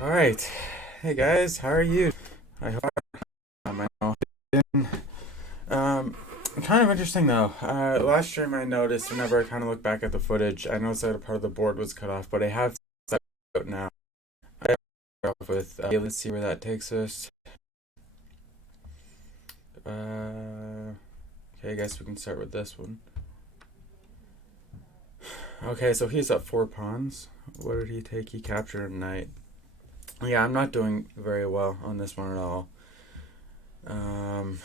All right. Hey guys, how are you? I hope I know. Um, Kind of interesting though. Last stream I noticed whenever I kind of look back at the footage, I noticed that a part of the board was cut off, but I have that out now. I have with. Let's see where that takes us. Okay, I guess we can start with this one. Okay, so he's up 4 pawns. What did he take? He captured a knight. Yeah, I'm not doing very well on this one at all. Um,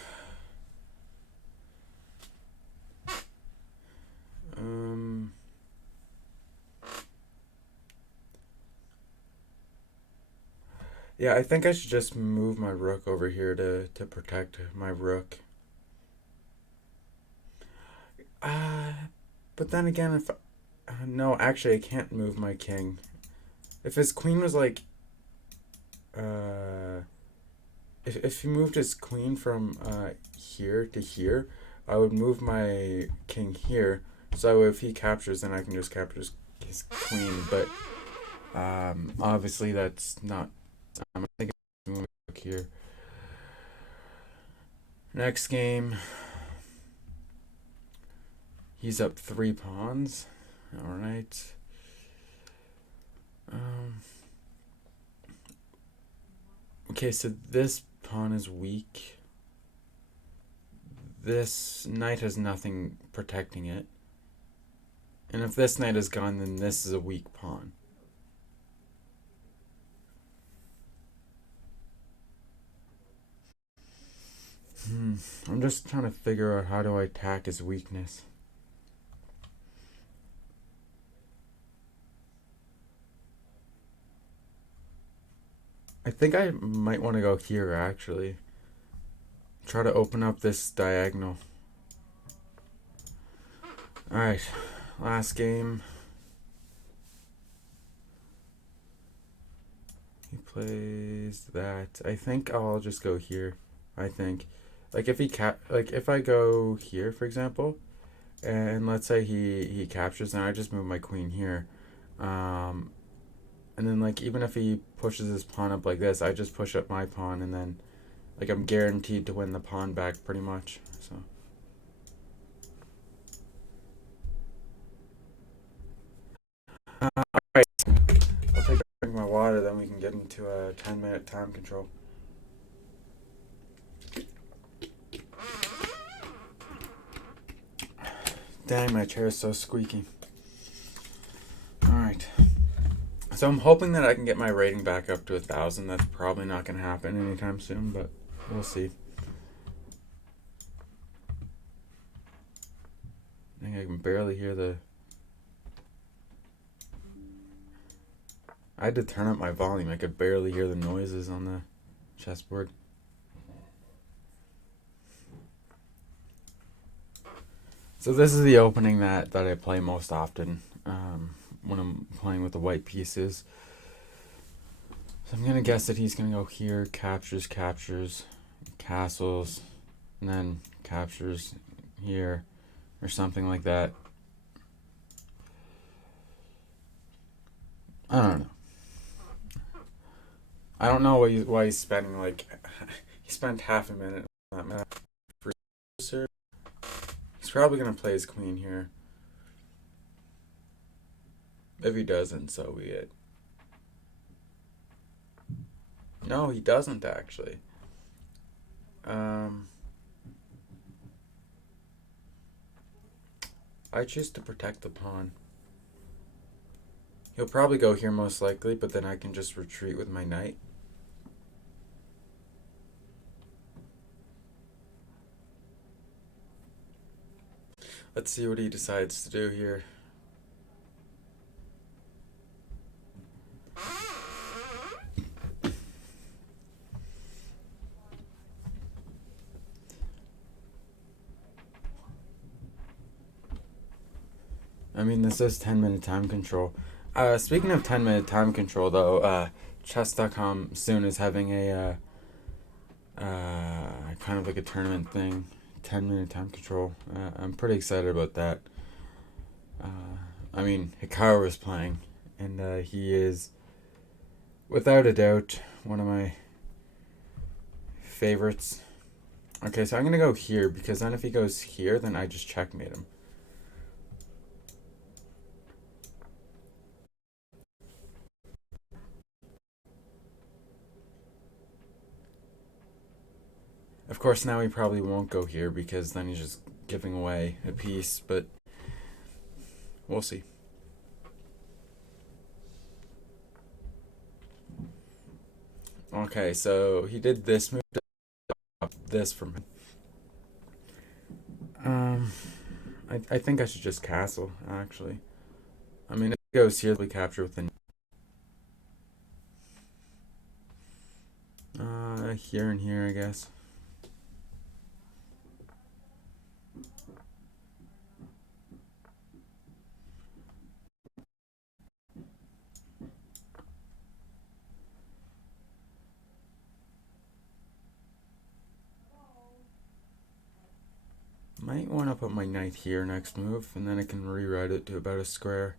um, Yeah, I think I should just move my rook over here to protect my rook. Uh, but then again, if no, actually, I can't move my king. If his queen was like, uh, if he moved his queen from here to here, I would move my king here. So if he captures, then I can just capture his queen. But obviously that's not. I think I'm moving here. Next game. He's up 3 pawns. All right. Um, okay, so this pawn is weak. This knight has nothing protecting it. And if this knight is gone, then this is a weak pawn. I'm just trying to figure out how do I attack his weakness. I think I might want to go here actually. Try to open up this diagonal. Alright, last game. He plays that. I think I'll just go here. I think. Like if I go here for example, and let's say he captures, then I just move my queen here. Um and then like even if he pushes his pawn up like this, I just push up my pawn and then like I'm guaranteed to win the pawn back pretty much. So alright, I'll take a drink of my water, then we can get into a 10-minute time control. Dang, my chair is so squeaky. Alright. So I'm hoping that I can get my rating back up to 1,000. That's probably not going to happen anytime soon, but we'll see. I think I can barely hear the. I had to turn up my volume. I could barely hear the noises on the chessboard. So this is the opening that I play most often when I'm playing with the white pieces. So I'm gonna guess that he's gonna go here, captures, castles, and then captures here, or something like that. I don't know. I don't know why he's spending like he spent half a minute on that map. He's probably gonna play his queen here. If he doesn't, so be it. No, he doesn't actually. Um, I choose to protect the pawn. He'll probably go here most likely, but then I can just retreat with my knight. Let's see what he decides to do here. I mean, this is 10-minute time control. Speaking of 10-minute time control, though, chess.com soon is having a kind of like a tournament thing, 10-minute time control. I'm pretty excited about that. I mean, Hikaru is playing, and he is without a doubt, one of my favorites. Okay, so I'm gonna go here because then if he goes here, then I just checkmate him. Of course, now he probably won't go here because then he's just giving away a piece, but we'll see. Okay, so he did this move, this from him. I think I should just castle, actually. I mean, if it goes here, we capture with the here and here, I guess. Might want to put my knight here next move, and then I can rewrite it to about a square.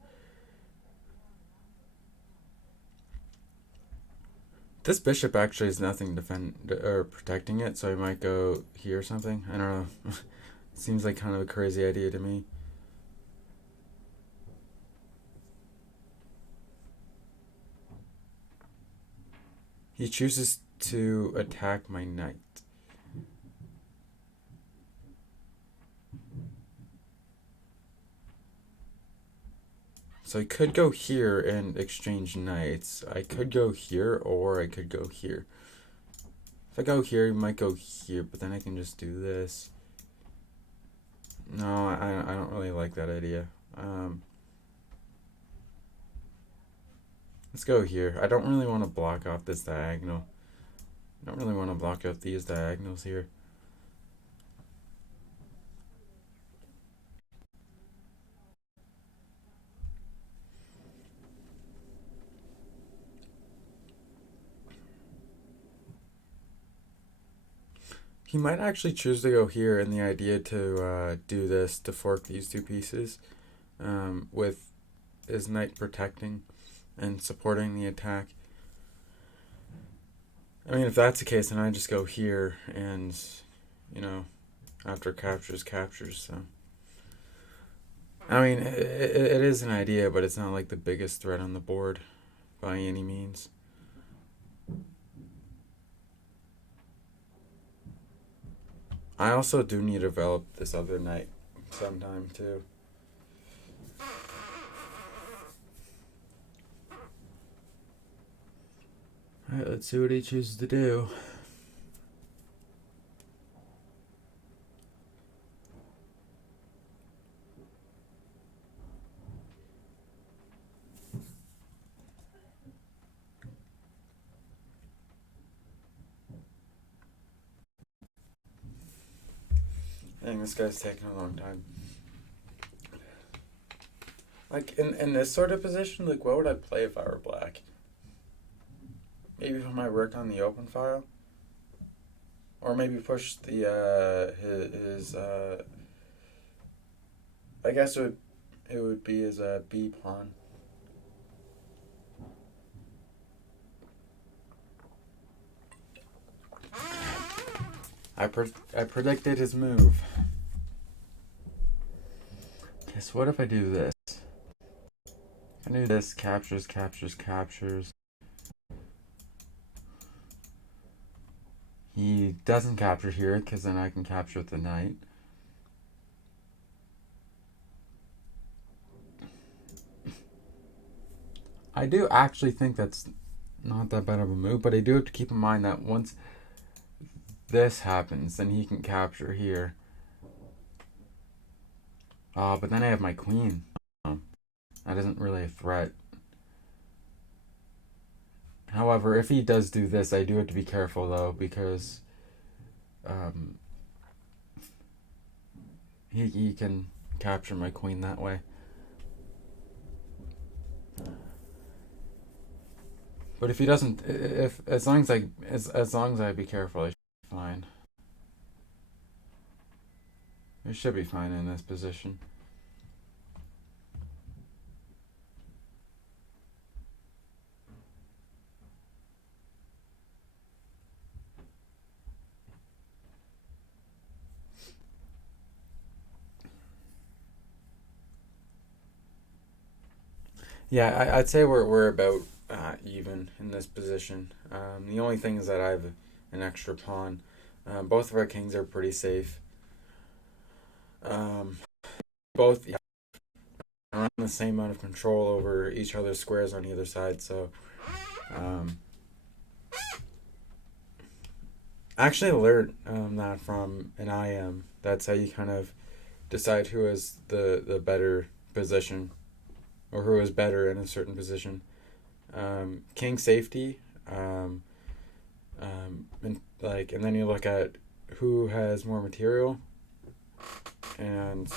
This bishop actually has nothing defend or protecting it, so I might go here or something. I don't know. Seems like kind of a crazy idea to me. He chooses to attack my knight. So I could go here and exchange knights. I could go here or I could go here. If I go here, I might go here, but then I can just do this. No, I don't really like that idea. Let's go here. I don't really want to block off this diagonal. I don't really want to block out these diagonals here. He might actually choose to go here, and the idea to do this, to fork these two pieces, with his knight protecting and supporting the attack. I mean, if that's the case, then I just go here, and, you know, after captures, so. I mean, it is an idea, but it's not like the biggest threat on the board by any means. I also do need to develop this other knight sometime too. Alright, let's see what he chooses to do. Dang, this guy's taking a long time. Like, in this sort of position, like, what would I play if I were black? Maybe put my rook on the open file? Or maybe push the, his I guess it would be his, B pawn. I predicted his move. Okay, so what if I do this? I do this, captures. He doesn't capture here, because then I can capture with the knight. I do actually think that's not that bad of a move, but I do have to keep in mind that once this happens, then he can capture here. But then I have my queen. That isn't really a threat. However, if he does do this, I do have to be careful though, because he can capture my queen that way. But if he doesn't, if as long as I be careful, I should be fine. I should be fine in this position. Yeah, I'd say we're about even in this position. The only thing is that I have an extra pawn. Both of our kings are pretty safe. Um, both around the same amount of control over each other's squares on either side. So, um, I actually learned that from an IM. That's how you kind of decide who has the better position or who is better in a certain position. King safety, and then you look at who has more material, and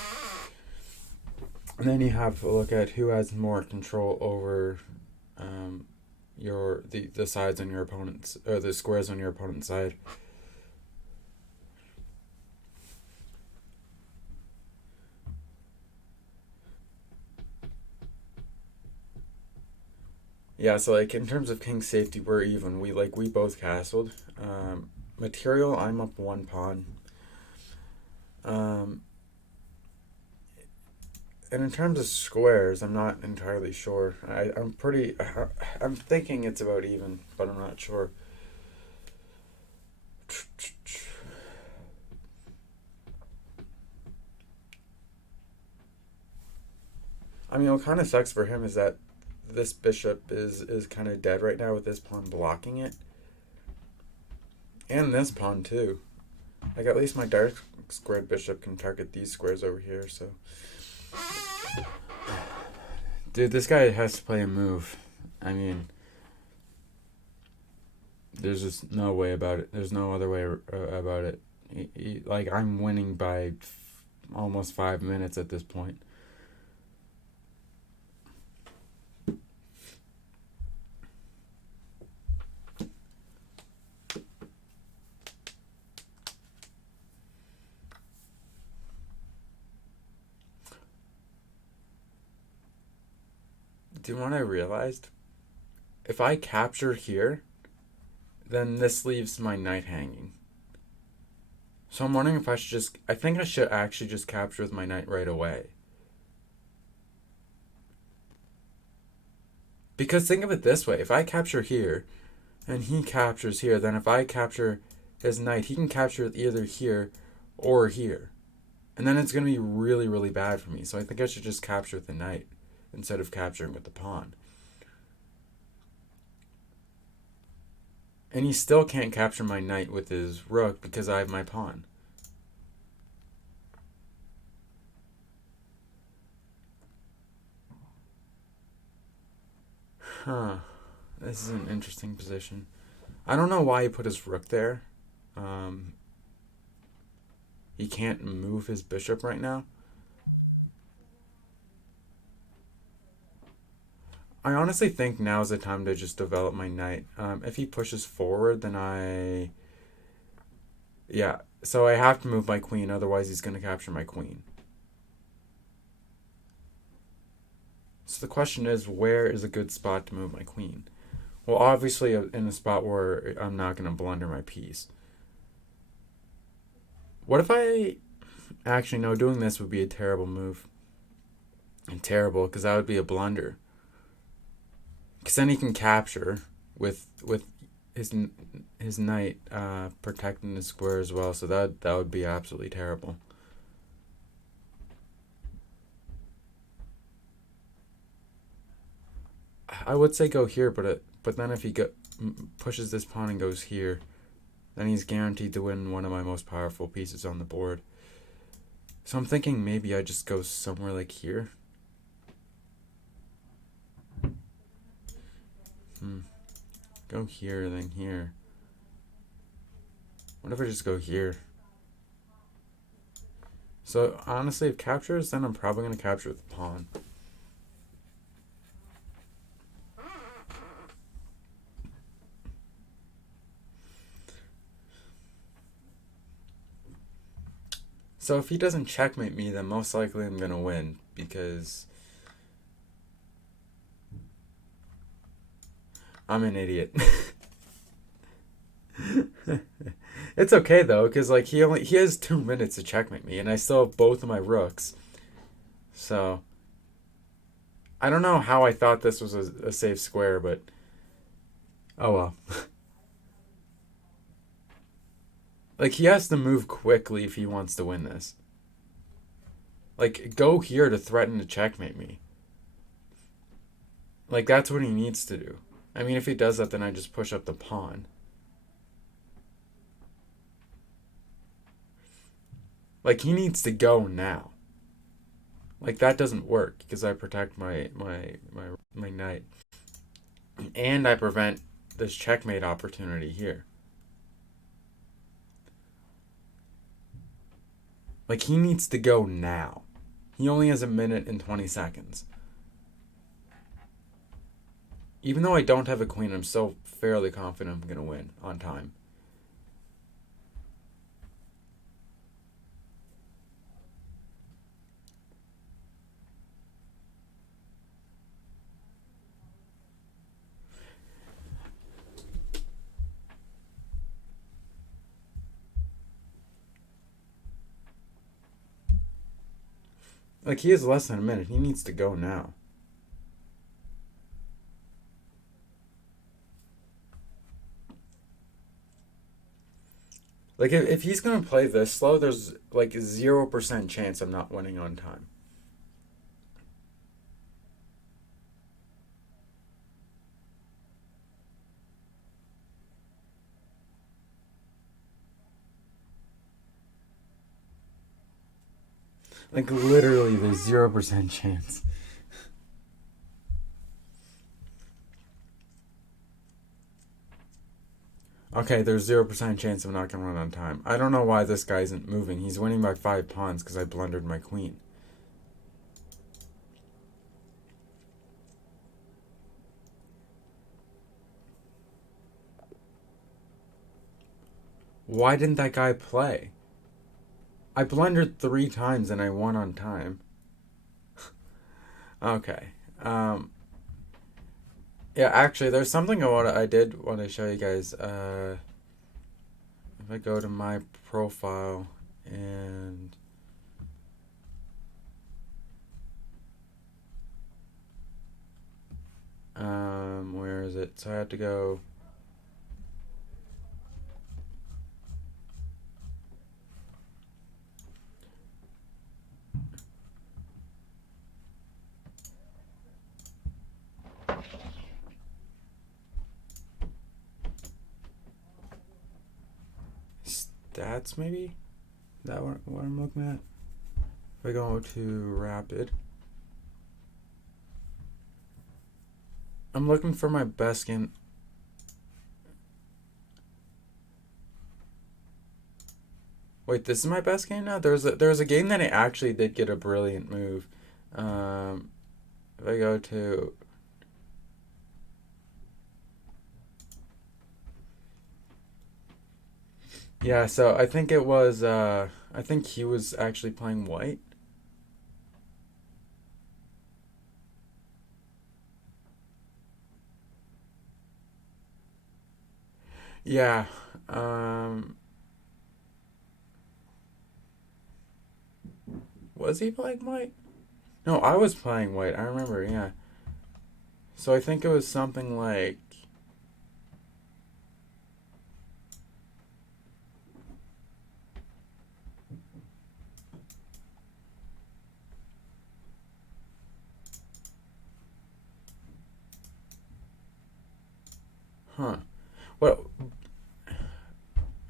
then you have to look at who has more control over um, the sides on your opponent's or the squares on your opponent's side. Yeah, so like in terms of king safety, we're even. We both castled. Material, I'm up one pawn. Um, and in terms of squares, I'm not entirely sure. I'm pretty. I'm thinking it's about even, but I'm not sure. I mean, what kind of sucks for him is that this bishop is kind of dead right now with this pawn blocking it, and this pawn too. Like at least my dark squared bishop can target these squares over here. So, dude, this guy has to play a move. I mean, there's just no way about it. There's no other way about it. Like I'm winning by almost 5 minutes at this point. Do you know what I realized? If I capture here, then this leaves my knight hanging. So I'm wondering if I should just. I think I should actually just capture with my knight right away. Because think of it this way: if I capture here, and he captures here, then if I capture his knight, he can capture either here or here. And then it's going to be really, really bad for me. So I think I should just capture with the knight instead of capturing with the pawn. And he still can't capture my knight with his rook because I have my pawn. Huh. This is an interesting position. I don't know why he put his rook there. Um, he can't move his bishop right now. I honestly think now is the time to just develop my knight. If he pushes forward, then I. Yeah, so I have to move my queen, otherwise, he's going to capture my queen. So the question is, where is a good spot to move my queen? Well, obviously, in a spot where I'm not going to blunder my piece. What if I. Actually, no, doing this would be a terrible move. And terrible, because that would be a blunder. Because then he can capture with his his knight protecting the square as well. So that would be absolutely terrible. I would say go here, but then if he pushes this pawn and goes here, then he's guaranteed to win one of my most powerful pieces on the board. So I'm thinking maybe I just go somewhere like here. Go here, then here. What if I just go here? So honestly, if captures, then I'm probably gonna capture with the pawn. So if he doesn't checkmate me, then most likely I'm gonna win because I'm an idiot. It's okay though, because like he has 2 minutes to checkmate me, and I still have both of my rooks. So I don't know how I thought this was a safe square, but oh well. Like, he has to move quickly if he wants to win this. Like, go here to threaten to checkmate me. Like, that's what he needs to do. I mean, if he does that, then I just push up the pawn. Like, he needs to go now. Like, that doesn't work because I protect my knight. And I prevent this checkmate opportunity here. Like, he needs to go now. He only has a minute and 20 seconds. Even though I don't have a queen, I'm still fairly confident I'm going to win on time. Like, he has less than a minute. He needs to go now. Like, if he's going to play this slow, there's like 0% chance I'm not winning on time. Like, literally, there's 0% chance. Okay, there's 0% chance I'm not going to run on time. I don't know why this guy isn't moving. He's winning by 5 pawns because I blundered my queen. Why didn't that guy play? I blundered 3 times and I won on time. Okay. Um, yeah, actually, there's something I did want to show you guys. If I go to my profile and where is it? So I have to go. Stats, maybe? Is that what I'm looking at? If I go to rapid, I'm looking for my best game. Wait, this is my best game now. There's a game that I actually did get a brilliant move. Um, if I go to yeah, so I think it was I think he was actually playing white. Yeah. Um, was he playing white? No, I was playing white. I remember. Yeah. So I think it was something like huh. What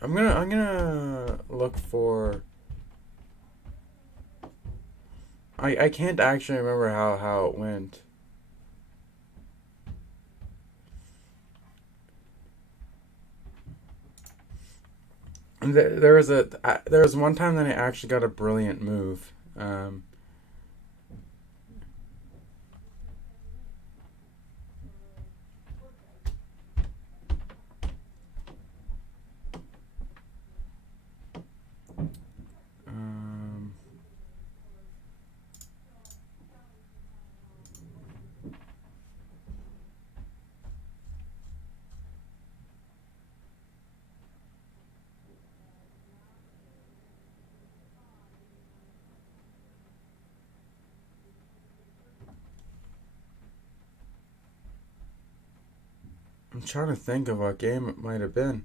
I'm gonna look for I can't actually remember how it went. And there was one time that I actually got a brilliant move. Um, I'm trying to think of what game it might have been.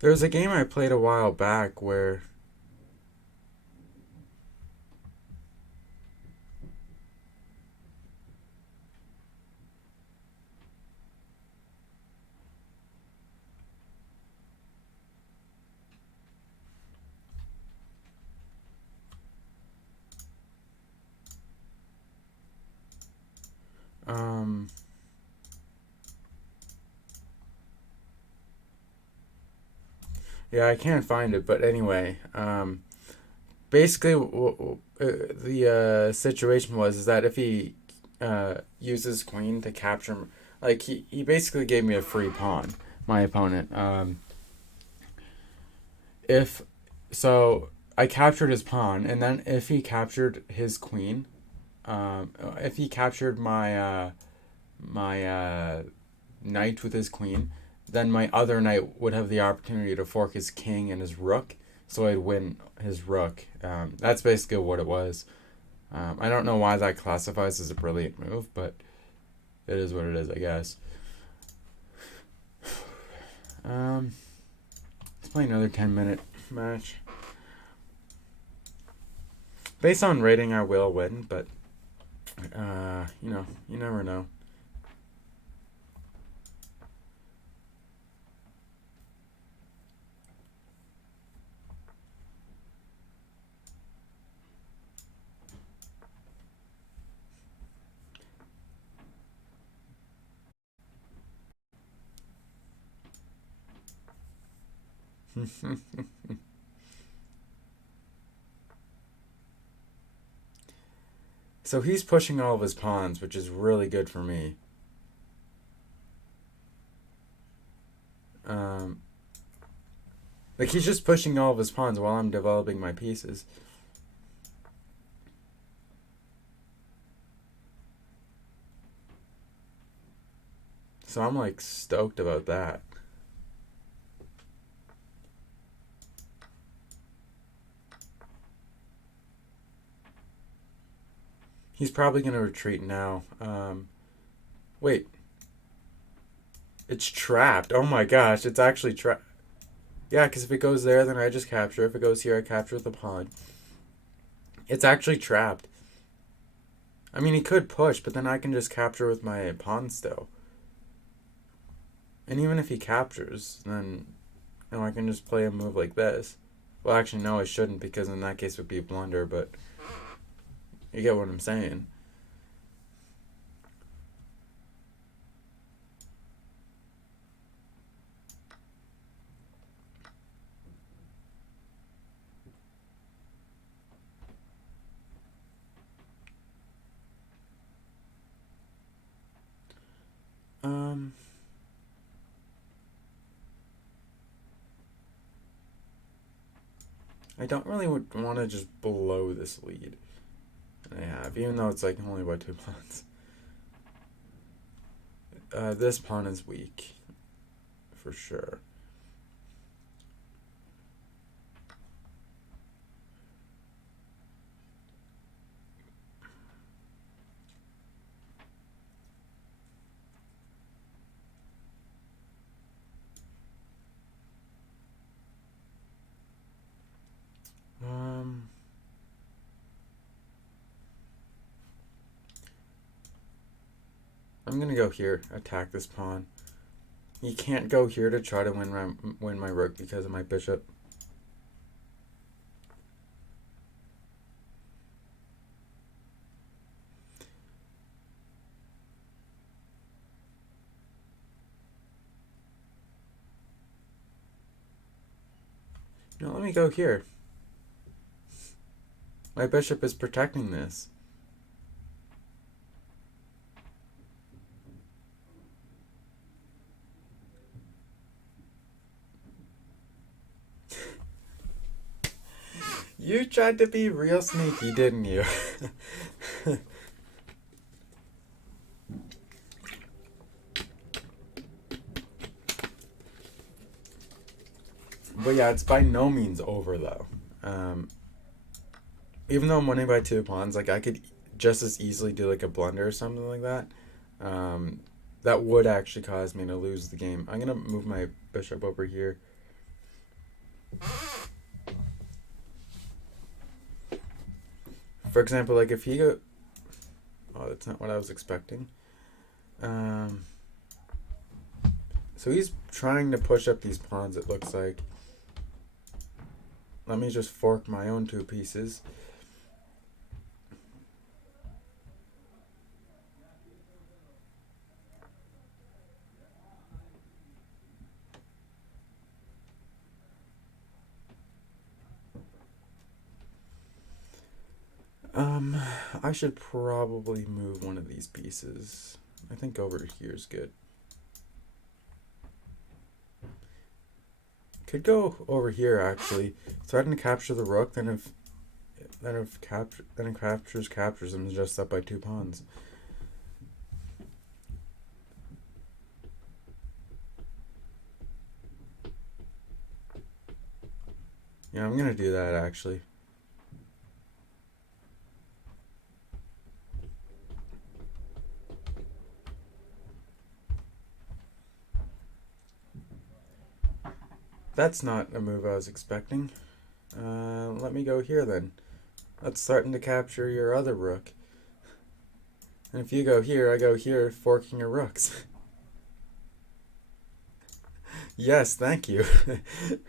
There was a game I played a while back where um yeah, I can't find it, but anyway, basically the situation was is that if he uses queen to capture, like he basically gave me a free pawn, my opponent. If so, I captured his pawn, and then if he captured his queen, if he captured my knight with his queen, then my other knight would have the opportunity to fork his king and his rook, so I'd win his rook. That's basically what it was. I don't know why that classifies as a brilliant move, but it is what it is, I guess. Let's play another 10-minute match. Based on rating, I will win, but you never know. So he's pushing all of his pawns, which is really good for me. Um, like he's just pushing all of his pawns while I'm developing my pieces. So I'm like stoked about that. He's probably gonna retreat now. Wait, it's trapped. Oh my gosh, it's actually trapped. Yeah, because if it goes there, then I just capture. If it goes here, I capture with the pawn. It's actually trapped. I mean, he could push, but then I can just capture with my pawn still. And even if he captures, then I can just play a move like this. Well, actually, no, I shouldn't because in that case it would be a blunder. But you get what I'm saying. Um, I don't really want to just blow this lead I have, even though it's like only by 2 pawns. This pawn is weak, for sure. Um, I'm gonna go here, attack this pawn. You can't go here to try to win my rook because of my bishop. No, let me go here. My bishop is protecting this. You tried to be real sneaky, didn't you? But yeah, it's by no means over though. Um, Even though I'm winning by 2 pawns, like I could just as easily do like a blunder or something like that. Um, that would actually cause me to lose the game. I'm gonna move my bishop over here. For example, like if he go, oh, that's not what I was expecting. Um, so he's trying to push up these pawns. It looks like. Let me just fork my own 2 pieces. Um, I should probably move one of these pieces. I think over here is good. Could go over here actually. Threaten to capture the rook, then if captures him just up by 2 pawns. Yeah, I'm gonna do that actually. That's not a move I was expecting. Let me go here then. That's starting to capture your other rook. And if you go here, I go here, forking your rooks. Yes, thank you.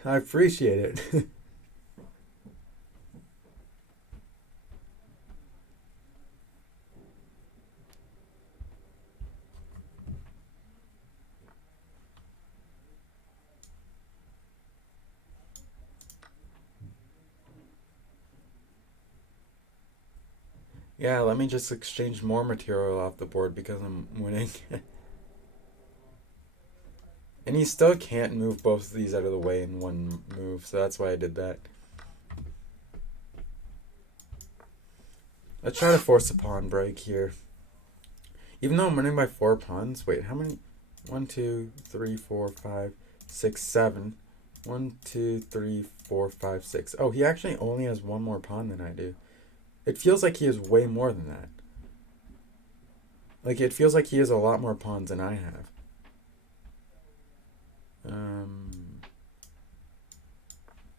I appreciate it. Yeah, let me just exchange more material off the board because I'm winning. And he still can't move both of these out of the way in one move, so that's why I did that. Let's try to force a pawn break here. Even though I'm winning by 4 pawns, wait, how many? 1, 2, 3, 4, 5, 6, 7. 1, 2, 3, 4, 5, 6. Oh, he actually only has one more pawn than I do. It feels like he has way more than that. Like, it feels like he has a lot more pawns than I have.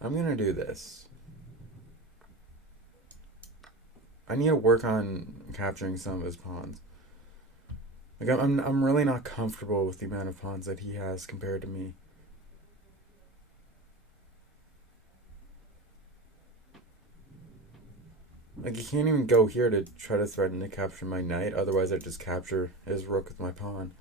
I'm gonna do this. I need to work on capturing some of his pawns. Like, I'm really not comfortable with the amount of pawns that he has compared to me. Like, he can't even go here to try to threaten to capture my knight, otherwise I'd just capture his rook with my pawn.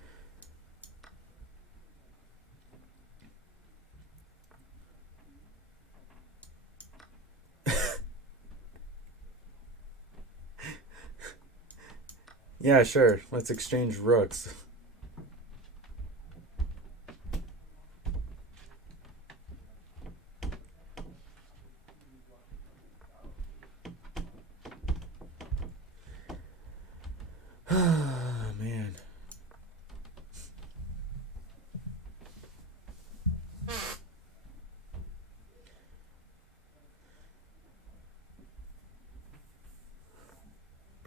Yeah, sure, let's exchange rooks. Man.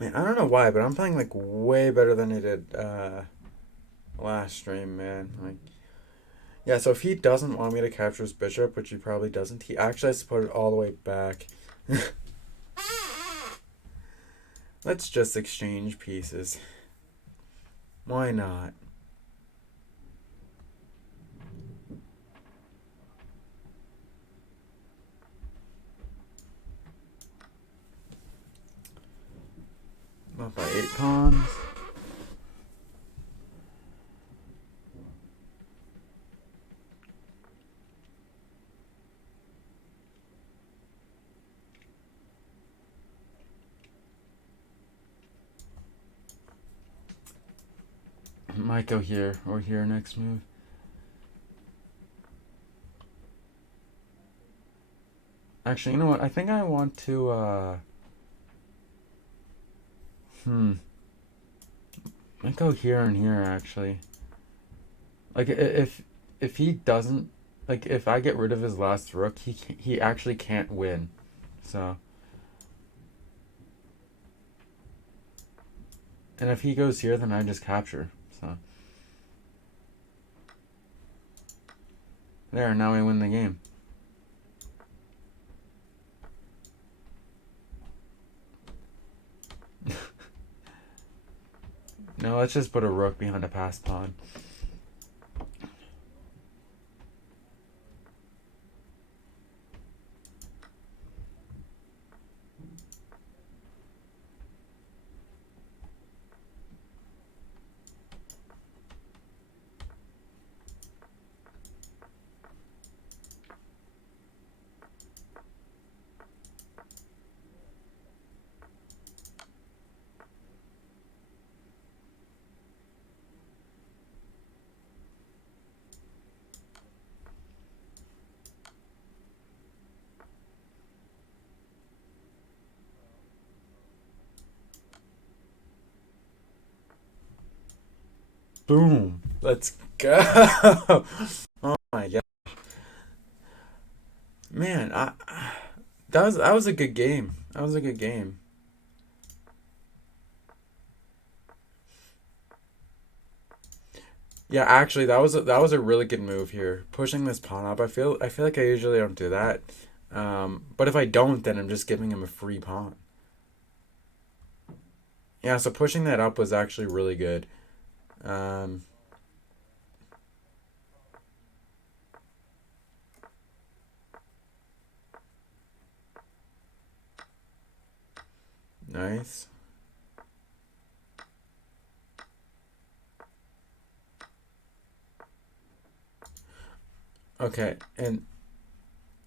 Man, I don't know why, but I'm playing like way better than I did last stream, man. Like, yeah, so if he doesn't want me to capture his bishop, which he probably doesn't, he actually has to put it all the way back. Let's just exchange pieces. Why not? Not by 8 pawns. Might go here or here next move. Actually, you know what? I think I want to, might go here and here, actually. Like, if he doesn't Like if I get rid of his last rook, he actually can't win. So, and if he goes here, then I just capture. So there, now we win the game. Now let's just put a rook behind a passed pawn. Boom. Let's go. Oh my god. Man, that was a good game. That was a good game. Yeah, actually, that was a really good move here. Pushing this pawn up. I feel like I usually don't do that. But if I don't, then I'm just giving him a free pawn. Yeah, so pushing that up was actually really good. Um, nice. Okay, and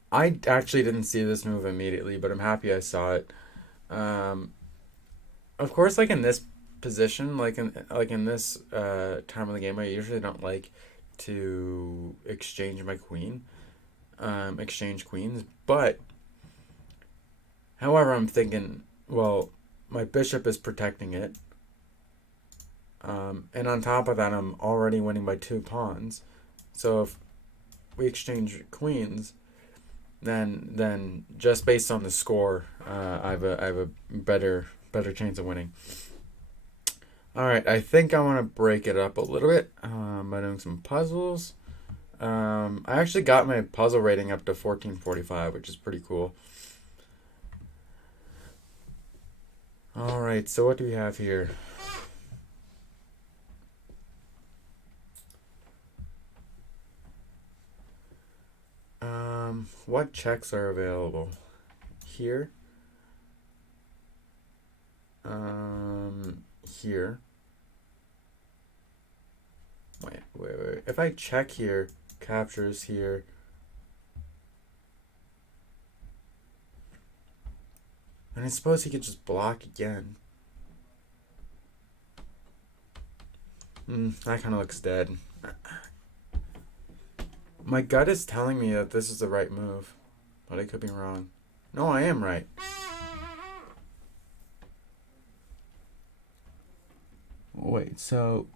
I actually didn't see this move immediately, but I'm happy I saw it. Um, of course, like in this position, like in this time of the game, I usually don't like to exchange queens. But however, I'm thinking, well, my bishop is protecting it, and on top of that, I'm already winning by 2 pawns. So if we exchange queens, then just based on the score, I have a better chance of winning. All right, I think I want to break it up a little bit by doing some puzzles. I actually got my puzzle rating up to 1445, which is pretty cool. All right, so what do we have here? What checks are available here? Here. Wait. If I check here, captures here. And I suppose he could just block again. That kind of looks dead. My gut is telling me that this is the right move, but I could be wrong. No, I am right. Wait, so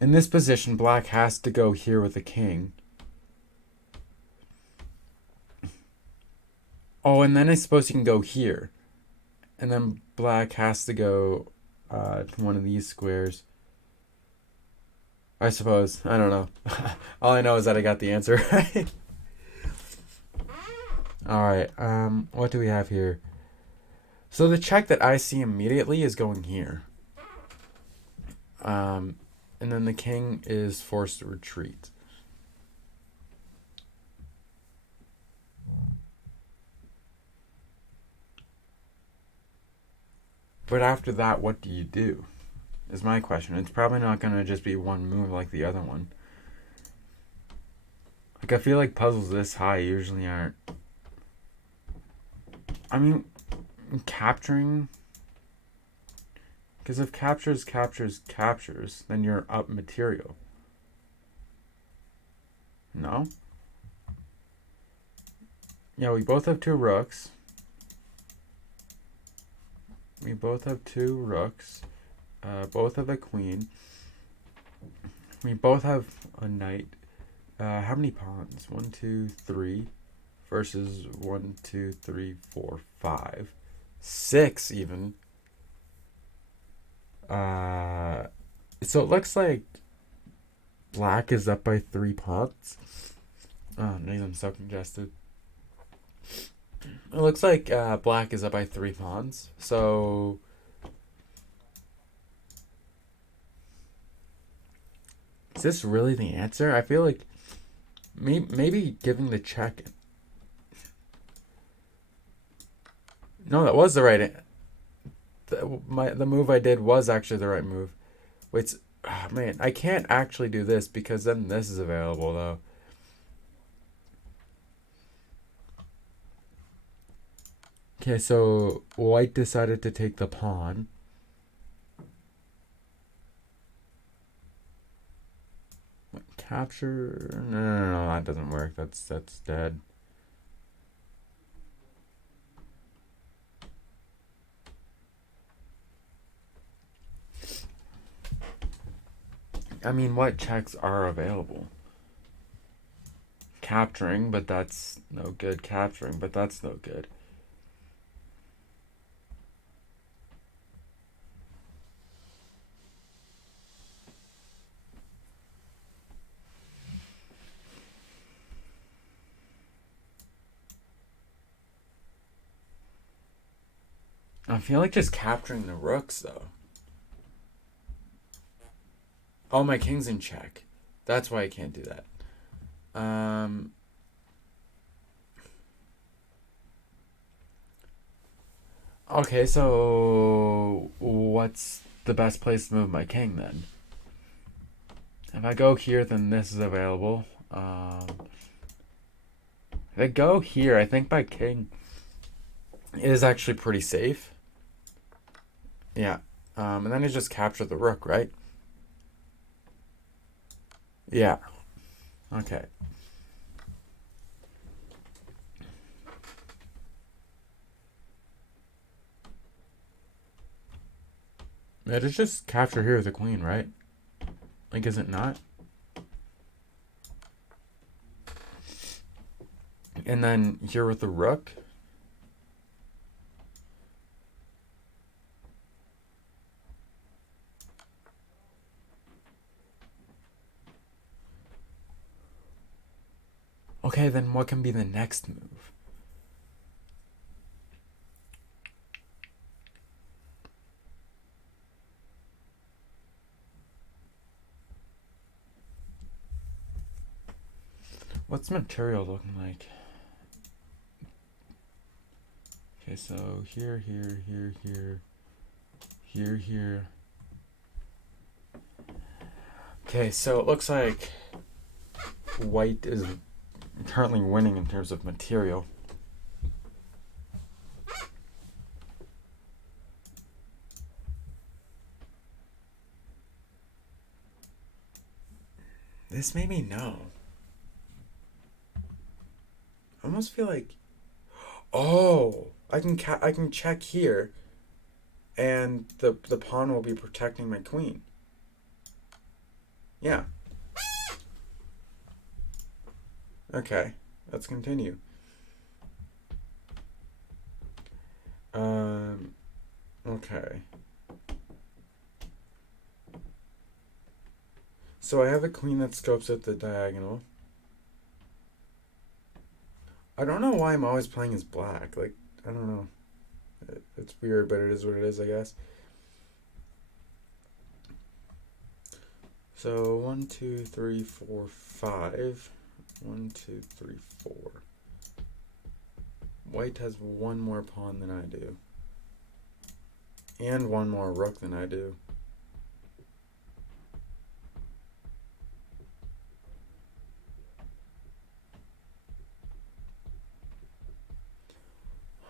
in this position, black has to go here with the king. Oh, and then I suppose he can go here. And then black has to go to one of these squares. I suppose. I don't know. All I know is that I got the answer right. All right. What do we have here? So the check that I see immediately is going here. And then the king is forced to retreat. But after that, what do you do? Is my question. It's probably not going to just be one move like the other one. Like, I feel like puzzles this high usually aren't. I mean, capturing. Because if captures, then you're up material. No? Yeah, we both have 2 rooks. Both have a queen. We both have a knight. How many pawns? One, two, three. Versus one, two, three, four, five, six even. So it looks like black is up by 3 pawns. Oh, geez, I'm so congested. It looks like black is up by 3 pawns. So is this really the answer? I feel like maybe giving the check. No, that was the right. The move I did was actually the right move. Wait, oh, man, I can't actually do this because then this is available though. Okay, so white decided to take the pawn. Capture? No, that doesn't work. That's dead. I mean, what checks are available? Capturing, but that's no good. Capturing, but that's no good. I feel like just capturing the rooks, though. Oh, my king's in check. That's why I can't do that. Okay, so what's the best place to move my king then? If I go here, then this is available. If I go here, I think my king is actually pretty safe. Yeah. And then I just capture the rook, right? Yeah. Okay. It is just capture here with the queen, right? Like, is it not? And then here with the rook. Okay, then what can be the next move? What's material looking like? Okay, so here, here. Okay, so it looks like white is currently winning in terms of material. This made me know. I almost feel like, oh, I can check here, and the pawn will be protecting my queen. Yeah. Okay, let's continue. Okay. So I have a queen that scopes at the diagonal. I don't know why I'm always playing as black. Like, I don't know. It's weird, but it is what it is, I guess. So 1, 2, 3, 4, 5. 1, 2, 3, 4. White has one more pawn than I do. And one more rook than I do.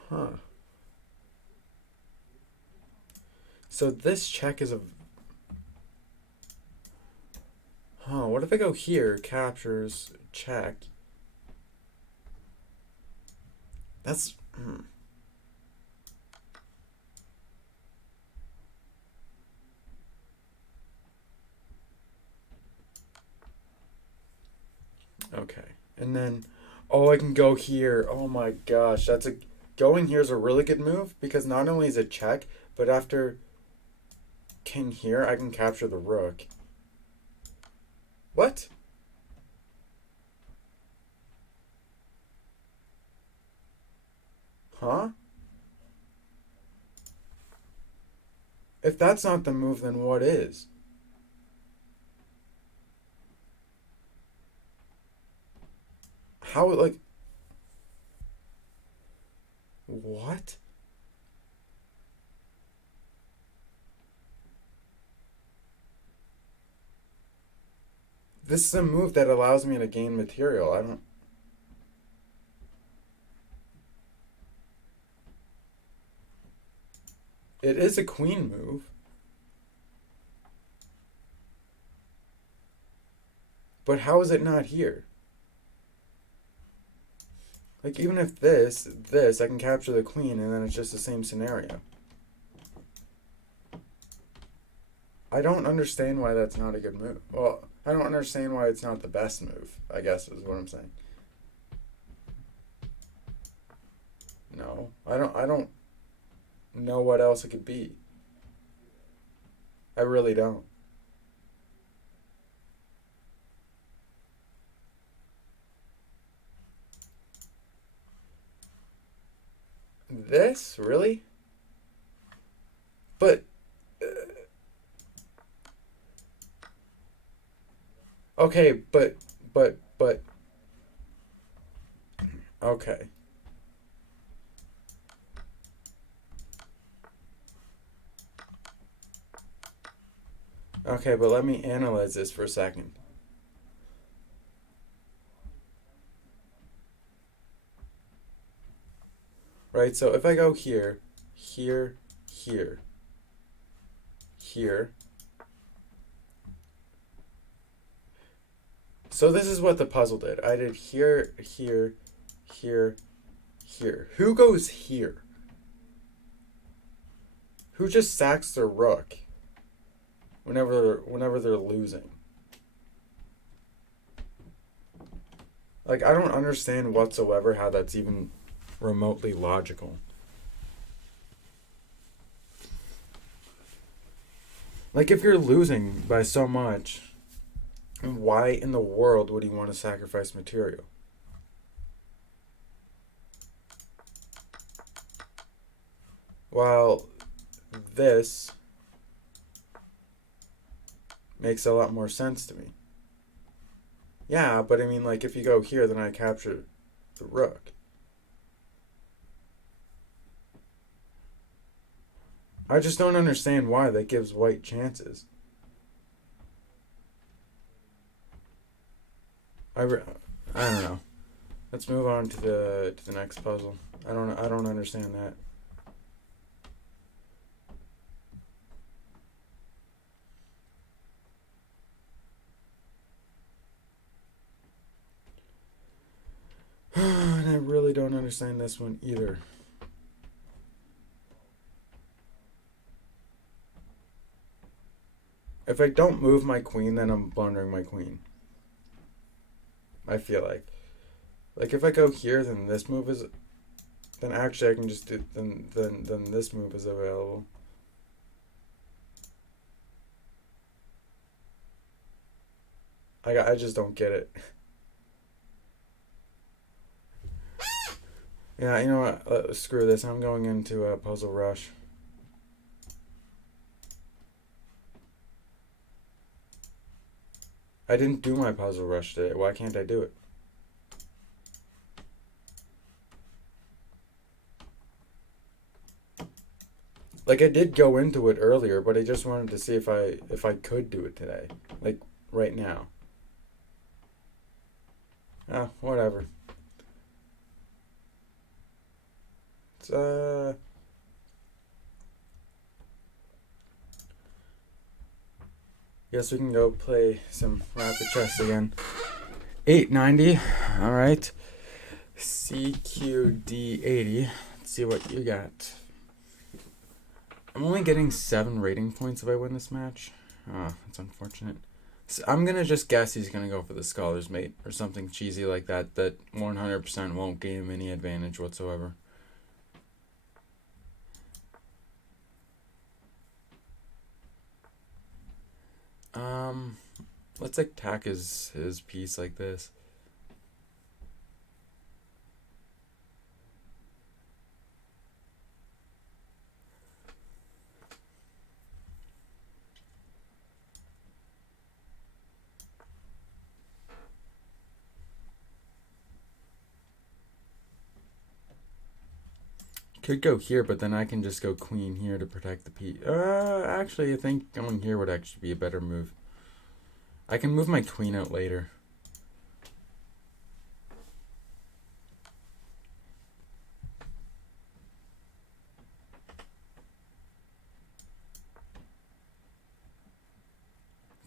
Huh. So this check is a... Huh, what if I go here, captures, check? That's... Okay. And then, oh, I can go here. Oh my gosh, going here is a really good move because not only is it check, but after king here, I can capture the rook. What? Huh? If that's not the move, then what is? How, like, what? This is a move that allows me to gain material. I don't. It is a queen move. But how is it not here? Like, even if this, I can capture the queen and then it's just the same scenario. I don't understand why that's not a good move. Well, I don't understand why it's not the best move, I guess is what I'm saying. No, I don't know what else it could be. I really don't. This? Really? But okay, but okay. Okay, but let me analyze this for a second. Right? So if I go here, here, here, here. So this is what the puzzle did. I did here, here, here, here. Who goes here? Who just sacks their rook whenever they're losing? Like, I don't understand whatsoever how that's even remotely logical. Like, if you're losing by so much, why in the world would he want to sacrifice material? While this makes a lot more sense to me. Yeah, but I mean, like, if you go here, then I capture the rook. I just don't understand why that gives white chances. I, re- I don't know. Let's move on to the next puzzle. I don't understand that. And I really don't understand this one either. If I don't move my queen, then I'm blundering my queen. I feel like if I go here, then this move is, then actually I can just do then this move is available. I just don't get it. Yeah, you know what? Screw this. I'm going into a puzzle rush. I didn't do my puzzle rush today. Why can't I do it? Like, I did go into it earlier, but I just wanted to see if I could do it today, like right now. Whatever. It's Guess we can go play some rapid chess again. 890. All right. CQD80. Let's see what you got. I'm only getting 7 rating points if I win this match. Oh, that's unfortunate. I'm gonna just guess he's gonna go for the Scholar's Mate or something cheesy like that 100% won't gain him any advantage whatsoever. Um, let's attack his piece like this. Could go here, but then I can just go queen here to protect the piece. Actually, I think going here would actually be a better move. I can move my queen out later.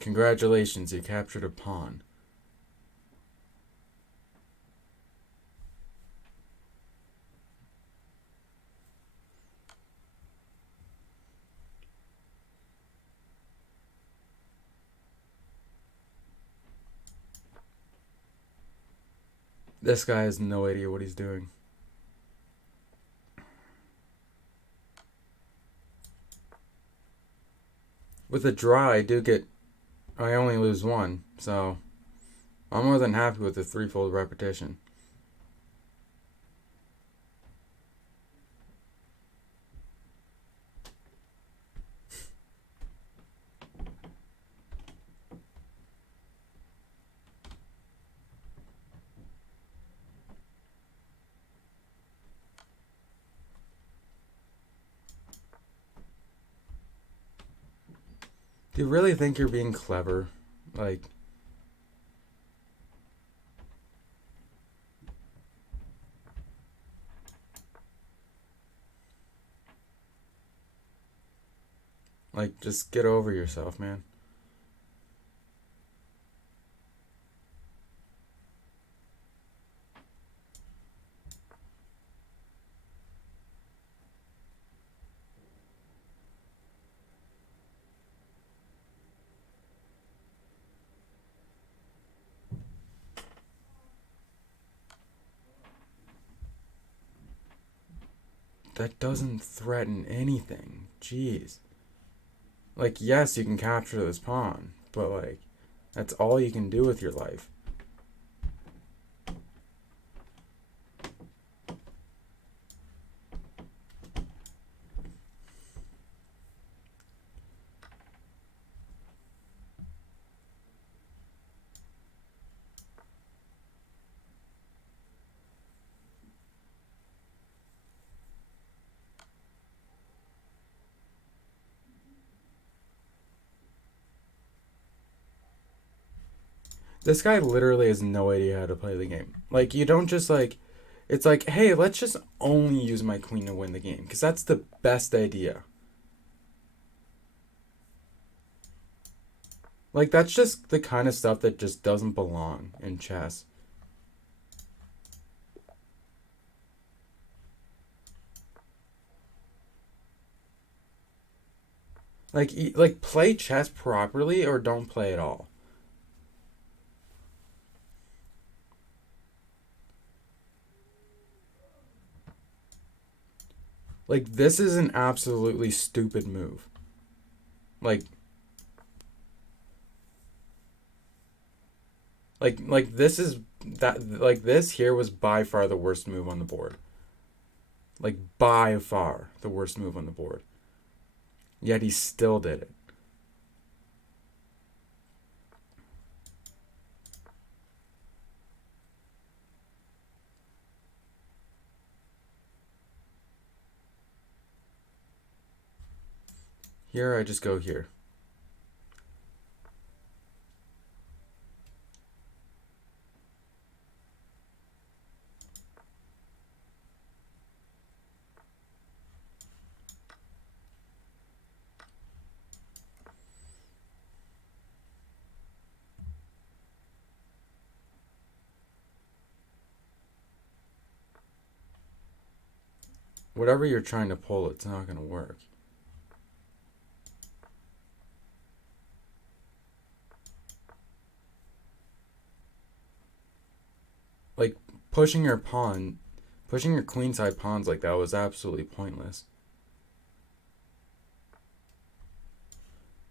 Congratulations, you captured a pawn. This guy has no idea what he's doing. With a draw, I only lose one, so I'm more than happy with the threefold repetition. Do you really think you're being clever? Like, just get over yourself, man. That doesn't threaten anything. Jeez. Like, yes, you can capture this pawn, but, like, that's all you can do with your life. This guy literally has no idea how to play the game. Like, you don't just, like, it's like, hey, let's just only use my queen to win the game, because that's the best idea. Like, that's just the kind of stuff that just doesn't belong in chess. Like play chess properly or don't play at all. Like, this is an absolutely stupid move. Like, this is that like this here was by far the worst move on the board. Like, by far the worst move on the board. Yet he still did it. Here I just go here. Whatever you're trying to pull, it's not going to work. – like pushing your queenside pawns like that was absolutely pointless.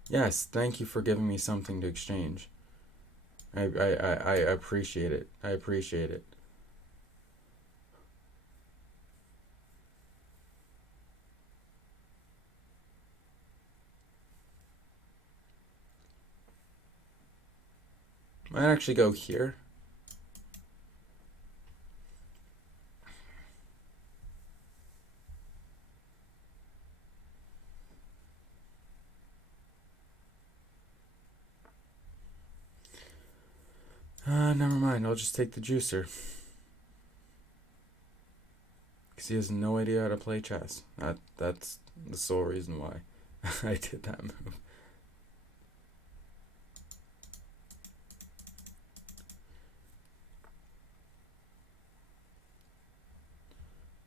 Yes, thank you for giving me something to exchange. I appreciate it. I appreciate it. Might actually go here. Never mind. I'll just take the juicer. Because he has no idea how to play chess. That's the sole reason why I did that move.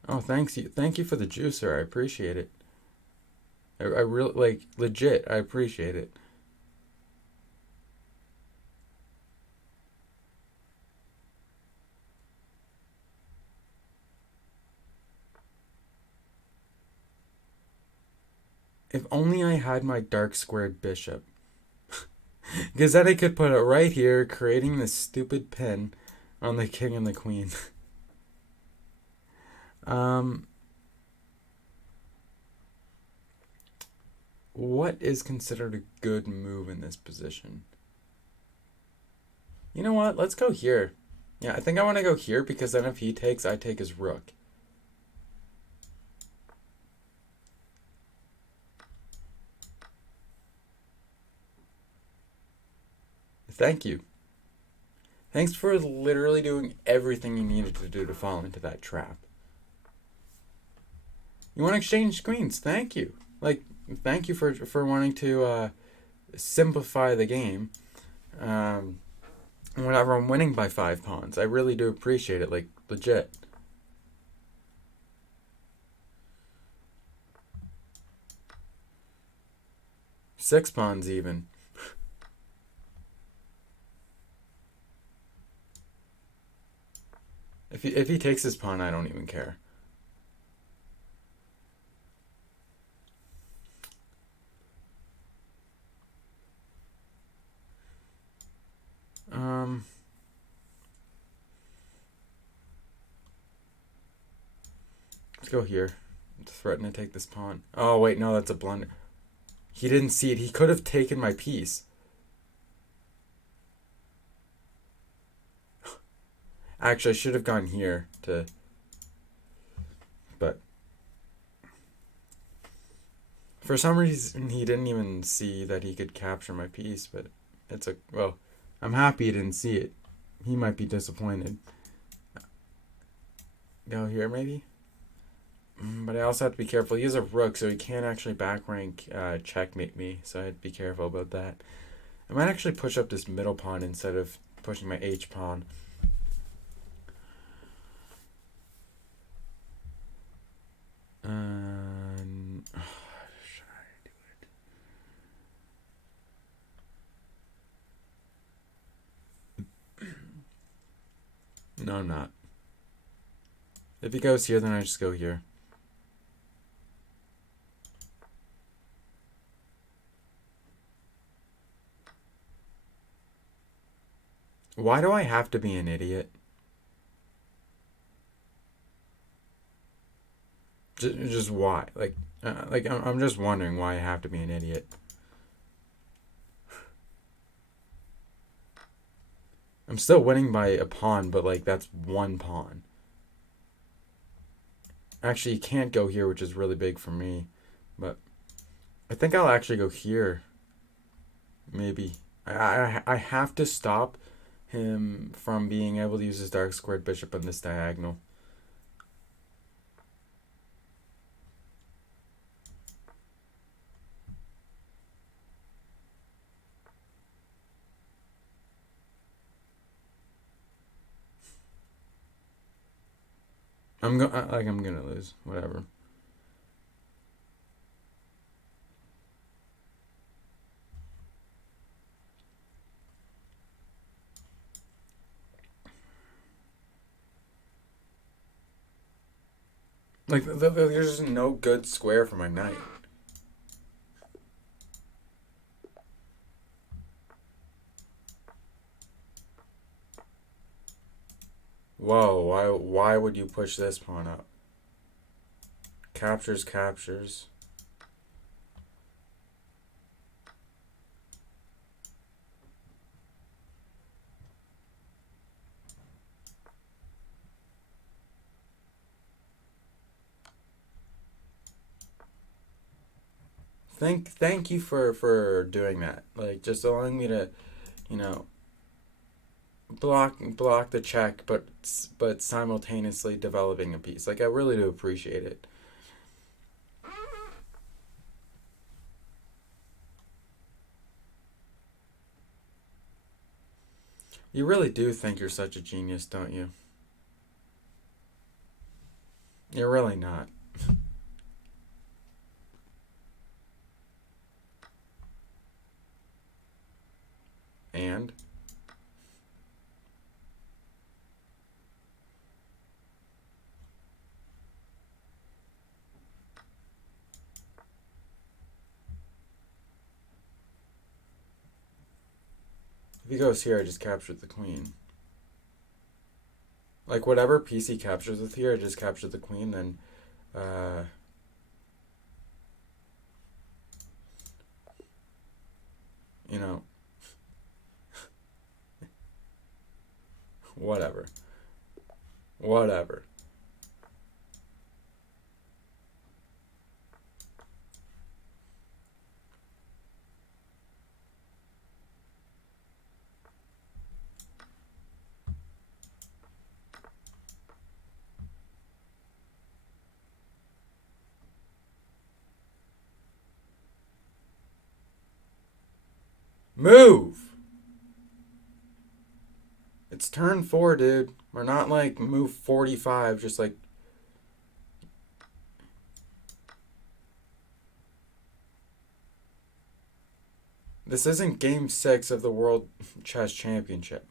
Oh, thank you for the juicer. I appreciate it. I really like legit. I appreciate it. If only I had my dark squared bishop. Because then I could put it right here, creating this stupid pin on the king and the queen. um, what is considered a good move in this position? You know what? Let's go here. Yeah, I think I want to go here because then if he takes, I take his rook. Thank you. Thanks for literally doing everything you needed to do to fall into that trap. You want to exchange queens? Thank you. Like, thank you for wanting to simplify the game. Um, Whenever I'm winning by 5 pawns, I really do appreciate it. Like, legit. 6 pawns even. If he takes his pawn, I don't even care. Um, let's go here. Threaten to take this pawn. Oh wait, no, that's a blunder. He didn't see it. He could have taken my piece. Actually, I should have gone here to. But for some reason, he didn't even see that he could capture my piece. But it's a well. I'm happy he didn't see it. He might be disappointed. Go here, maybe. But I also have to be careful. He has a rook, so he can't actually back rank checkmate me. So I have to be careful about that. I might actually push up this middle pawn instead of pushing my H pawn. Should I do it? No, I'm not. If he goes here, then I just go here. Why do I have to be an idiot? Just why? Like I'm just wondering why I have to be an idiot. I'm still winning by a pawn, but like that's 1 pawn. Actually, you can't go here, which is really big for me. But I think I'll actually go here. Maybe. I have to stop him from being able to use his dark squared bishop on this diagonal. I'm gonna lose. Whatever. Like, there's just no good square for my knight. Whoa, why would you push this pawn up? Captures, captures. Thank you for doing that. Like, just allowing me to, you know, block the check, but simultaneously developing a piece. Like, I really do appreciate it. You really do think you're such a genius, don't you? You're really not. And if he goes here, I just captured the queen. Like, whatever piece he captures with here, I just captured the queen, then uh you know, whatever. Whatever. Move! It's turn 4, dude. We're not like move 45, just like. This isn't game 6 of the World Chess Championship.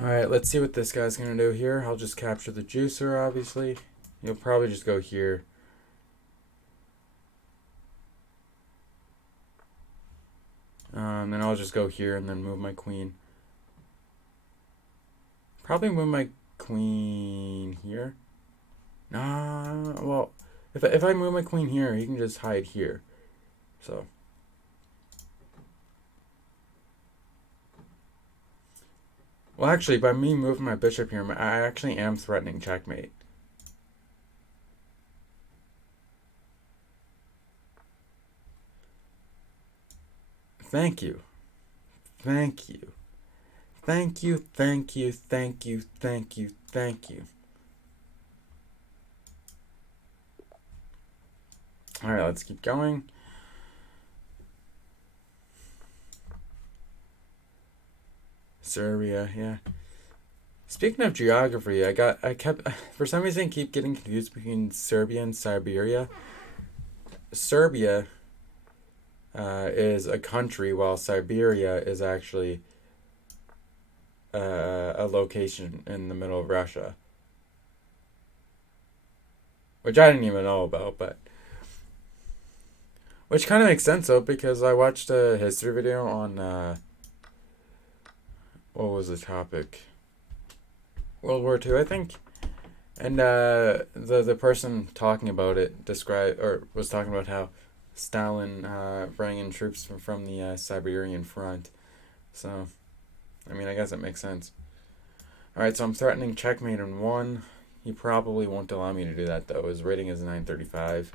Alright, let's see what this guy's gonna do here. I'll just capture the juicer, obviously. You'll probably just go here. Then I'll just go here and then move my queen. Probably move my queen here. Nah, well, if I move my queen here, he can just hide here. So. Well, actually, by me moving my bishop here, I actually am threatening checkmate. Thank you. Thank you. Thank you, thank you, thank you, thank you, thank you. Alright, let's keep going. Serbia, yeah. Speaking of geography, I kept for some reason keep getting confused between Serbia and Siberia. Serbia is a country, while Siberia is actually a location in the middle of Russia, which I didn't even know about, but which kind of makes sense though because I watched a history video on what was the topic? World War II, I think. And the person talking about it described or was talking about how Stalin brought in troops from the Siberian front. So, I mean, I guess it makes sense. All right, so I'm threatening checkmate in 1. He probably won't allow me to do that though. His rating is 935.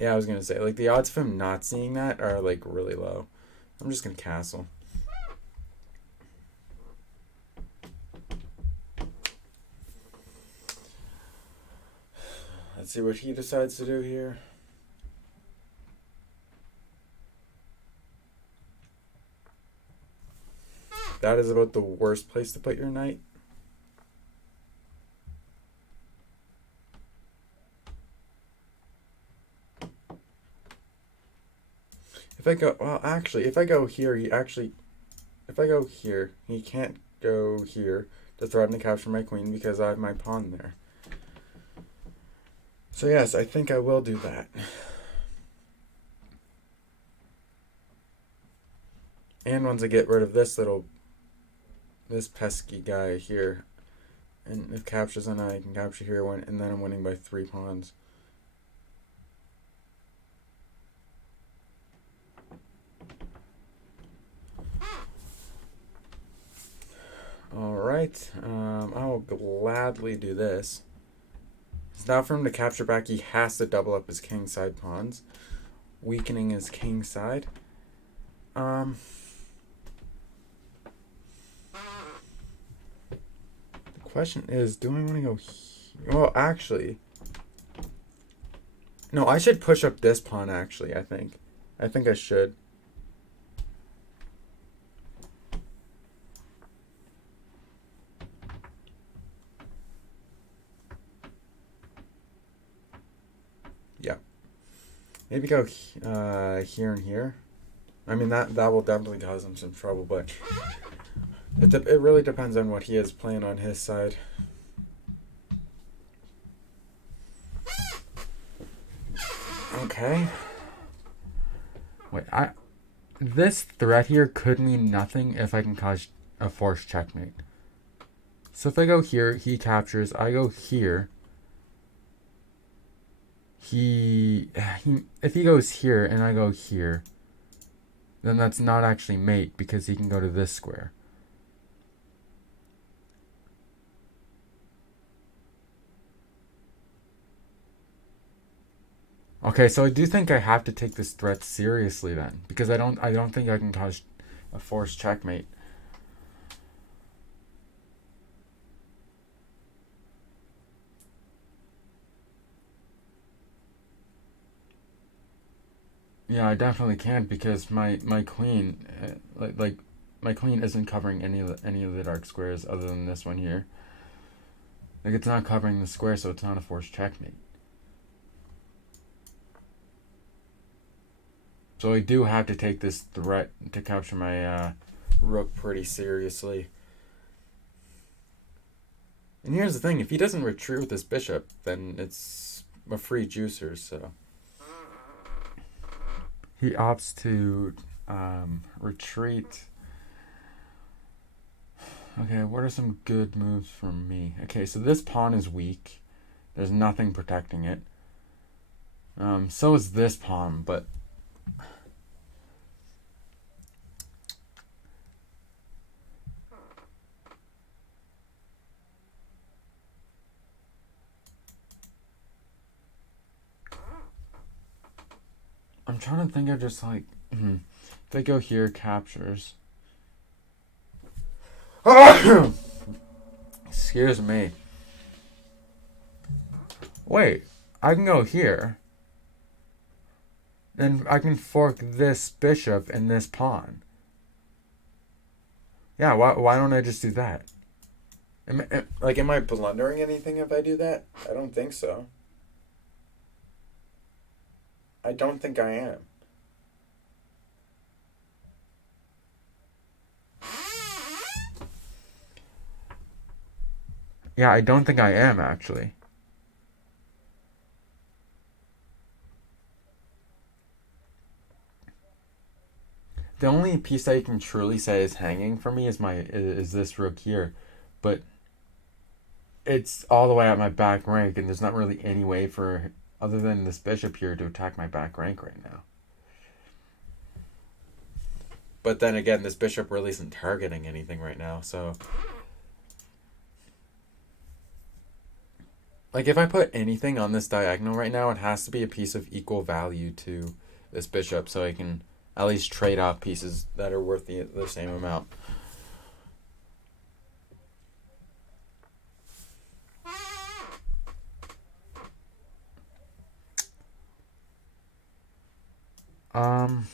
Yeah, I was gonna say, like, the odds of him not seeing that are, like, really low. I'm just gonna castle. Let's see what he decides to do here. That is about the worst place to put your knight. If I go, well, actually, if I go here, if I go here, he can't go here to threaten to capture my queen because I have my pawn there. So yes, I think I will do that. And once I get rid of this pesky guy here, and if captures, then I can capture here, and then I'm winning by 3 pawns. Alright, I will gladly do this. So now for him to capture back, he has to double up his king side pawns, weakening his king side. The question is, do I want to go here? Well, actually, no, I should push up this pawn, actually, I think. I think I should. Yeah. Maybe go here and here. I mean, that will definitely cause him some trouble, but it really depends on what he is playing on his side. Okay. Wait, this threat here could mean nothing if I can cause a forced checkmate. So if I go here, he captures. I go here. If he goes here and I go here, then that's not actually mate because he can go to this square. Okay, so I do think I have to take this threat seriously then, because I don't think I can cause a forced checkmate. Yeah, I definitely can't because my queen, like my queen isn't covering any of the dark squares other than this one here. Like, it's not covering the square, so it's not a forced checkmate. So I do have to take this threat to capture my rook pretty seriously. And here's the thing, if he doesn't retreat with his bishop, then it's a free juicer, so. He opts to retreat. Okay, what are some good moves from me? Okay, so this pawn is weak. There's nothing protecting it. So is this pawn, but I'm trying to think of just like, if I go here, captures. Excuse me. Wait, I can go here. Then I can fork this bishop and this pawn. Yeah, why don't I just do that? Am I blundering anything if I do that? I don't think so. I don't think I am. Yeah, I don't think I am, actually. The only piece that you can truly say is hanging for me is this rook here, but it's all the way at my back rank, and there's not really any way for other than this bishop here to attack my back rank right now. But then again, this bishop really isn't targeting anything right now, so. Like if I put anything on this diagonal right now, it has to be a piece of equal value to this bishop, so I can at least trade off pieces that are worth the same amount. Um,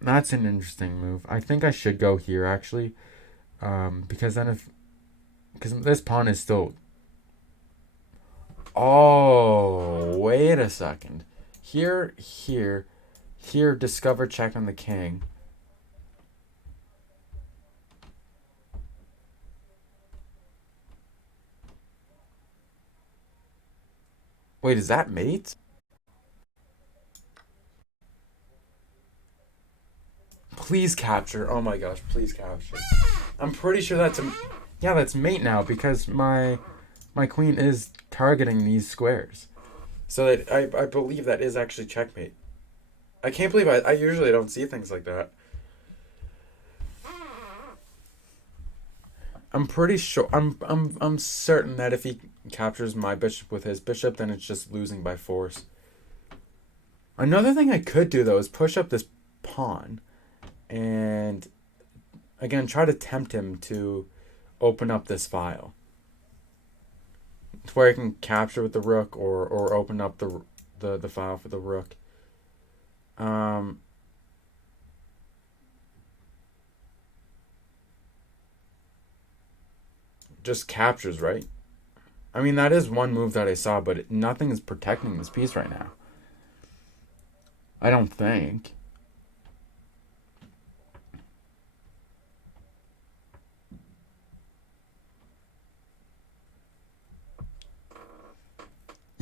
that's an interesting move. I think I should go here actually, because then if because this pawn is still. Oh, wait a second. Here, discover check on the king. Wait, is that mate? Please capture. Oh my gosh, please capture. I'm pretty sure that's a. Yeah, that's mate now because my queen is targeting these squares. So that I believe that is actually checkmate. I can't believe I usually don't see things like that. I'm pretty sure I'm certain that if he captures my bishop with his bishop, then it's just losing by force. Another thing I could do though is push up this pawn and again try to tempt him to open up this file. To where I can capture with the rook or open up the file for the rook. Um just captures, right? I mean that is one move that I saw, but nothing is protecting this piece right now. I don't think.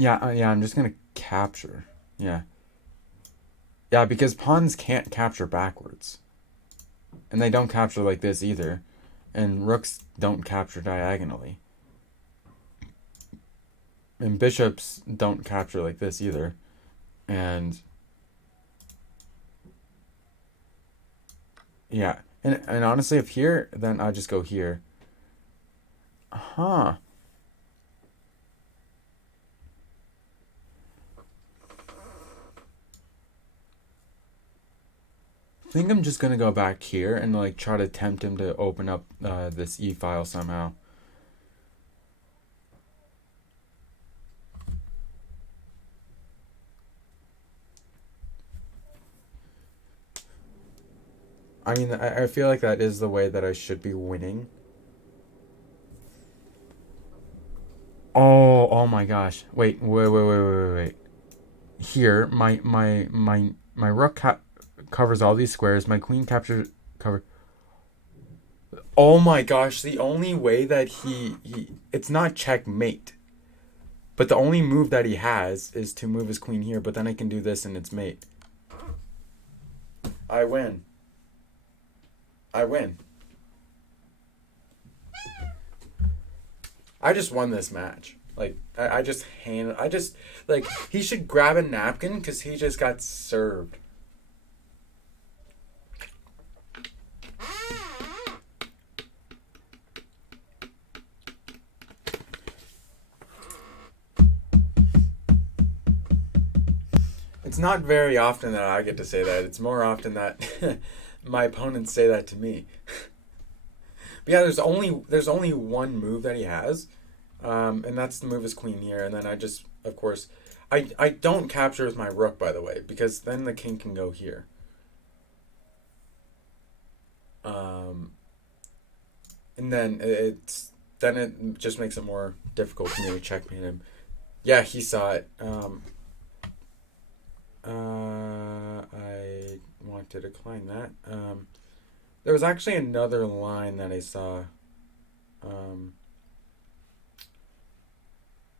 Yeah, yeah, I'm just gonna capture. Yeah. Yeah, because pawns can't capture backwards. And they don't capture like this either. And rooks don't capture diagonally. And bishops don't capture like this either. And yeah. And honestly, if here, then I just go here. Huh. I think I'm just gonna go back here and like try to tempt him to open up this e file somehow. I mean, I feel like that is the way that I should be winning. Oh my gosh! Wait. Here, my rook covers all these squares. My queen captures cover. Oh my gosh! The only way that he it's not checkmate, but the only move that he has is to move his queen here. But then I can do this and it's mate. I win. I win. I just won this match. Like I just hand I just like he should grab a napkin because he just got served. It's not very often that I get to say that. It's more often that my opponents say that to me. But yeah, there's only one move that he has, and that's to move his queen here, and then I just of course I don't capture with my rook by the way because then the king can go here. Um, and then it just makes it more difficult for me to checkmate him. Yeah, he saw it. I want to decline that. There was actually another line that I saw. Um,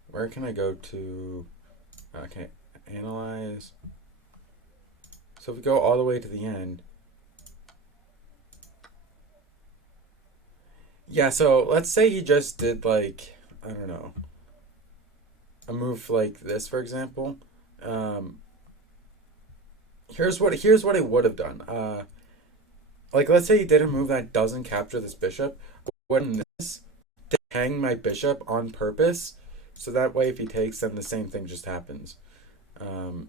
where can I go to? Okay, analyze. So if we go all the way to the end. Yeah, so let's say he just did like, I don't know, a move like this, for example. Um, here's what I would have done. Like let's say he did a move that doesn't capture this bishop. I would have done this to hang my bishop on purpose So that way, if he takes, then the same thing just happens. Um,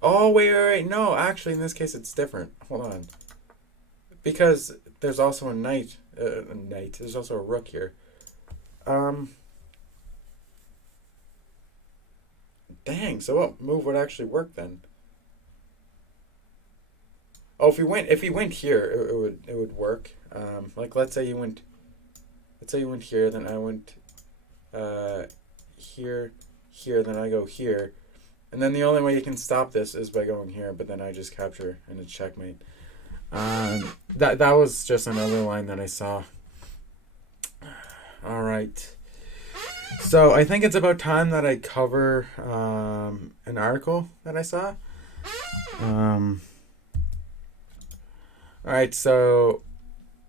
oh, wait. No, actually, in this case, it's different. Hold on. Because there's also a knight. A knight. There's also a rook here. Um, Dang. So what move would actually work then? Oh, if he went here, it would work. Like let's say you went here, then I went uh, here, here, then I go here, and then the only way you can stop this is by going here. But then I just capture and it's checkmate. That was just another line that I saw. All right. So I think it's about time that I cover an article that I saw. Um, all right. So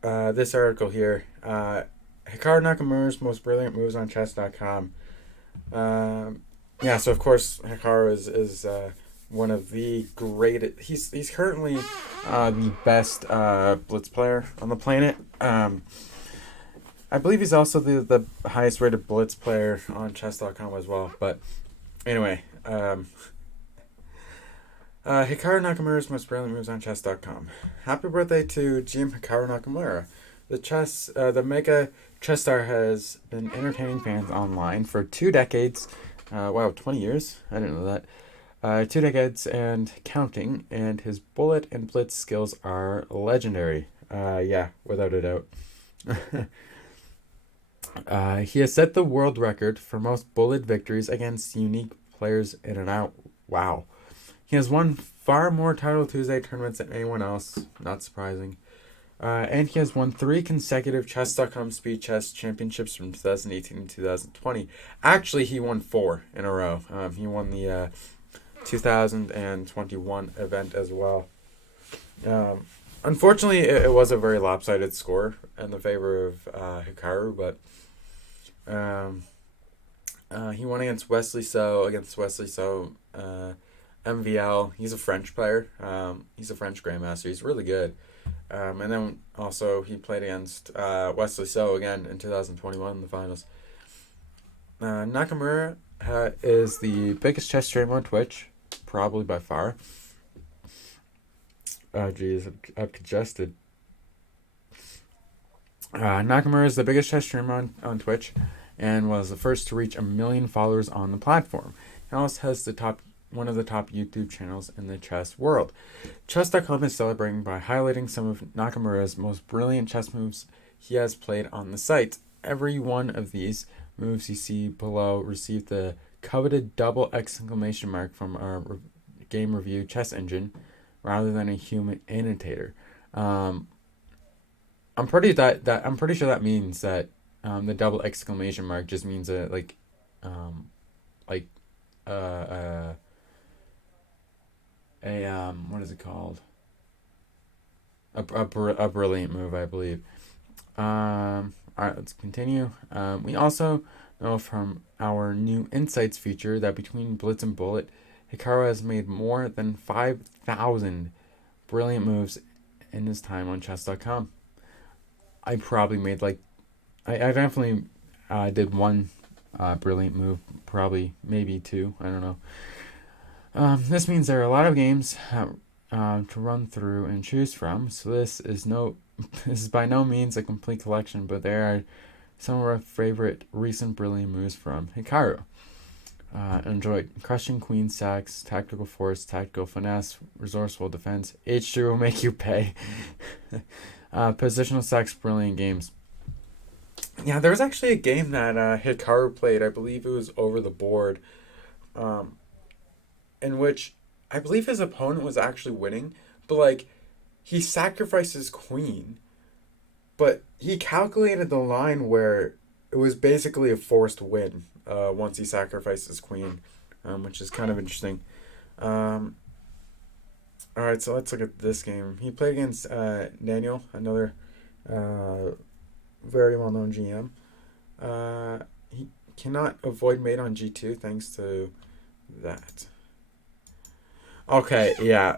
this article here. Hikaru Nakamura's most brilliant moves on chess.com. Yeah, so of course Hikaru is one of the great. He's currently the best blitz player on the planet. I believe he's also the highest rated blitz player on chess.com as well. But anyway, Hikaru Nakamura's most brilliant moves on chess.com. Happy birthday to GM Hikaru Nakamura. The mega chess star has been entertaining fans online for 2 decades. Wow, 20 years? I didn't know that. 2 decades and counting, and his bullet and blitz skills are legendary. Yeah, without a doubt. He has set the world record for most bullet victories against unique players in and out. Wow. He has won far more Title Tuesday tournaments than anyone else. Not surprising. And he has won 3 consecutive Chess.com Speed Chess Championships from 2018 and 2020. Actually, he won 4 in a row. He won the 2021 event as well. Unfortunately, it was a very lopsided score in the favor of Hikaru, but he won against Wesley So, MVL. He's a French player. He's a French Grandmaster. He's really good. And then also he played against Wesley So again in 2021 in the finals. Nakamura is the biggest chess streamer on Twitch, probably by far. Oh, geez, I'm congested. Nakamura is the biggest chess streamer on Twitch and was the first to reach 1 million followers on the platform. He also has one of the top YouTube channels in the chess world. Chess.com is celebrating by highlighting some of Nakamura's most brilliant chess moves he has played on the site. Every one of these moves you see below received the coveted double exclamation mark from our game review chess engine rather than a human annotator. I'm pretty sure that means that the double exclamation mark just means like uh, what is it called? A brilliant move, I believe. All right, let's continue. We also know from our new Insights feature that between Blitz and Bullet, Hikaru has made more than 5,000 brilliant moves in his time on chess.com. I probably made I definitely did one brilliant move, probably maybe 2. I don't know. This means there are a lot of games to run through and choose from. So this is by no means a complete collection, but there are some of our favorite recent brilliant moves from Hikaru. Enjoy crushing queen sacks, tactical force, tactical finesse, resourceful defense. H3 will make you pay. Positional sacks, brilliant games. Yeah, there was actually a game that Hikaru played. I believe it was over the board. In which I believe his opponent was actually winning, but he sacrificed his queen, but he calculated the line where it was basically a forced win once he sacrificed his queen, which is kind of interesting. All right, so let's look at this game. He played against Daniel, another very well-known GM. He cannot avoid mate on G2 thanks to that. Okay, yeah.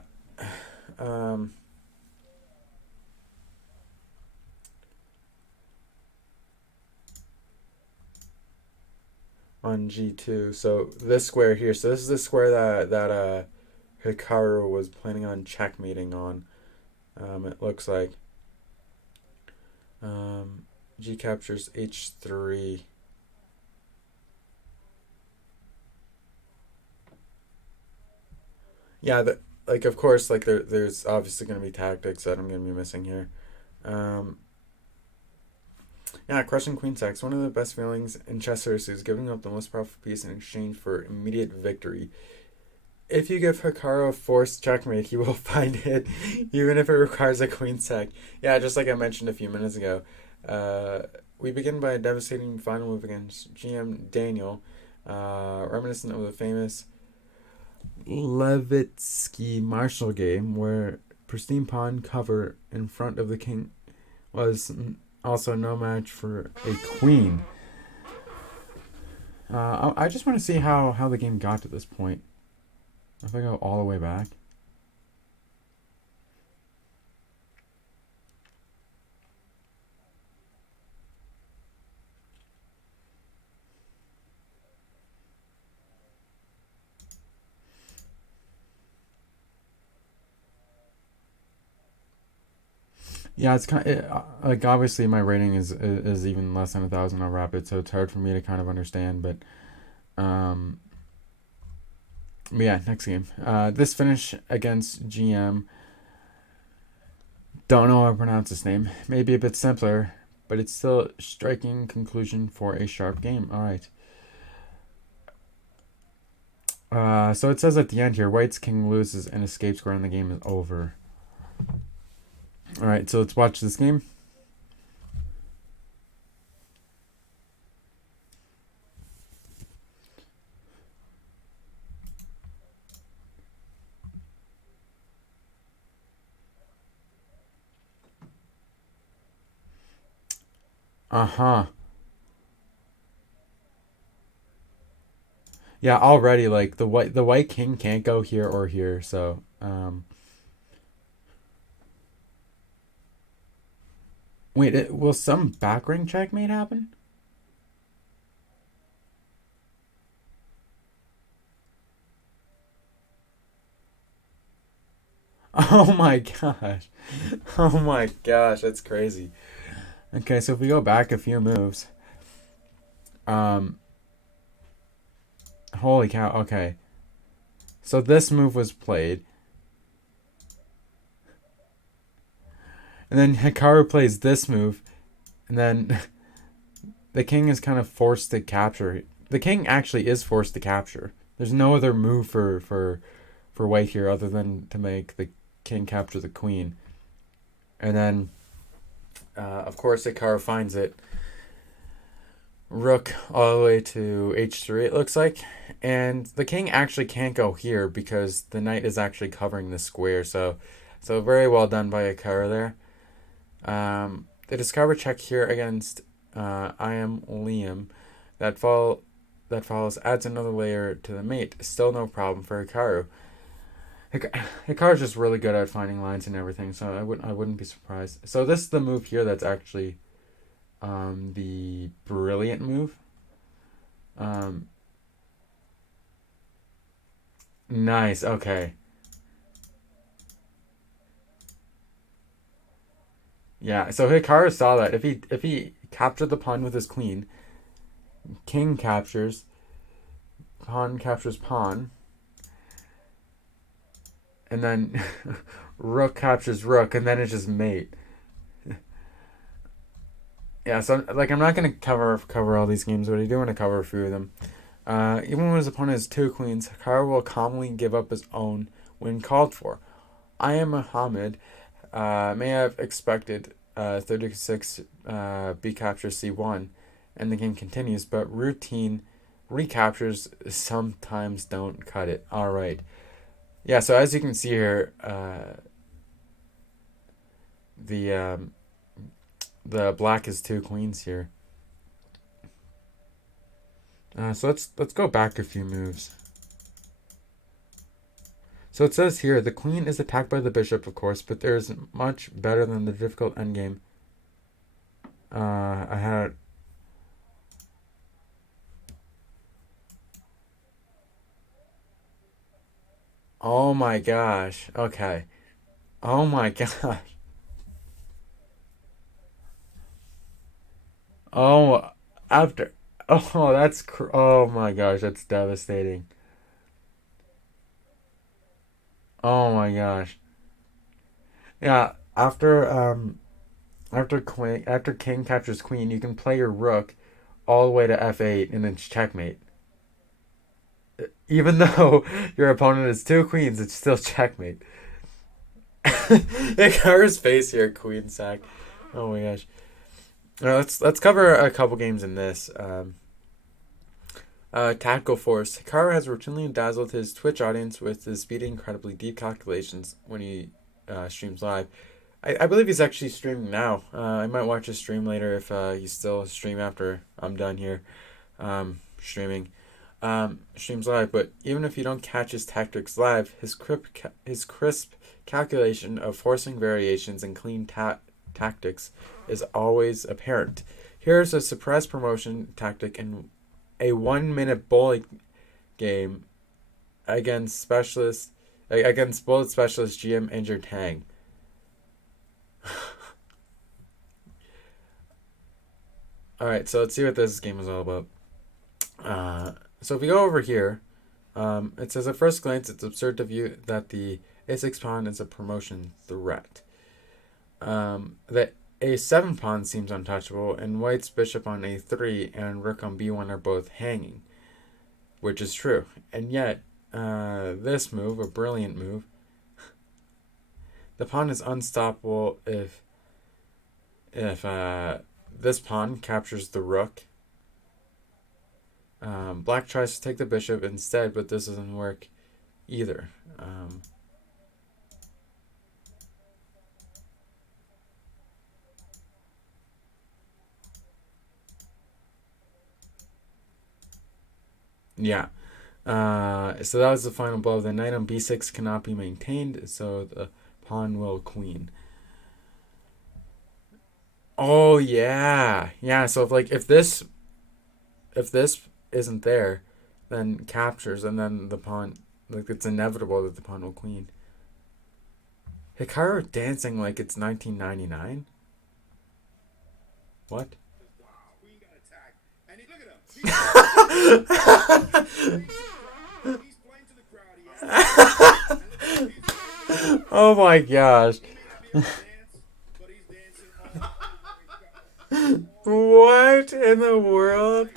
on g2. So this square here. So this is the square that Hikaru was planning on checkmating on. It looks like. G captures h3. Yeah, like of course, like there's obviously going to be tactics that I'm going to be missing here. Um, yeah, crushing queen sacks. One of the best feelings in chess is giving up the most powerful piece in exchange for immediate victory. If you give Hikaru a forced checkmate, he will find it, even if it requires a queen sack. Yeah, just like I mentioned a few minutes ago. We begin by a devastating final move against GM Daniel, reminiscent of the famous Levitsky Marshall game, where pristine pawn cover in front of the king was also no match for a queen. I just want to see how the game got to this point. If I go all the way back. Yeah, it's kind of like obviously my rating is even less than 1,000 on Rapid, so it's hard for me to kind of understand. Um, but yeah, next game. This finish against GM. Don't know how to pronounce his name. Maybe a bit simpler, but it's still a striking conclusion for a sharp game. All right. So it says at the end here, White's king loses and escapes square, and the game is over. All right, so let's watch this game. Uh-huh. Yeah, already like the white king can't go here or here, so wait, will some back ring checkmate happen? Oh my gosh. Oh my gosh, that's crazy. Okay, so if we go back a few moves, um holy cow, okay. So this move was played, and then Hikaru plays this move, and then the king is kind of forced to capture. The king actually is forced to capture. There's no other move for white here other than to make the king capture the queen. And then, of course, Hikaru finds it. Rook all the way to h3, it looks like. And the king actually can't go here because the knight is actually covering the square. So very well done by Hikaru there. The discover check here against I am Liam. That follows adds another layer to the mate. Still no problem for Hikaru. Hikaru's just really good at finding lines and everything, so I wouldn't be surprised. So this is the move here that's actually the brilliant move. Um, nice. Okay. Yeah. So Hikaru saw that if he captured the pawn with his queen, king captures, pawn captures pawn, and then rook captures rook, and then it's just mate. Yeah, so like I'm not gonna cover all these games, but I do want to cover a few of them. Even when his opponent has two queens, Hikaru will calmly give up his own when called for. I am Muhammad. May have expected 36 b capture c1, and the game continues, but routine recaptures sometimes don't cut it. All right. Yeah, so as you can see here, the the black is two queens here. So let's go back a few moves. So it says here the queen is attacked by the bishop, of course, but there's much better than the difficult endgame. I had Oh my gosh. Okay. Oh my gosh. Oh, after. Oh, oh my gosh, that's devastating. Oh my gosh. Yeah, after king captures queen, you can play your rook all the way to f8 and then checkmate. Even though your opponent has two queens, it's still checkmate. Hikaru's face here, queen sack. Oh my gosh. Let's cover a couple games in this. Tactical Force. Hikaru has routinely dazzled his Twitch audience with his speedy, incredibly deep calculations when he streams live. I believe he's actually streaming now. I might watch his stream later if he's still stream after I'm done here streaming. Streams live, but even if you don't catch his tactics live, his crisp calculation of forcing variations and clean tactics is always apparent. Here's a suppressed promotion tactic in a 1 minute bowling game against bullet specialist GM injured Tang. All right, so let's see what this game is all about. So if we go over here, it says at first glance it's absurd to view that the a6 pawn is a promotion threat. The a7 pawn seems untouchable, and white's bishop on a3 and rook on b1 are both hanging, which is true. And yet, this move, a brilliant move, the pawn is unstoppable if this pawn captures the rook. Black tries to take the bishop instead, but this doesn't work either. Yeah. So that was the final blow. The knight on b6 cannot be maintained, so the pawn will queen. Oh yeah, yeah. So if this isn't there, then captures, and then the pawn, like, it's inevitable that the pawn will queen. Hikaru dancing like it's 1999. What? Oh my gosh. What in the world?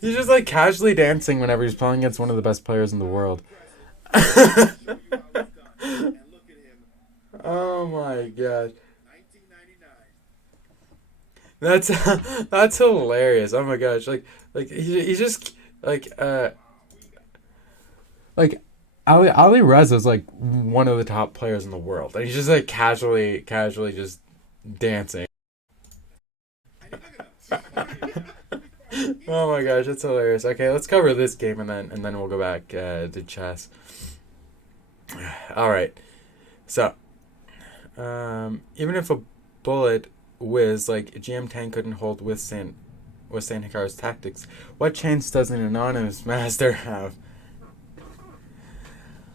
He's just like casually dancing whenever he's playing against one of the best players in the world. Oh my gosh. That's that's hilarious. Oh my gosh. Like he's just like Ali Reza is like one of the top players in the world, and he's just like casually just dancing. Oh my gosh, it's hilarious. Okay, let's cover this game and then we'll go back to chess. All right. So, even if a bullet whiz like GM Tang couldn't withstand Hikaru's tactics, what chance does an anonymous master have?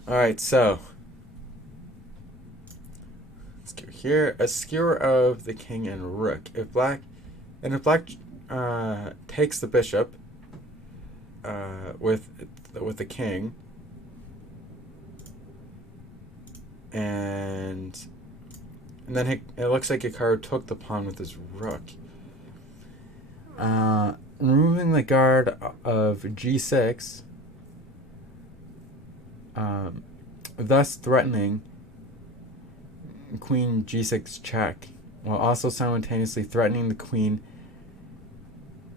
All right, so let's go here. A skewer of the king and rook. If black takes the bishop with the king, and then it looks like Hikaru took the pawn with his rook. Removing the guard of g6, thus threatening queen g6 check, while also simultaneously threatening the queen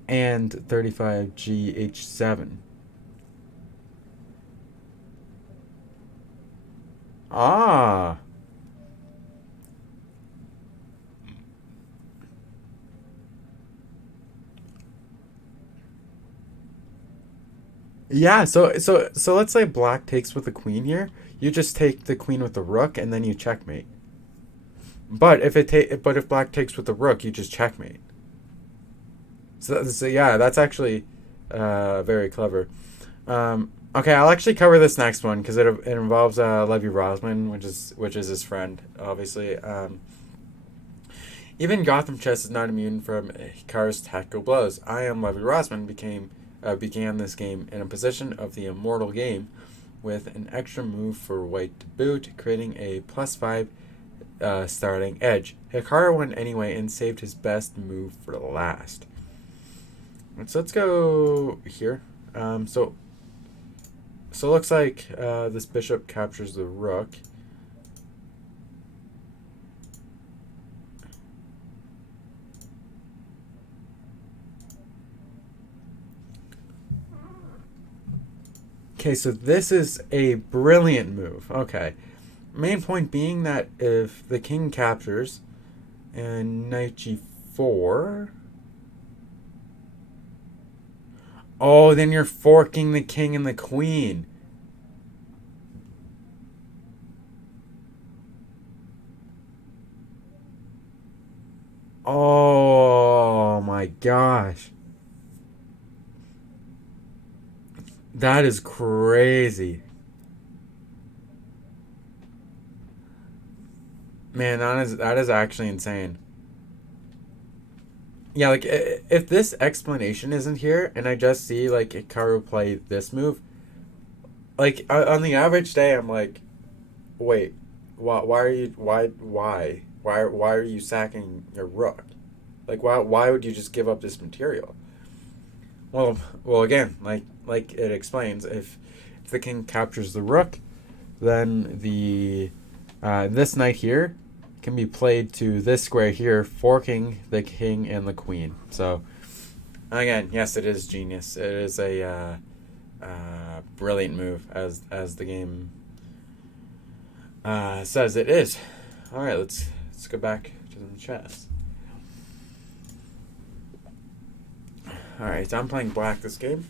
and 35 gh7. Ah. Yeah, so let's say black takes with the queen here. You just take the queen with the rook and then you checkmate. But if black takes with the rook, you just checkmate. So yeah, that's actually very clever. Okay, I'll actually cover this next one because it involves Levi Rosman, which is his friend, obviously. Even Gotham Chess is not immune from Hikaru's tactical blows. I am Levi Rosman began this game in a position of the immortal game, with an extra move for white to boot, creating a +5 starting edge. Hikaru went anyway and saved his best move for the last. So let's go here. So it looks like this bishop captures the rook. Okay, so this is a brilliant move. Okay. Main point being that if the king captures and knight g4. Oh, then you're forking the king and the queen. Oh my gosh. That is crazy. Man, that is actually insane. Yeah, like if this explanation isn't here and I just see like Hikaru play this move, like on the average day I'm like, wait, why are you why are you sacking your rook? Like why would you just give up this material? Well again, like it explains, if the king captures the rook, then the this knight here can be played to this square here, forking the king and the queen. So again, yes, it is genius. It is a brilliant move, as the game says it is. All right, let's go back to the chess. All right, so I'm playing black this game.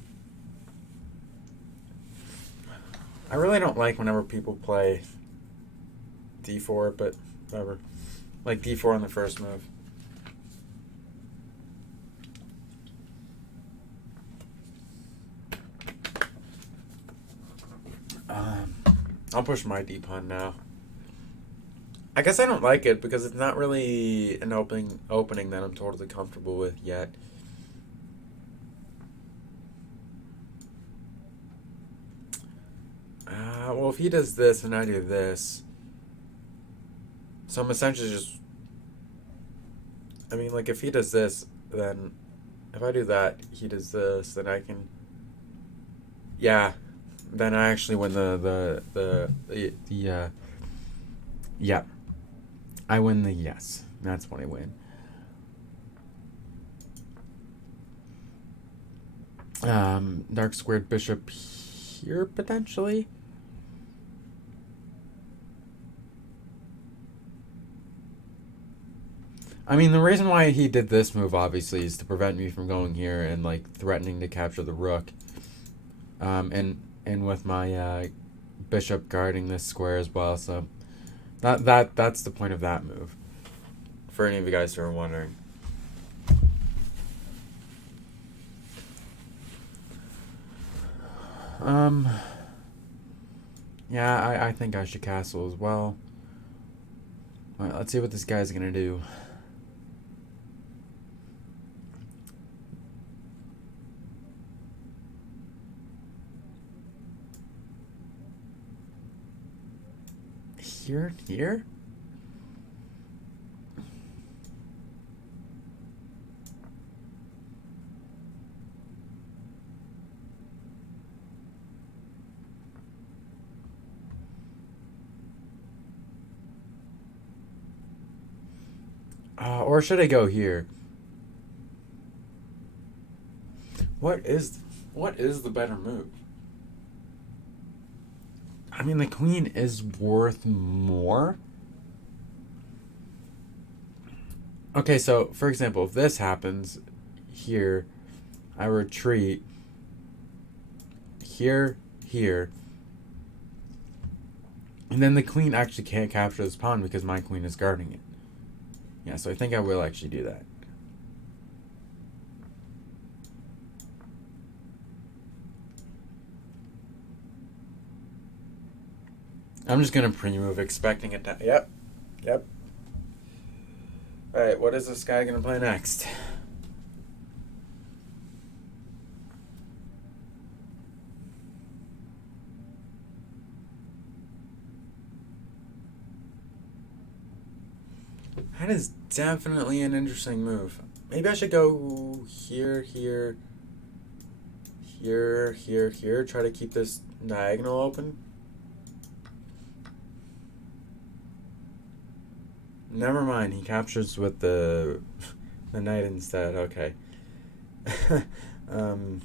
I really don't like whenever people play d4, but whatever. Like d4 on the first move. I'll push my d pawn now. I guess I don't like it because it's not really an opening that I'm totally comfortable with yet. Well, if he does this and I do this, so I'm essentially just. I mean, like if he does this, then if I do that, he does this, then I can. Yeah, then I actually win the yeah. I win the yes. That's what I win. Dark squared bishop here potentially. I mean, the reason why he did this move obviously is to prevent me from going here and like threatening to capture the rook. And with my bishop guarding this square as well, so that's the point of that move. For any of you guys who are wondering. Yeah, I think I should castle as well. All right, let's see what this guy's gonna do. Here? Or should I go here? What is the better move? I mean, the queen is worth more. Okay, so for example, if this happens here, I retreat here, and then the queen actually can't capture this pawn because my queen is guarding it. Yeah, so I think I will actually do that. I'm just gonna pre-move, expecting it to. Yep, yep. All right, what is this guy gonna play next? That is definitely an interesting move. Maybe I should go here, here, here, here, here. Try to keep this diagonal open. Never mind. He captures with the knight instead. Okay. um,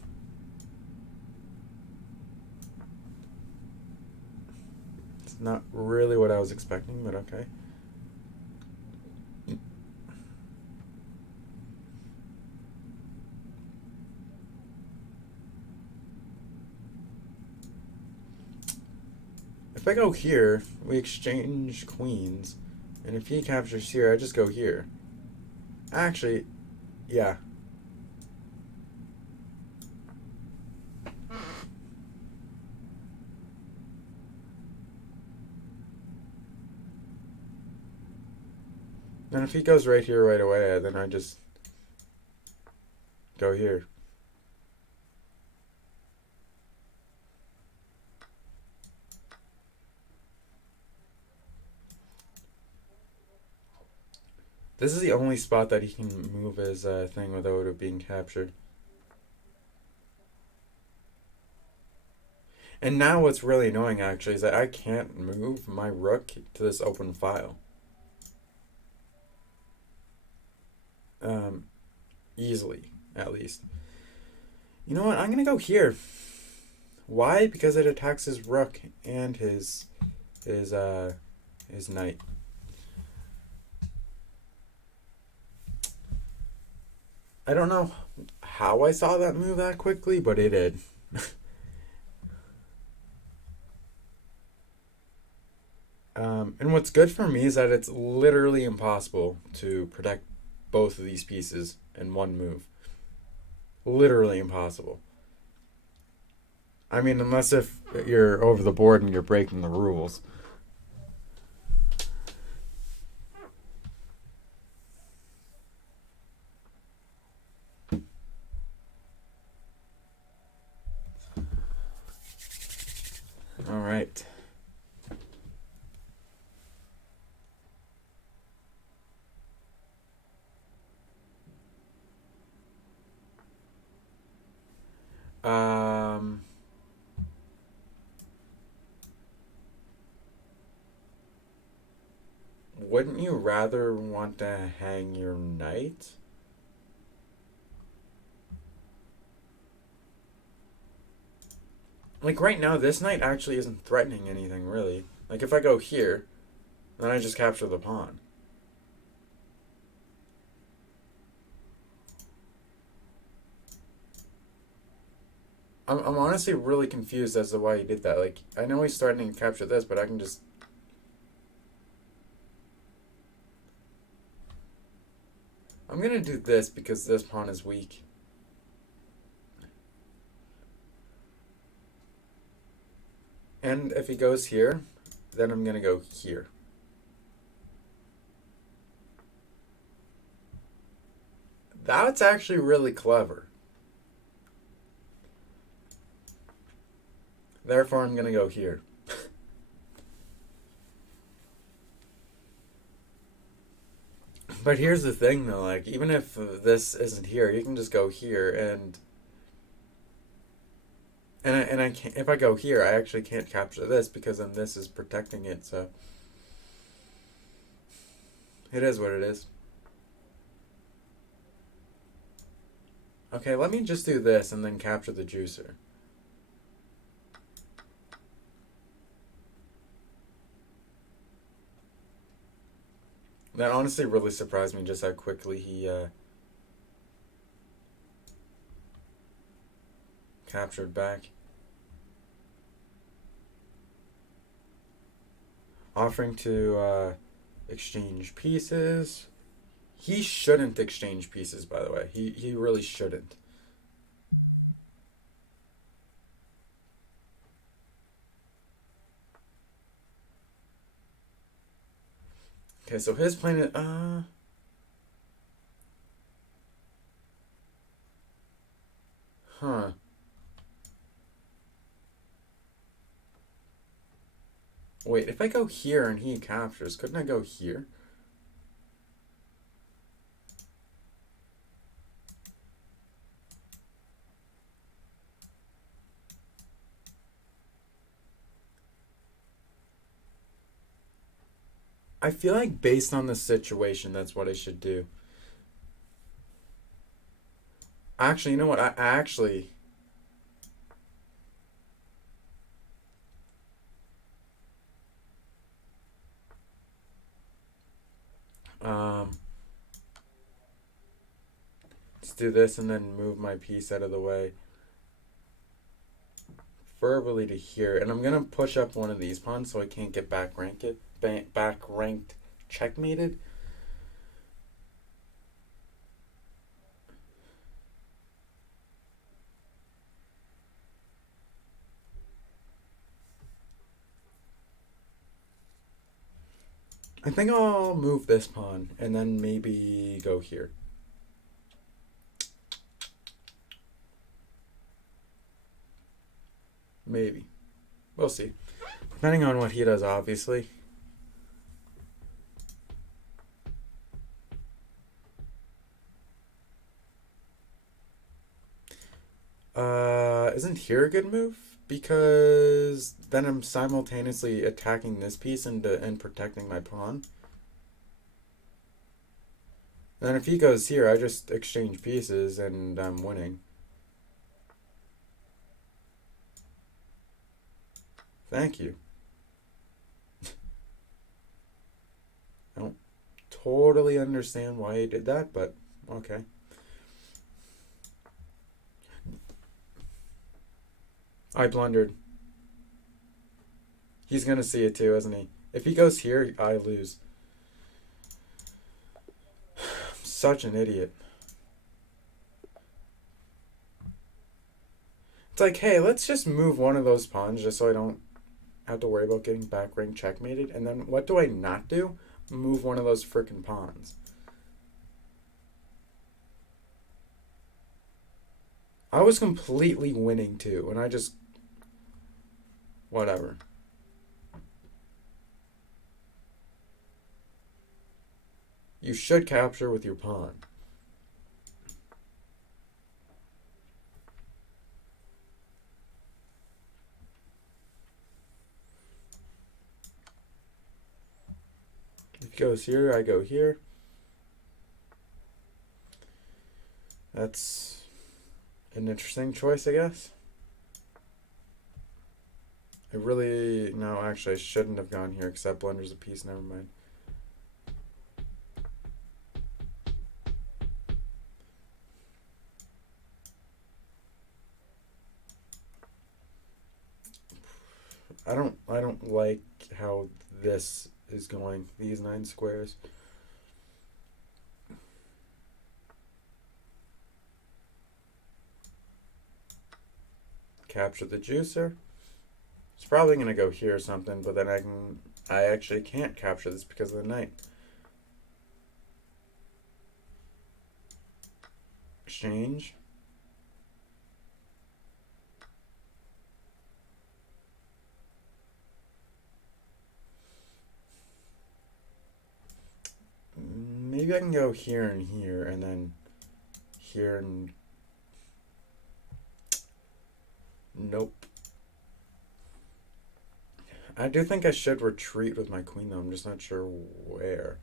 it's not really what I was expecting, but okay. If I go here, we exchange queens, and if he captures here, I just go here. Actually, yeah. And if he goes right here right away, then I just go here. This is the only spot that he can move his thing without it being captured. And now what's really annoying actually is that I can't move my rook to this open file. Easily, at least. You know what? I'm gonna go here. Why? Because it attacks his rook and his knight. I don't know how I saw that move that quickly, but it did. And what's good for me is that it's literally impossible to protect both of these pieces in one move. Literally impossible. I mean, unless if you're over the board and you're breaking the rules. All right. Um, wouldn't you rather want to hang your knight? Like right now, this knight actually isn't threatening anything really. Like if I go here, then I just capture the pawn. I'm honestly really confused as to why he did that. Like, I know he's starting to capture this, but I can just... I'm going to do this because this pawn is weak. And if he goes here, then I'm going to go here. That's actually really clever. Therefore, I'm going to go here. But here's the thing, though. Like, even if this isn't here, you can just go here and I can't. If I go here, I actually can't capture this because then this is protecting it. So it is what it is. Okay, let me just do this and then capture the juicer. That honestly really surprised me just how quickly he captured back. Offering to exchange pieces. He shouldn't exchange pieces, by the way. He really shouldn't. Okay, so his plan is huh. Wait, if I go here and he captures, couldn't I go here? I feel like based on the situation, that's what I should do. Actually, you know what? I actually um let's do this and then move my piece out of the way verbally to here, and I'm gonna push up one of these pawns so I can't get back ranked checkmated. I think I'll move this pawn and then maybe go here. Maybe. We'll see. Depending on what he does, obviously. Isn't here a good move? Because then I'm simultaneously attacking this piece and protecting my pawn. Then if he goes here, I just exchange pieces and I'm winning. Thank you. I don't totally understand why he did that, but okay. I blundered. He's gonna see it too, isn't he? If he goes here, I lose. I'm such an idiot. It's like, hey, let's just move one of those pawns just so I don't have to worry about getting back ring checkmated. And then what do I not do? Move one of those freaking pawns. I was completely winning too, and I just whatever. You should capture with your pawn. If he goes here, I go here. That's an interesting choice, I guess. I really no, actually, I shouldn't have gone here because that blunders a piece. Never mind. I don't like how this is going. These 9 squares. Capture the juicer. It's probably gonna go here or something, but then I actually can't capture this because of the knight. Exchange. Maybe I can go here and then here and nope. I do think I should retreat with my queen though. I'm just not sure where.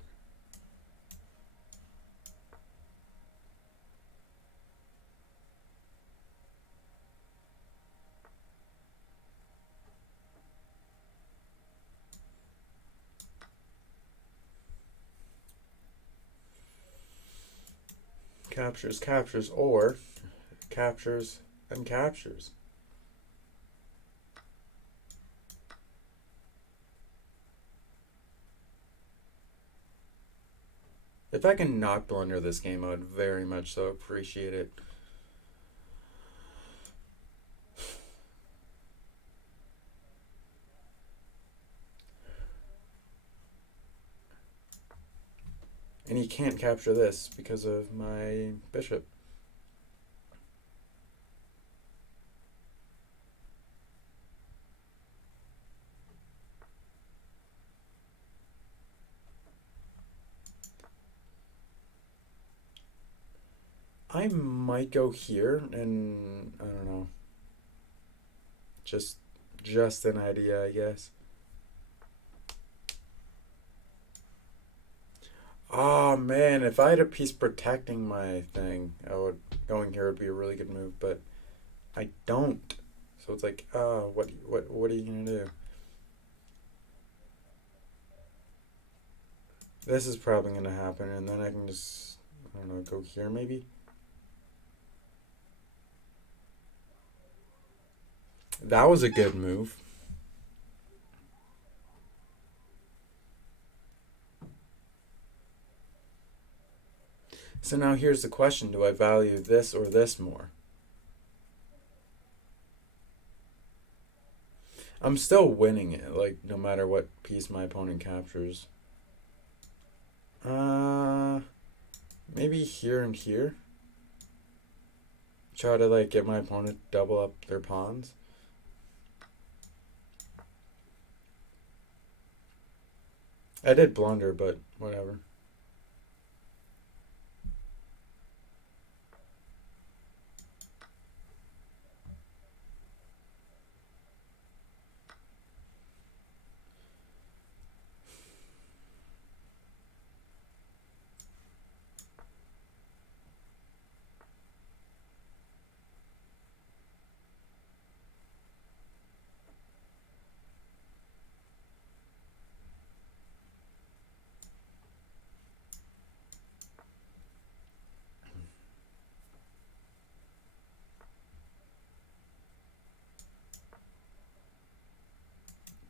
Captures, captures, or captures and captures. If I can not blunder this game, I would very much so appreciate it. And he can't capture this because of my bishop. I might go here, and I don't know. Just just an idea, I guess. Oh man, if I had a piece protecting my thing, I would going here would be a really good move, but I don't. So it's like, oh, what are you gonna do? This is probably gonna happen, and then I can just, I don't know, go here maybe. That was a good move. So now here's the question: do I value this or this more? I'm still winning it, like no matter what piece my opponent captures. Uh, maybe here and here. Try to like get my opponent to double up their pawns. I did blunder, but whatever.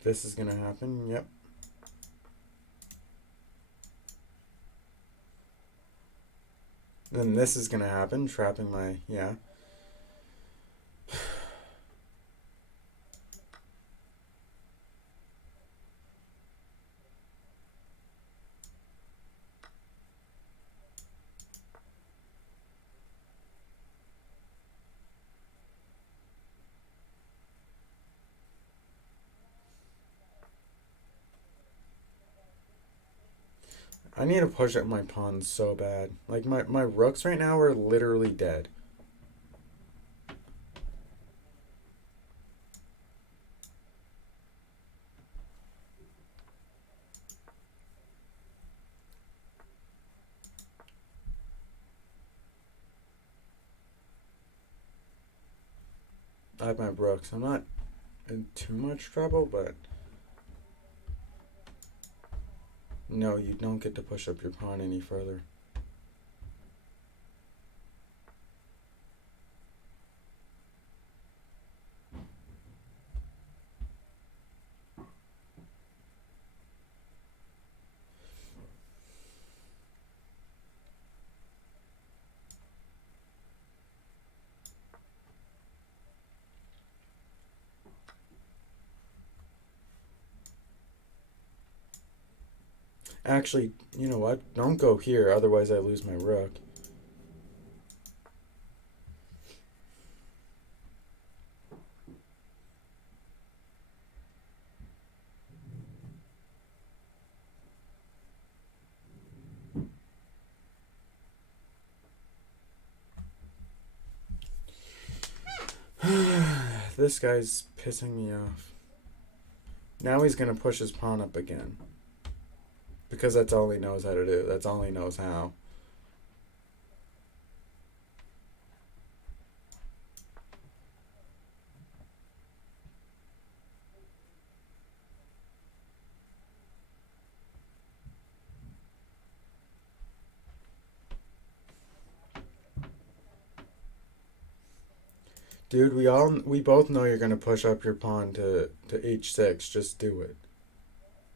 This is gonna happen. Yep. Then this is gonna happen, trapping my, yeah. I need to push up my pawns so bad. Like my rooks right now are literally dead. I have my rooks. I'm not in too much trouble, but no, you don't get to push up your pawn any further. Actually, you know what? Don't go here, otherwise I lose my rook. This guy's pissing me off. Now he's gonna push his pawn up again. Because that's all he knows how to do. That's all he knows how. Dude, we both know you're gonna push up your pawn to h6. Just do it.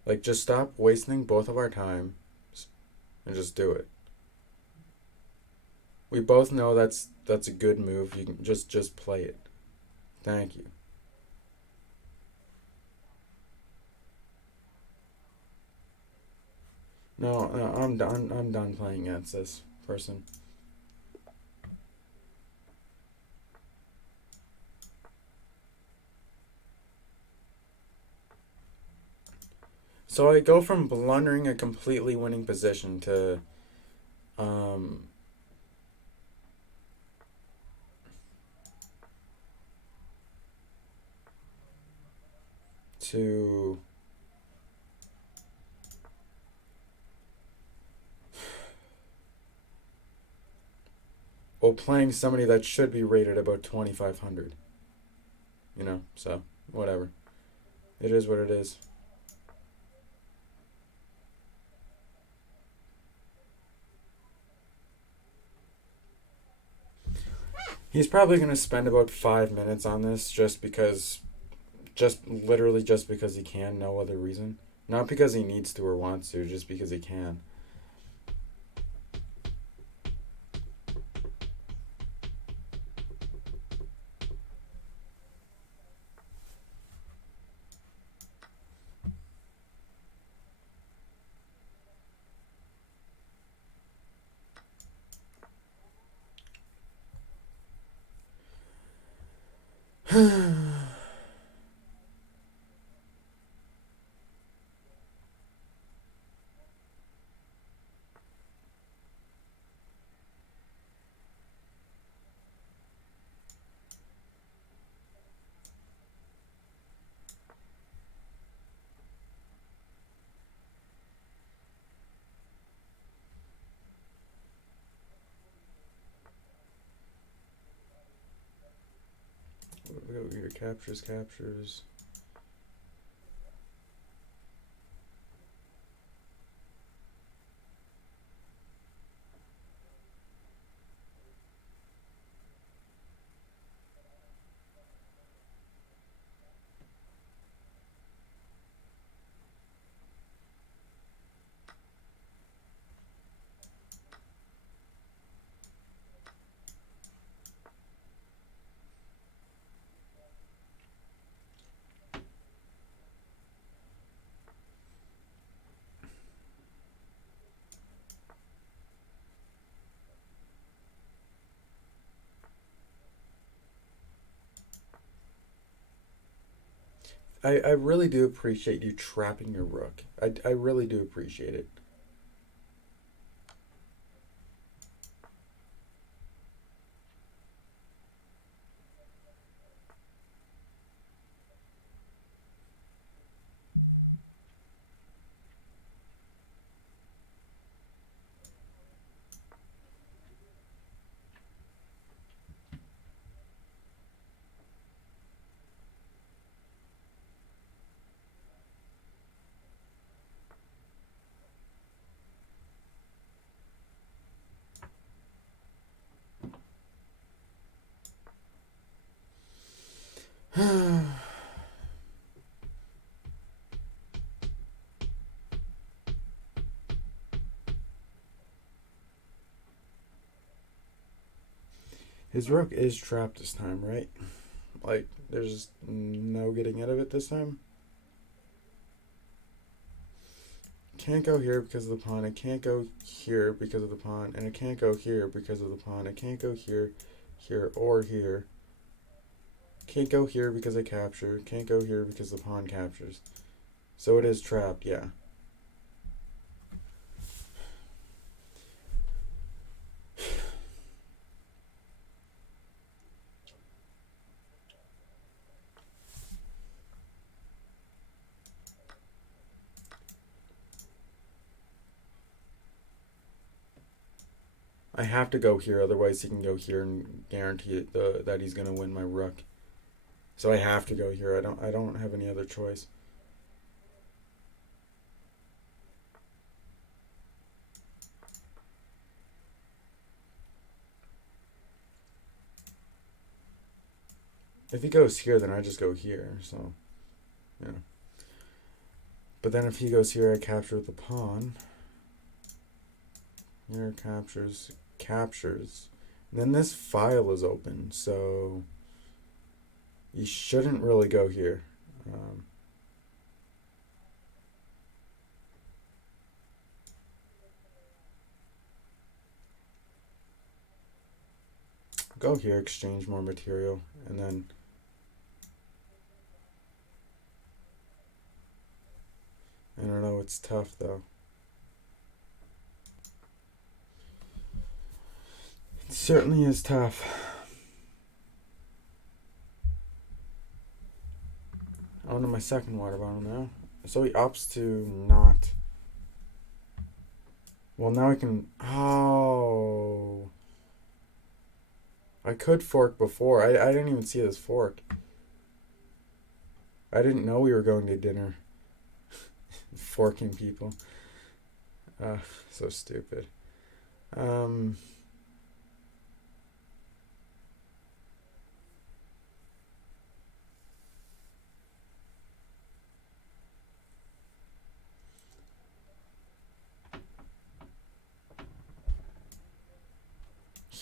Like, just stop wasting both of our time and just do it. We both know that's a good move. You can just play it. Thank you. No, no, I'm done. I'm done playing against this person. So I go from blundering a completely winning position um to well playing somebody that should be rated about 2500. So whatever. It is what it is. He's probably gonna spend about 5 minutes on this just literally just because he can, no other reason. Not because he needs to or wants to, just because he can. We go here, captures. I really do appreciate you trapping your rook. I really do appreciate it. His rook is trapped this time, right? Like, there's no getting out of it this time. Can't go here because of the pawn. It can't go here because of the pawn, and it can't go here because of the pawn. It can't go here, here, or here. Can't go here because I capture. Can't go here because the pawn captures. So it is trapped, yeah. I have to go here, otherwise he can go here and guarantee that he's gonna win my rook. So I have to go here. I don't have any other choice. If he goes here, then I just go here. So yeah. But then if he goes here, I capture with the pawn. Here captures. And then this file is open, so you shouldn't really go here. Um, go here, exchange more material, and then I don't know, it's tough though. It certainly is tough. On to my second water bottle now. So he opts to not. Well, now I can. Oh. I could fork before. I didn't even see this fork. I didn't know we were going to dinner. Forking people. So stupid.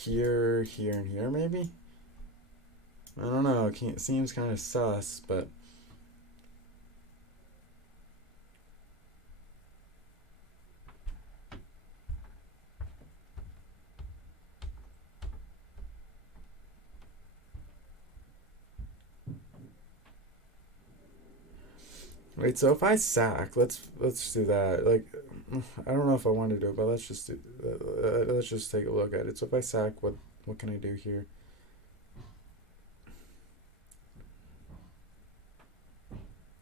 Here, here, and here, maybe? I don't know. It seems kind of sus, but. Wait, so if I sack, let's do that. Like, I don't know if I want to do it, but let's just do. Let's just take a look at it. So if I sack, what can I do here?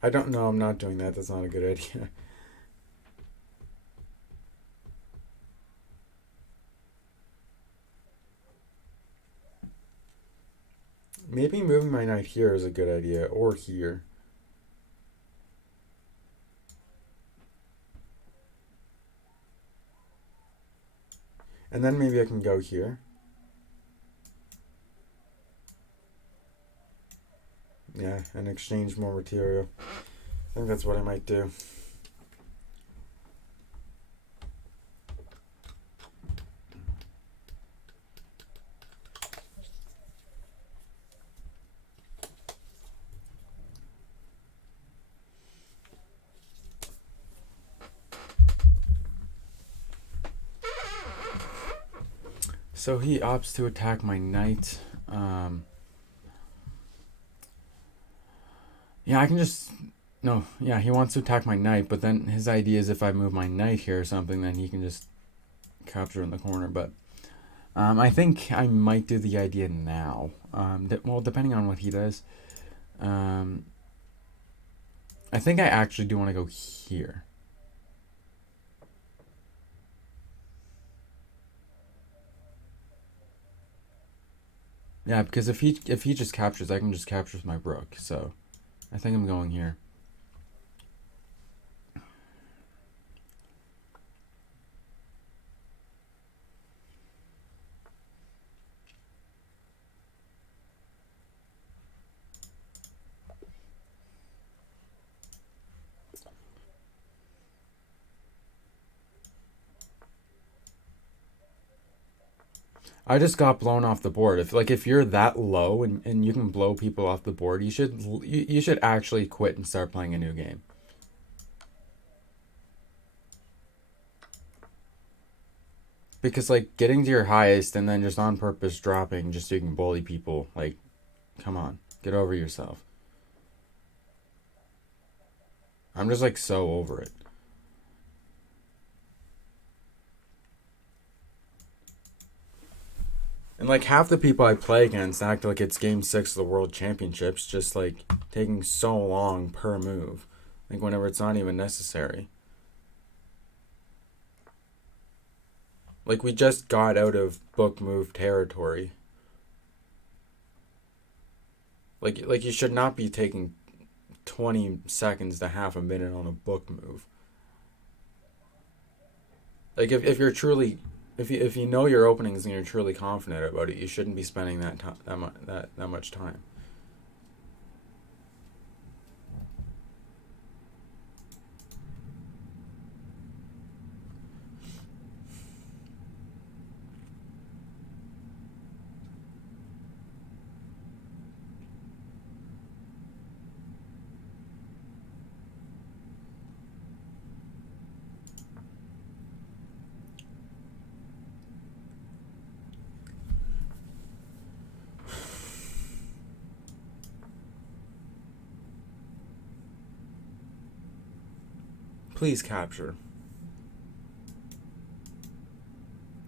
I don't know. I'm not doing that. That's not a good idea. Maybe moving my knight here is a good idea, or here. And then maybe I can go here. Yeah, and exchange more material. I think that's what I might do. So he opts to attack my knight. Yeah, I can just. No, yeah, he wants to attack my knight, but then his idea is if I move my knight here or something, then he can just capture in the corner. But I think I might do the idea now. Well, depending on what he does. I think I actually do want to go here. Yeah, because if he just captures, I can just capture with my rook. So I think I'm going here. I just got blown off the board. If you're that low and you can blow people off the board, you should actually quit and start playing a new game. Because like getting to your highest and then just on purpose dropping just so you can bully people, like, come on, get over yourself. I'm just like so over it. And like half the people I play against act like it's game 6 of the World Championships, just like taking so long per move. Like whenever it's not even necessary. Like we just got out of book move territory. Like you should not be taking 20 seconds to half a minute on a book move. Like if you're truly if you know your openings and you're truly confident about it, you shouldn't be spending that much time. Please capture.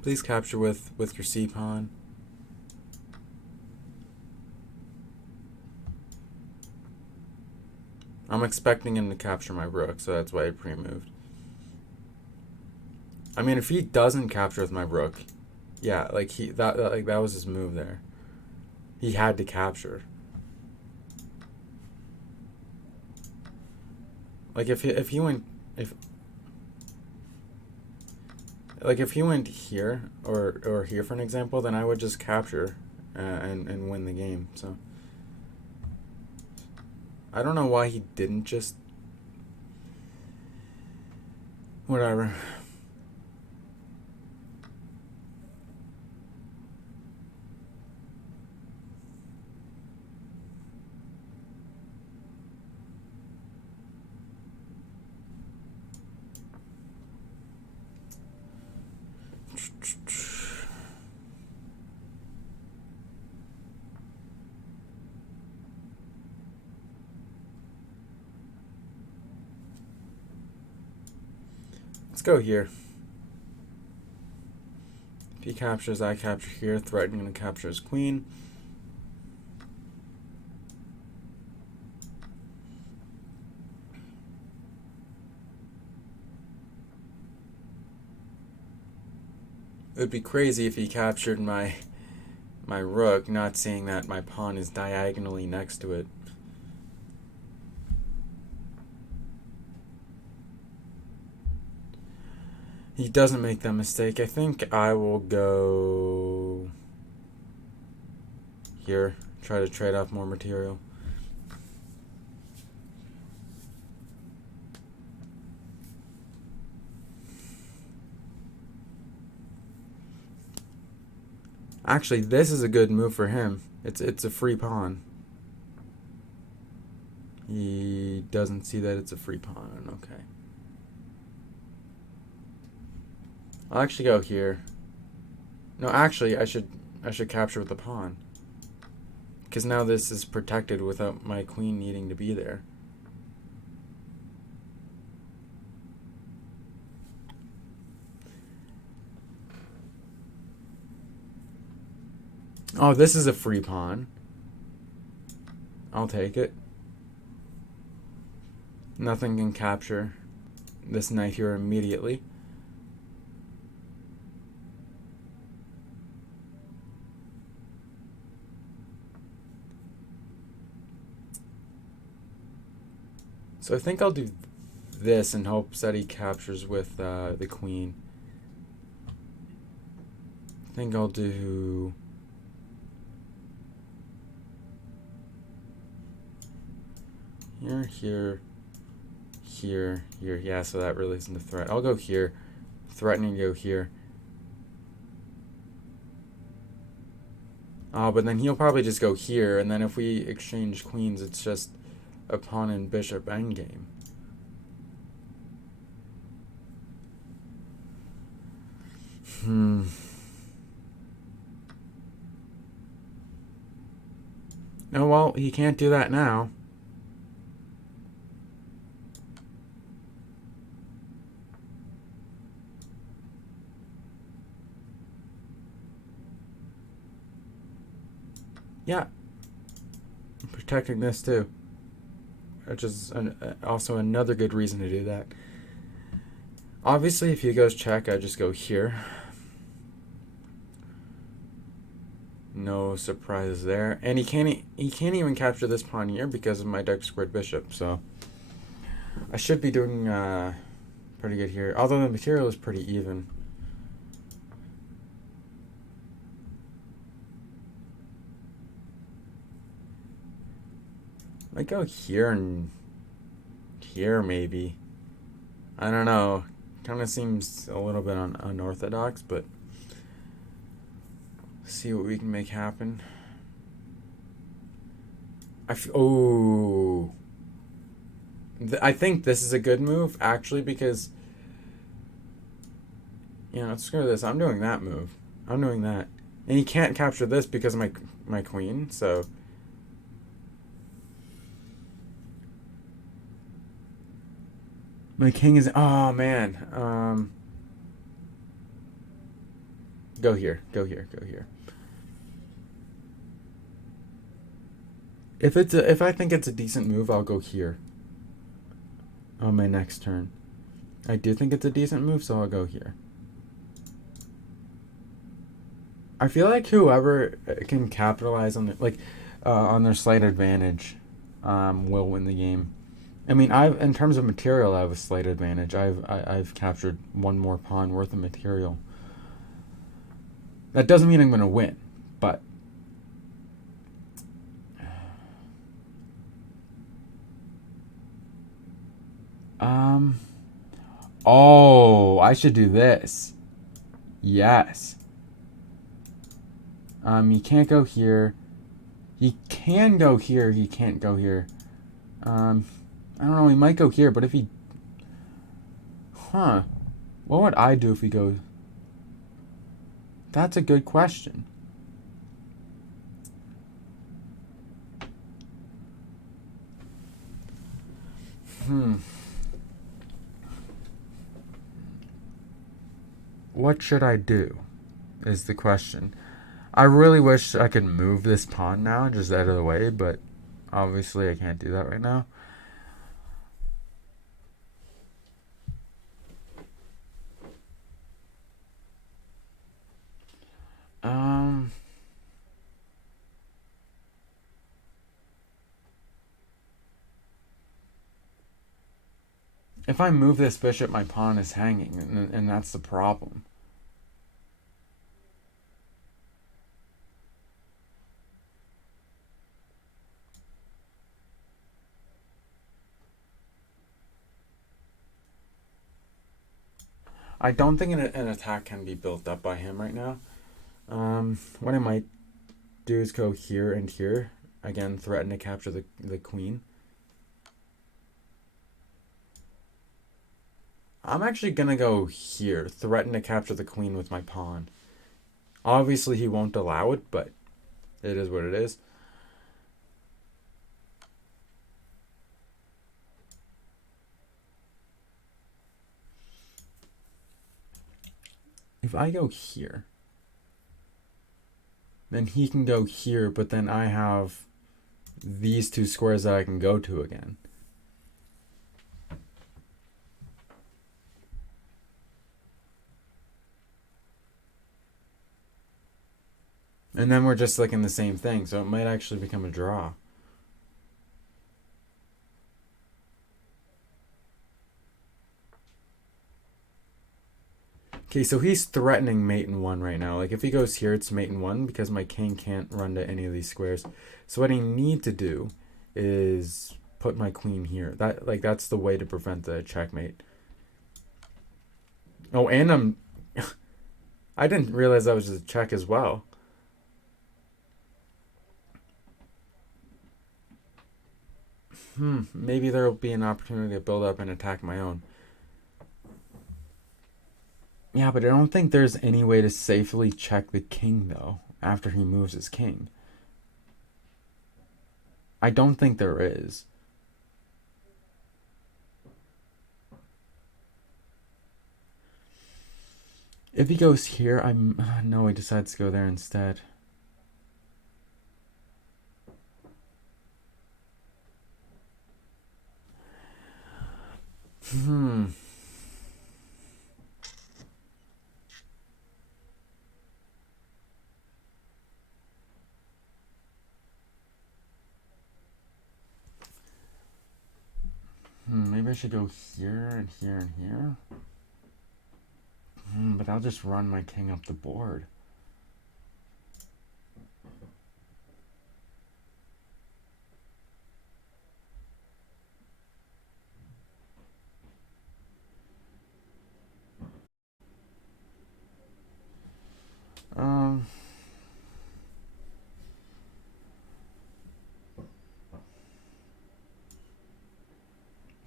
Please capture with your c-pawn. I'm expecting him to capture my rook, so that's why I pre-moved. I mean, if he doesn't capture with my rook, yeah, like that was his move there. He had to capture. Like if he went here or here for an example, then I would just capture and win the game. So I don't know why he didn't just whatever. Let's go here. If he captures, I capture here, threatening to capture his queen. It would be crazy if he captured my rook, not seeing that my pawn is diagonally next to it. He doesn't make that mistake. I think I will go here, try to trade off more material. Actually, this is a good move for him. It's a free pawn. He doesn't see that it's a free pawn. Okay. I'll actually go here. No, actually, I should capture with the pawn. Because now this is protected without my queen needing to be there. Oh, this is a free pawn. I'll take it. Nothing can capture this knight here immediately. So I think I'll do this in hopes that he captures with the queen. I think I'll do here, here, here, here. Yeah, so that really isn't a threat. I'll go here, threatening to go here. Oh, but then he'll probably just go here, and then if we exchange queens, it's just a pawn and bishop endgame. Oh, well, he can't do that now. Yeah. I'm protecting this too. Which is also another good reason to do that. Obviously, if he goes check, I just go here. No surprises there. And he can't even capture this pawn here because of my dark squared bishop. So I should be doing pretty good here. Although the material is pretty even. I go here and here maybe. I don't know. Kind of seems a little bit unorthodox, but see what we can make happen. I think this is a good move actually because screw this. I'm doing that move. I'm doing that, and he can't capture this because of my queen. So. My king is. Oh man. Go here. Go here. Go here. If I think it's a decent move, I'll go here on my next turn. I do think it's a decent move, so I'll go here. I feel like whoever can capitalize on on their slight advantage, will win the game. I mean, I've in terms of material, I have a slight advantage. I've captured one more pawn worth of material. That doesn't mean I'm going to win, but um. Oh, I should do this. Yes. He can't go here. He can go here. He can't go here. I don't know. He might go here, but if he, huh? What would I do if he goes? That's a good question. What should I do? Is the question. I really wish I could move this pawn now, just out of the way, but obviously I can't do that right now. Um, if I move this bishop, my pawn is hanging, and that's the problem. I don't think an attack can be built up by him right now. What I might do is go here and here. Again, threaten to capture the queen. I'm actually gonna go here, threaten to capture the queen with my pawn. Obviously, he won't allow it, but it is what it is. If I go here, then he can go here, but then I have these two squares that I can go to again. And then we're just looking the same thing, so it might actually become a draw. Okay, so he's threatening mate in one right now. Like if he goes here, it's mate in one because my king can't run to any of these squares. So what I need to do is put my queen here. That's the way to prevent the checkmate. Oh, and I didn't realize that was just a check as well. Maybe there will be an opportunity to build up and attack my own. Yeah, but I don't think there's any way to safely check the king, though, after he moves his king. I don't think there is. If he goes here, I'm... No, he decides to go there instead. Maybe I should go here and here and here. But I'll just run my king up the board.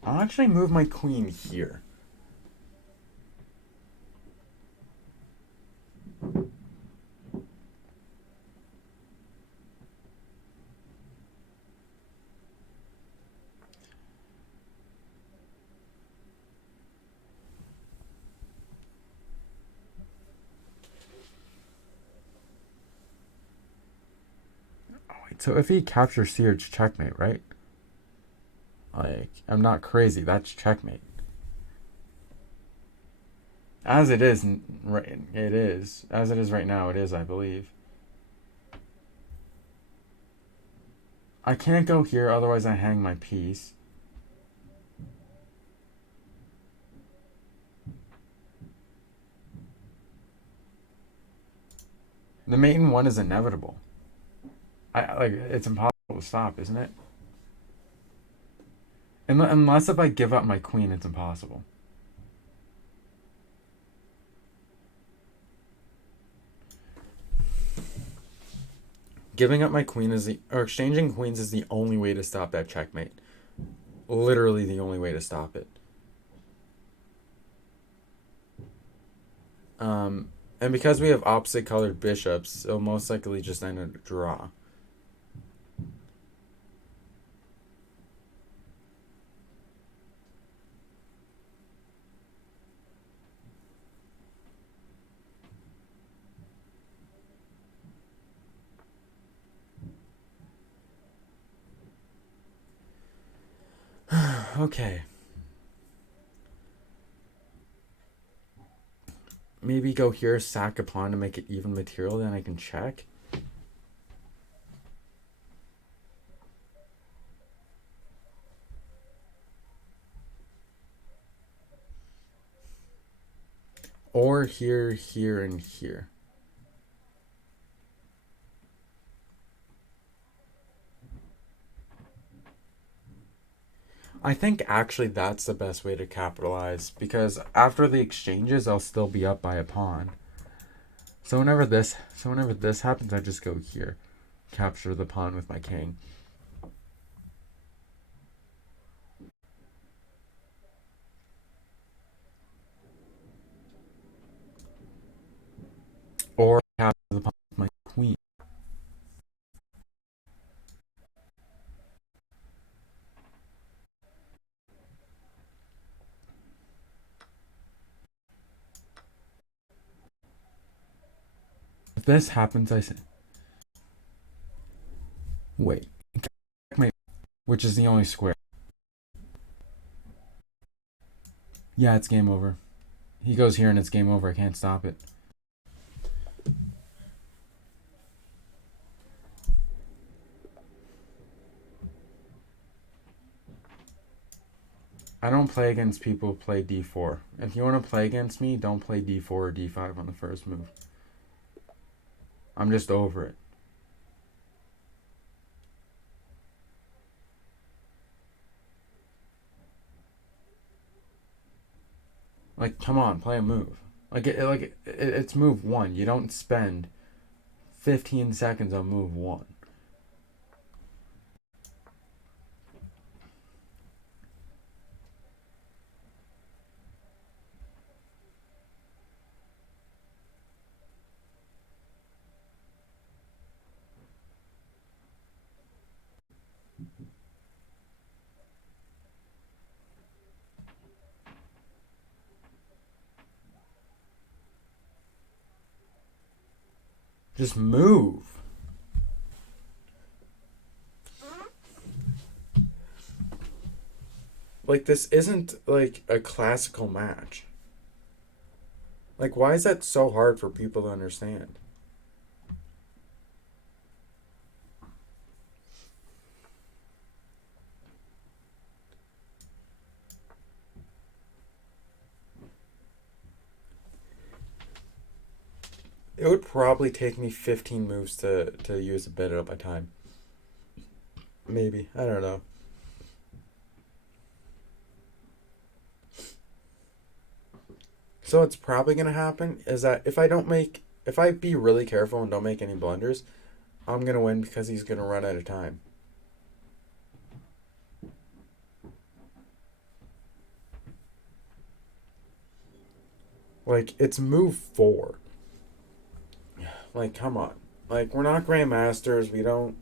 I'll actually move my queen here. So if he captures here, it's checkmate, right? Like, I'm not crazy. That's checkmate. As it is, right? It is. As it is right now, it is, I believe. I can't go here, otherwise I hang my piece. The mate in one is inevitable. It's impossible to stop, isn't it? Unless if I give up my queen, it's impossible. Giving up my queen or exchanging queens is the only way to stop that checkmate. Literally the only way to stop it. And because we have opposite colored bishops, it'll most likely just end in a draw. Okay. Maybe go here, sack a pawn to make it even material, then I can check. Or here, here, and here. I think actually that's the best way to capitalize, because after the exchanges, I'll still be up by a pawn. So whenever this happens, I just go here, capture the pawn with my king. Or capture the pawn with my queen. If this happens, I say, wait, which is the only square. Yeah, it's game over. He goes here and it's game over. I can't stop it. I don't play against people who play d4. If you want to play against me, don't play d4 or d5 on the first move. I'm just over it. Like, come on, play a move. It's move one. You don't spend 15 seconds on move one. Just move. Like, this isn't like a classical match. Like, why is that so hard for people to understand? It would probably take me 15 moves to use a bit of my time. Maybe. I don't know. So what's probably gonna happen is that if I be really careful and don't make any blunders, I'm gonna win because he's gonna run out of time. Like, it's move four. Like, come on. Like, we're not grandmasters. We don't.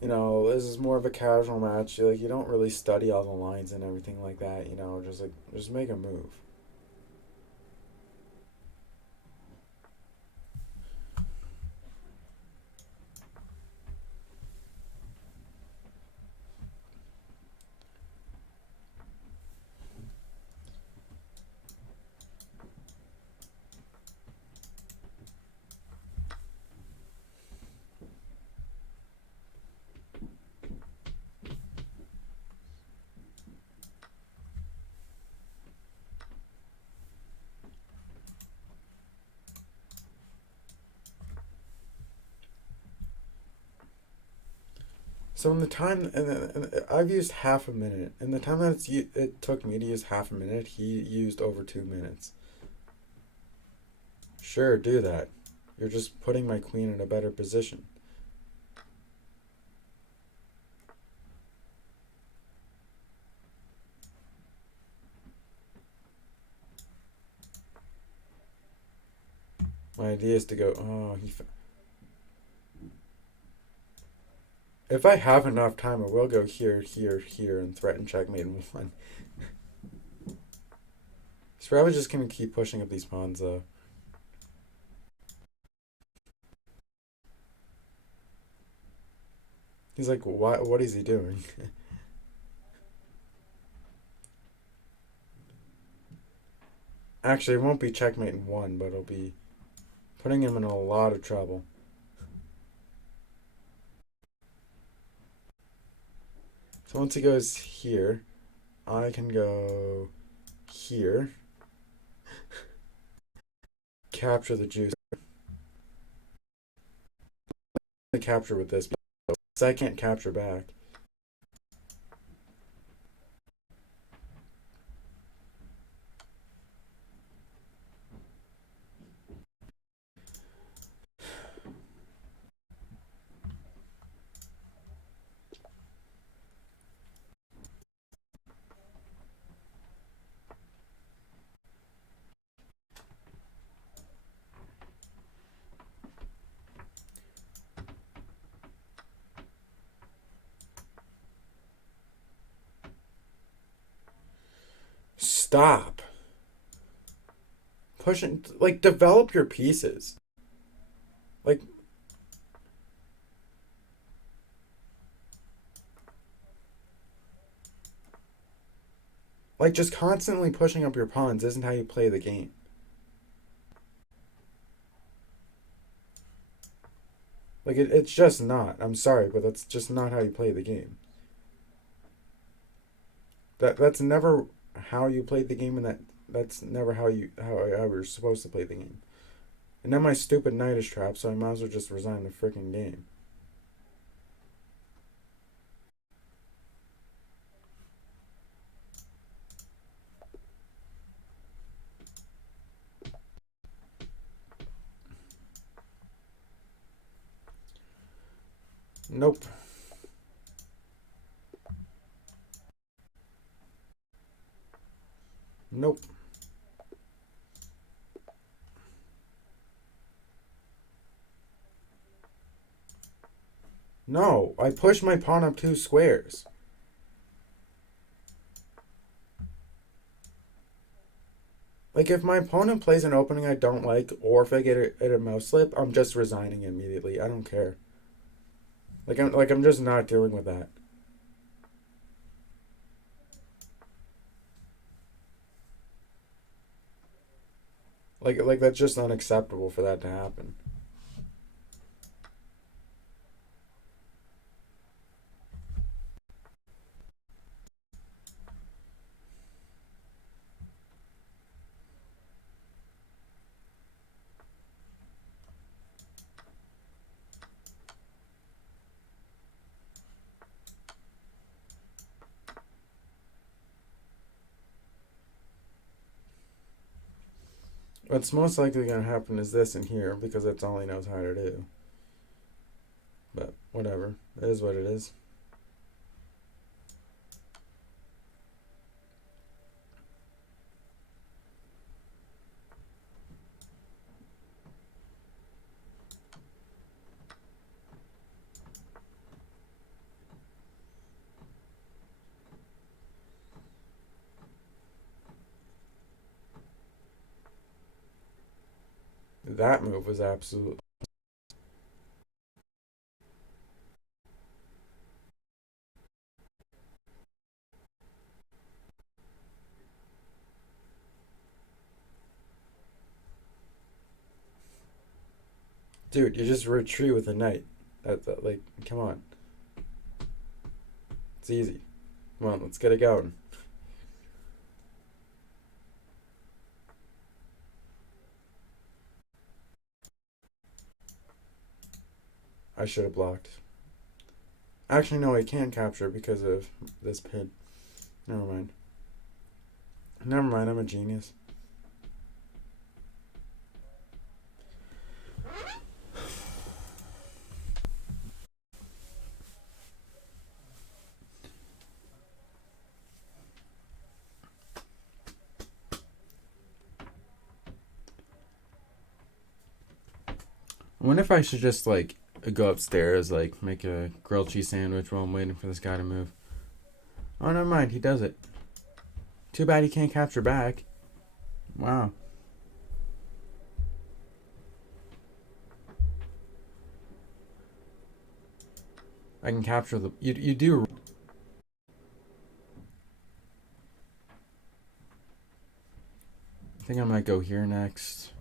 This is more of a casual match. Like, you don't really study all the lines and everything like that. Just make a move. So in the time, and I've used half a minute. In the time that it took me to use half a minute, he used over 2 minutes. Sure, do that. You're just putting my queen in a better position. My idea is to go. Oh, if I have enough time, I will go here, here, here, and threaten checkmate in one. He's probably just gonna keep pushing up these pawns, though. He's like, what? What is he doing? Actually, it won't be checkmate in one, but it'll be putting him in a lot of trouble. So once he goes here, I can go here, capture the juice. I capture with this, because I can't capture back. Stop pushing. Like, develop your pieces. Like, just constantly pushing up your pawns isn't how you play the game. Like, it's just not. I'm sorry, but that's just not how you play the game. That's never how you played the game, and that's never how you're supposed to play the game. And now my stupid knight is trapped, so I might as well just resign the freaking game. Nope. Nope. No, I pushed my pawn up 2 squares. Like, if my opponent plays an opening I don't like, or if I get a mouse slip, I'm just resigning immediately. I don't care. I'm just not dealing with that. Like that's just unacceptable for that to happen. What's most likely going to happen is this in here because that's all he knows how to do. But whatever, it is what it is. That move was absolute. Dude, you just retreat with a knight. Like, come on. It's easy. Come on, let's get it going. I should have blocked. Actually, no, I can't capture because of this pid. Never mind. Never mind, I'm a genius. I wonder if I should just, like, go upstairs, like, make a grilled cheese sandwich while I'm waiting for this guy to move. Oh, never mind, he does it. Too bad he can't capture back. Wow. I can capture the... You do... I think I might go here next.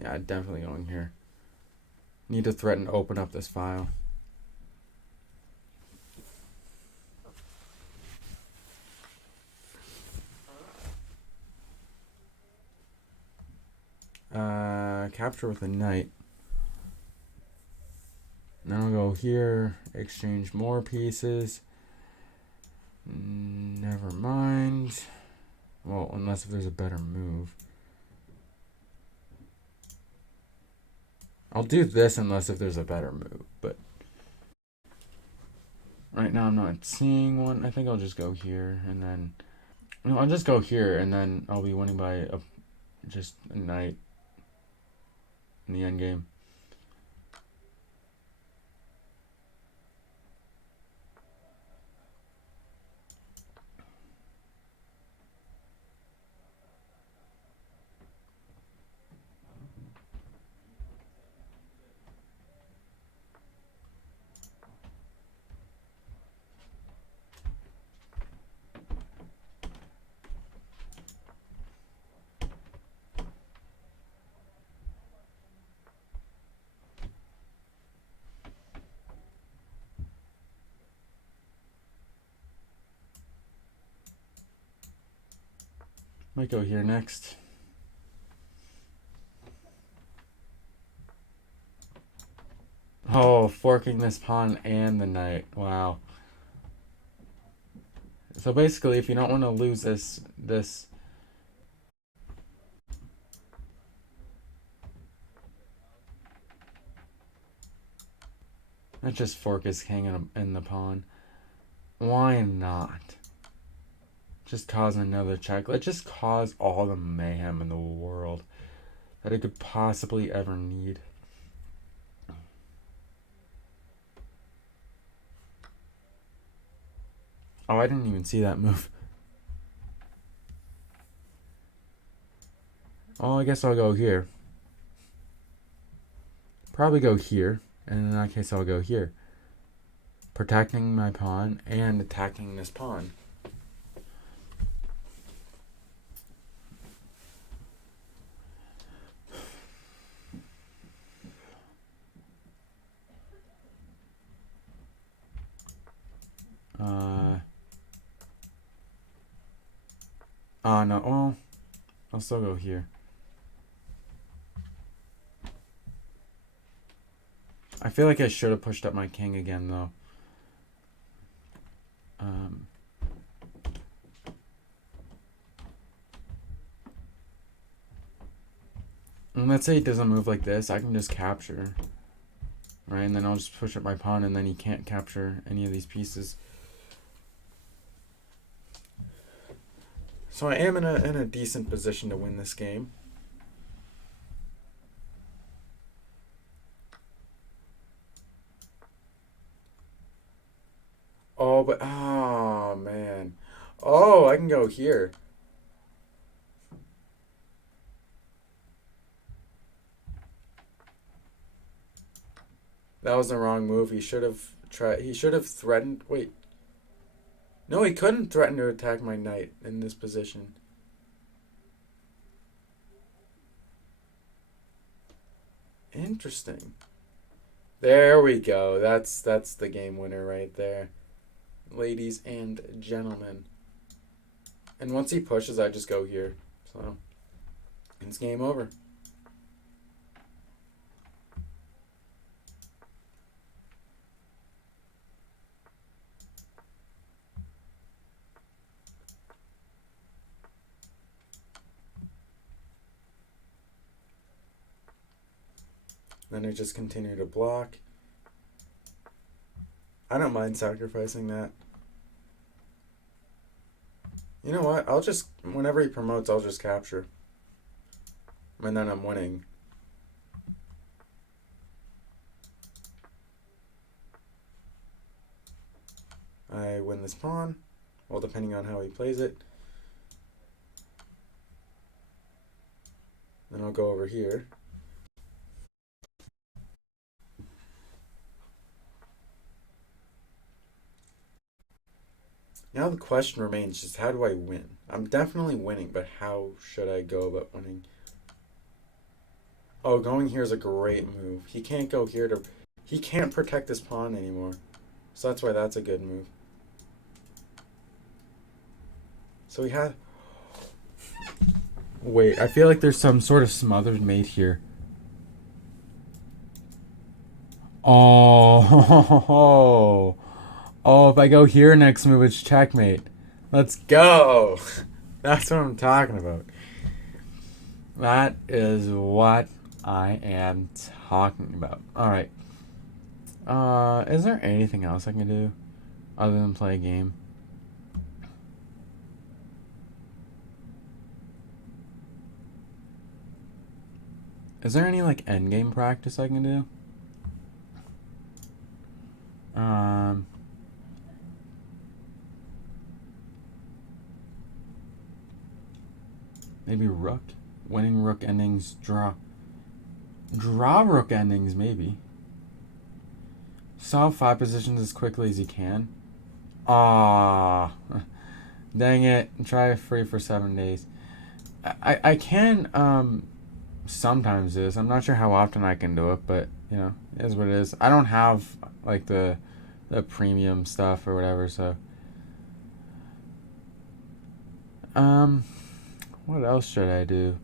Yeah, definitely going here. Need to threaten to open up this file. Capture with a knight. Then I'll go here, exchange more pieces. Never mind. Well, unless if there's a better move. I'll do this unless if there's a better move, but right now I'm not seeing one. I think I'll just go here and then... No, I'll just go here and then I'll be winning by just a knight in the end game. Might go here next. Oh, forking this pawn and the knight. Wow. So basically, if you don't want to lose this... Let's just fork his king in the pawn. Why not? Just cause another check. Let's just cause all the mayhem in the world that it could possibly ever need. Oh, I didn't even see that move. Oh, I guess I'll go here. Probably go here. And in that case, I'll go here. Protecting my pawn and attacking this pawn. No. Well, I'll still go here. I feel like I should have pushed up my king again, though. And let's say he doesn't move like this. I can just capture. Right? And then I'll just push up my pawn, and then he can't capture any of these pieces. So I am in a decent position to win this game. Oh, but... Oh, man. Oh, I can go here. That was the wrong move. He should have tried... He should have threatened... Wait. No, he couldn't threaten to attack my knight in this position. Interesting. There we go. That's the game winner right there. Ladies and gentlemen. And once he pushes, I just go here. So, it's game over. Then I just continue to block. I don't mind sacrificing that. You know what? I'll just, whenever he promotes, I'll just capture. And then I'm winning. I win this pawn. Well, depending on how he plays it. Then I'll go over here. Now the question remains just how do I win? I'm definitely winning, but how should I go about winning? Oh, going here is a great move. He can't go here to... He can't protect this pawn anymore. So that's why that's a good move. So he had... Wait, I feel like there's some sort of smothered mate here. Oh, oh! If I go here next move, it's checkmate. Let's go. That's what I'm talking about. That is what I am talking about. All right. Is there anything else I can do other than play a game? Is there any like end game practice I can do? Maybe rook, winning rook endings, draw rook endings, maybe. Solve 5 positions as quickly as you can. Ah, dang it! Try free for 7 days. I can sometimes do this. I'm not sure how often I can do it, but you know, it is what it is. I don't have like the premium stuff or whatever, so what else should I do?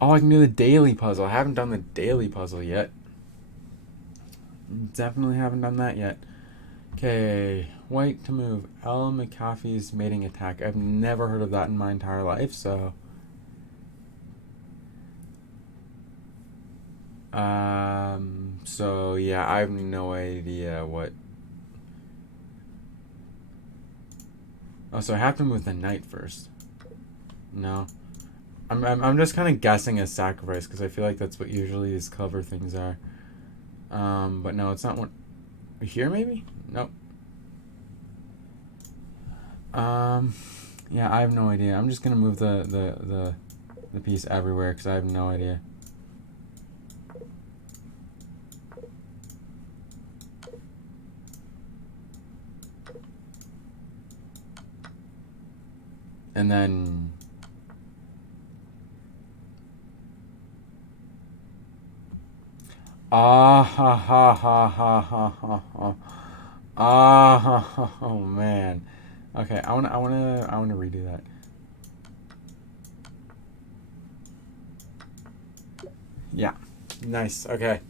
Oh, I can do the daily puzzle. I haven't done the daily puzzle yet. Definitely haven't done that yet. Okay, white to move. El McAfee's mating attack. I've never heard of that in my entire life, so so yeah, I have no idea what. Oh, so I have to move the knight first. No, I'm just kind of guessing as sacrifice because I feel like that's what usually these clever things are. But no, it's not one. Here maybe? Nope. Yeah, I have no idea. I'm just gonna move the piece everywhere because I have no idea. And then ah ha ha ha ha ha ha ha ah ha, ha, oh man. Okay, I wanna redo that. Yeah. Nice. Okay.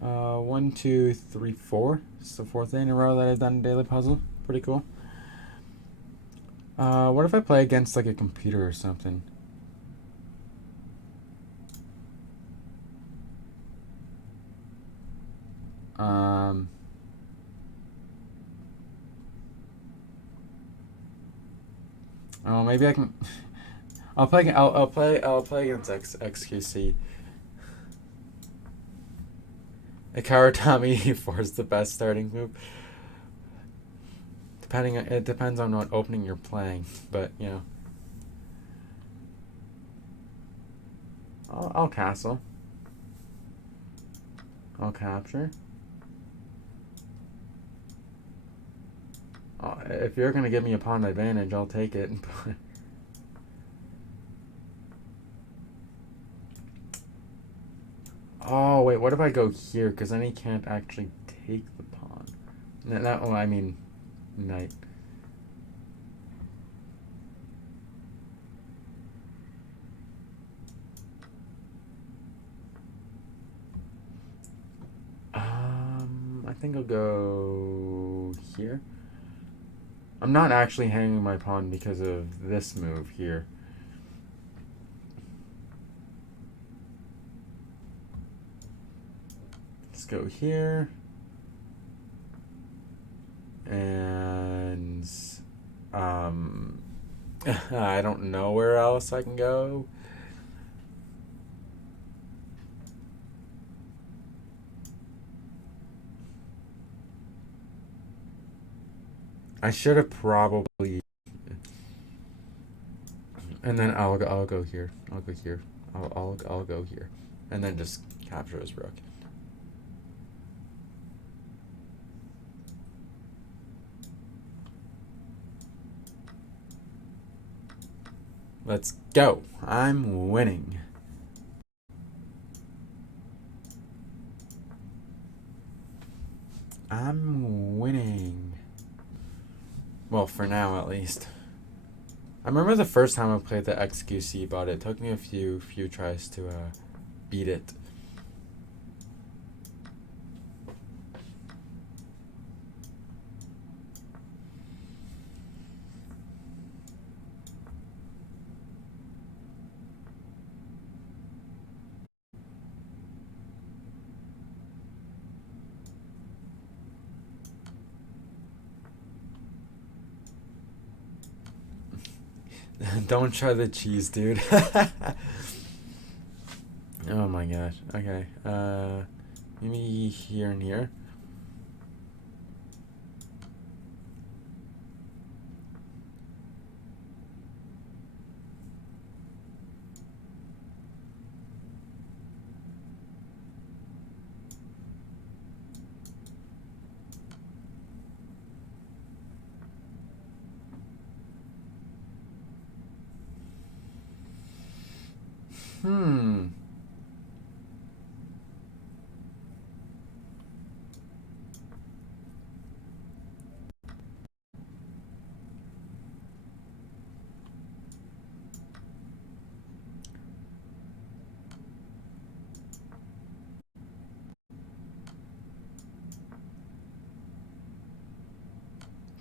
1, 2, 3, 4. It's the 4th day in a row that I've done a daily puzzle. Pretty cool. What if I play against like a computer or something? Oh, maybe I can. I'll play against XQC. A Kawatami E4 is the best starting move. It depends on what opening you're playing, but you know. I'll castle. I'll capture. If you're gonna give me a pawn advantage, I'll take it. Oh wait, what if I go here? Because then he can't actually take the pawn. Oh, I mean, knight. I think I'll go here. I'm not actually hanging my pawn because of this move here. Let's go here. And I don't know where else I can go. I should have probably, and then I'll go here. I'll go here. I'll go here, and then just capture his rook. Let's go. I'm winning. I'm winning. Well, for now at least. I remember the first time I played the XQC bot. It took me a few tries to beat it. Don't try the cheese, dude. Oh my gosh. Okay. Maybe here and here. Hmm.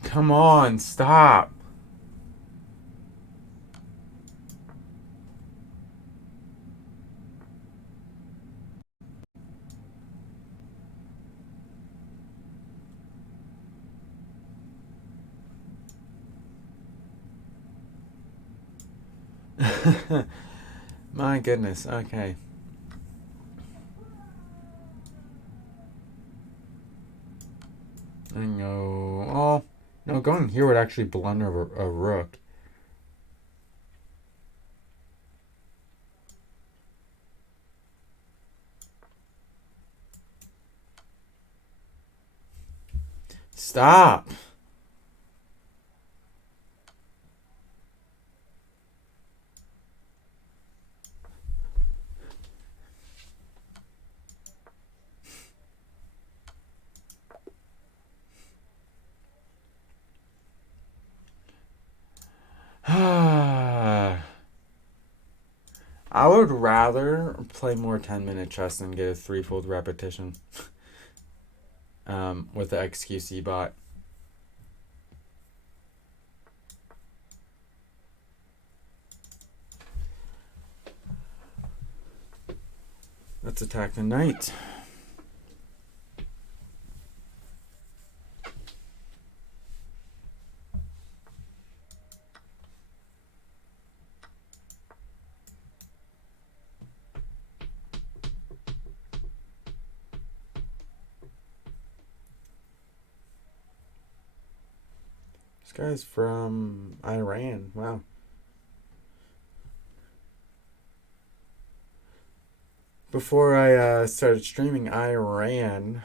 Come on, stop. My goodness. Okay. I know. Oh, no, going here would actually blunder a rook. Stop. I would rather play more 10-minute chess than get a threefold repetition with the XQC bot. Let's attack the knight. This guy's from Iran. Wow. Before I started streaming, I ran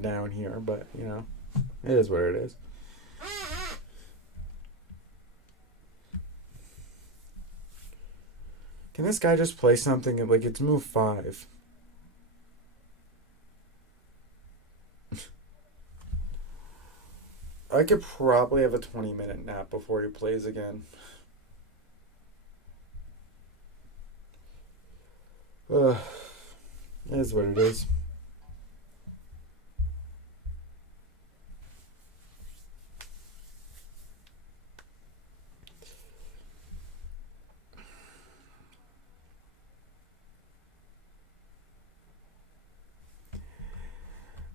down here, but you know, it is what it is. Can this guy just play something like it's move 5? I could probably have a 20-minute nap before he plays again. Ugh. It is what it is.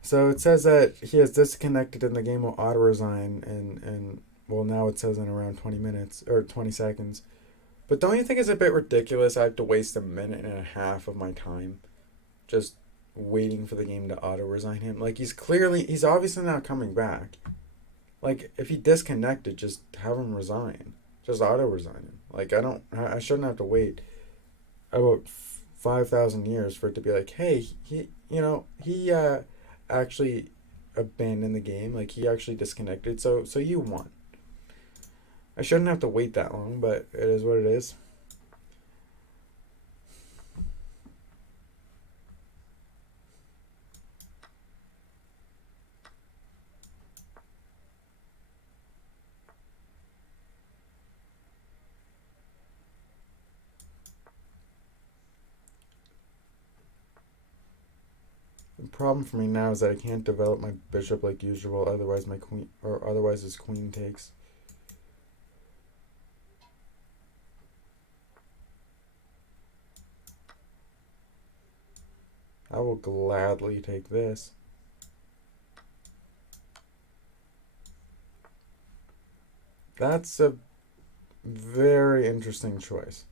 So it says that he has disconnected and the game will auto resign and well now it says in around 20 minutes or 20 seconds. But don't you think it's a bit ridiculous I have to waste a minute and a half of my time just waiting for the game to auto resign him? Like he's obviously not coming back. Like if he disconnected, just have him resign. Just auto resign him. Like I shouldn't have to wait about 5,000 years for it to be like, hey, he actually abandoned the game. Like he actually disconnected. So you won. I shouldn't have to wait that long, but it is what it is. The problem for me now is that I can't develop my bishop like usual. Otherwise his queen takes. I will gladly take this. That's a very interesting choice.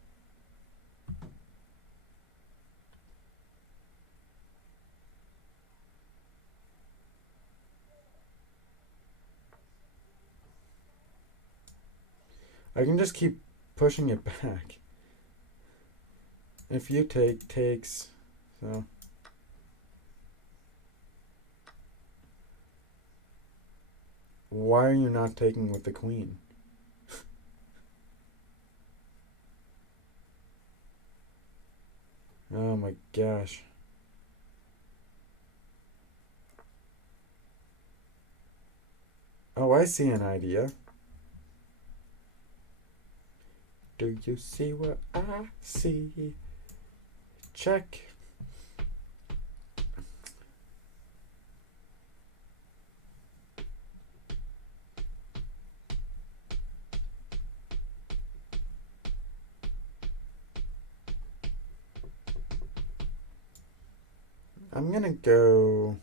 I can just keep pushing it back. If you takes. So. Why are you not taking with the queen? Oh my gosh. Oh, I see an idea. Do you see what I see? Check. I'm gonna go.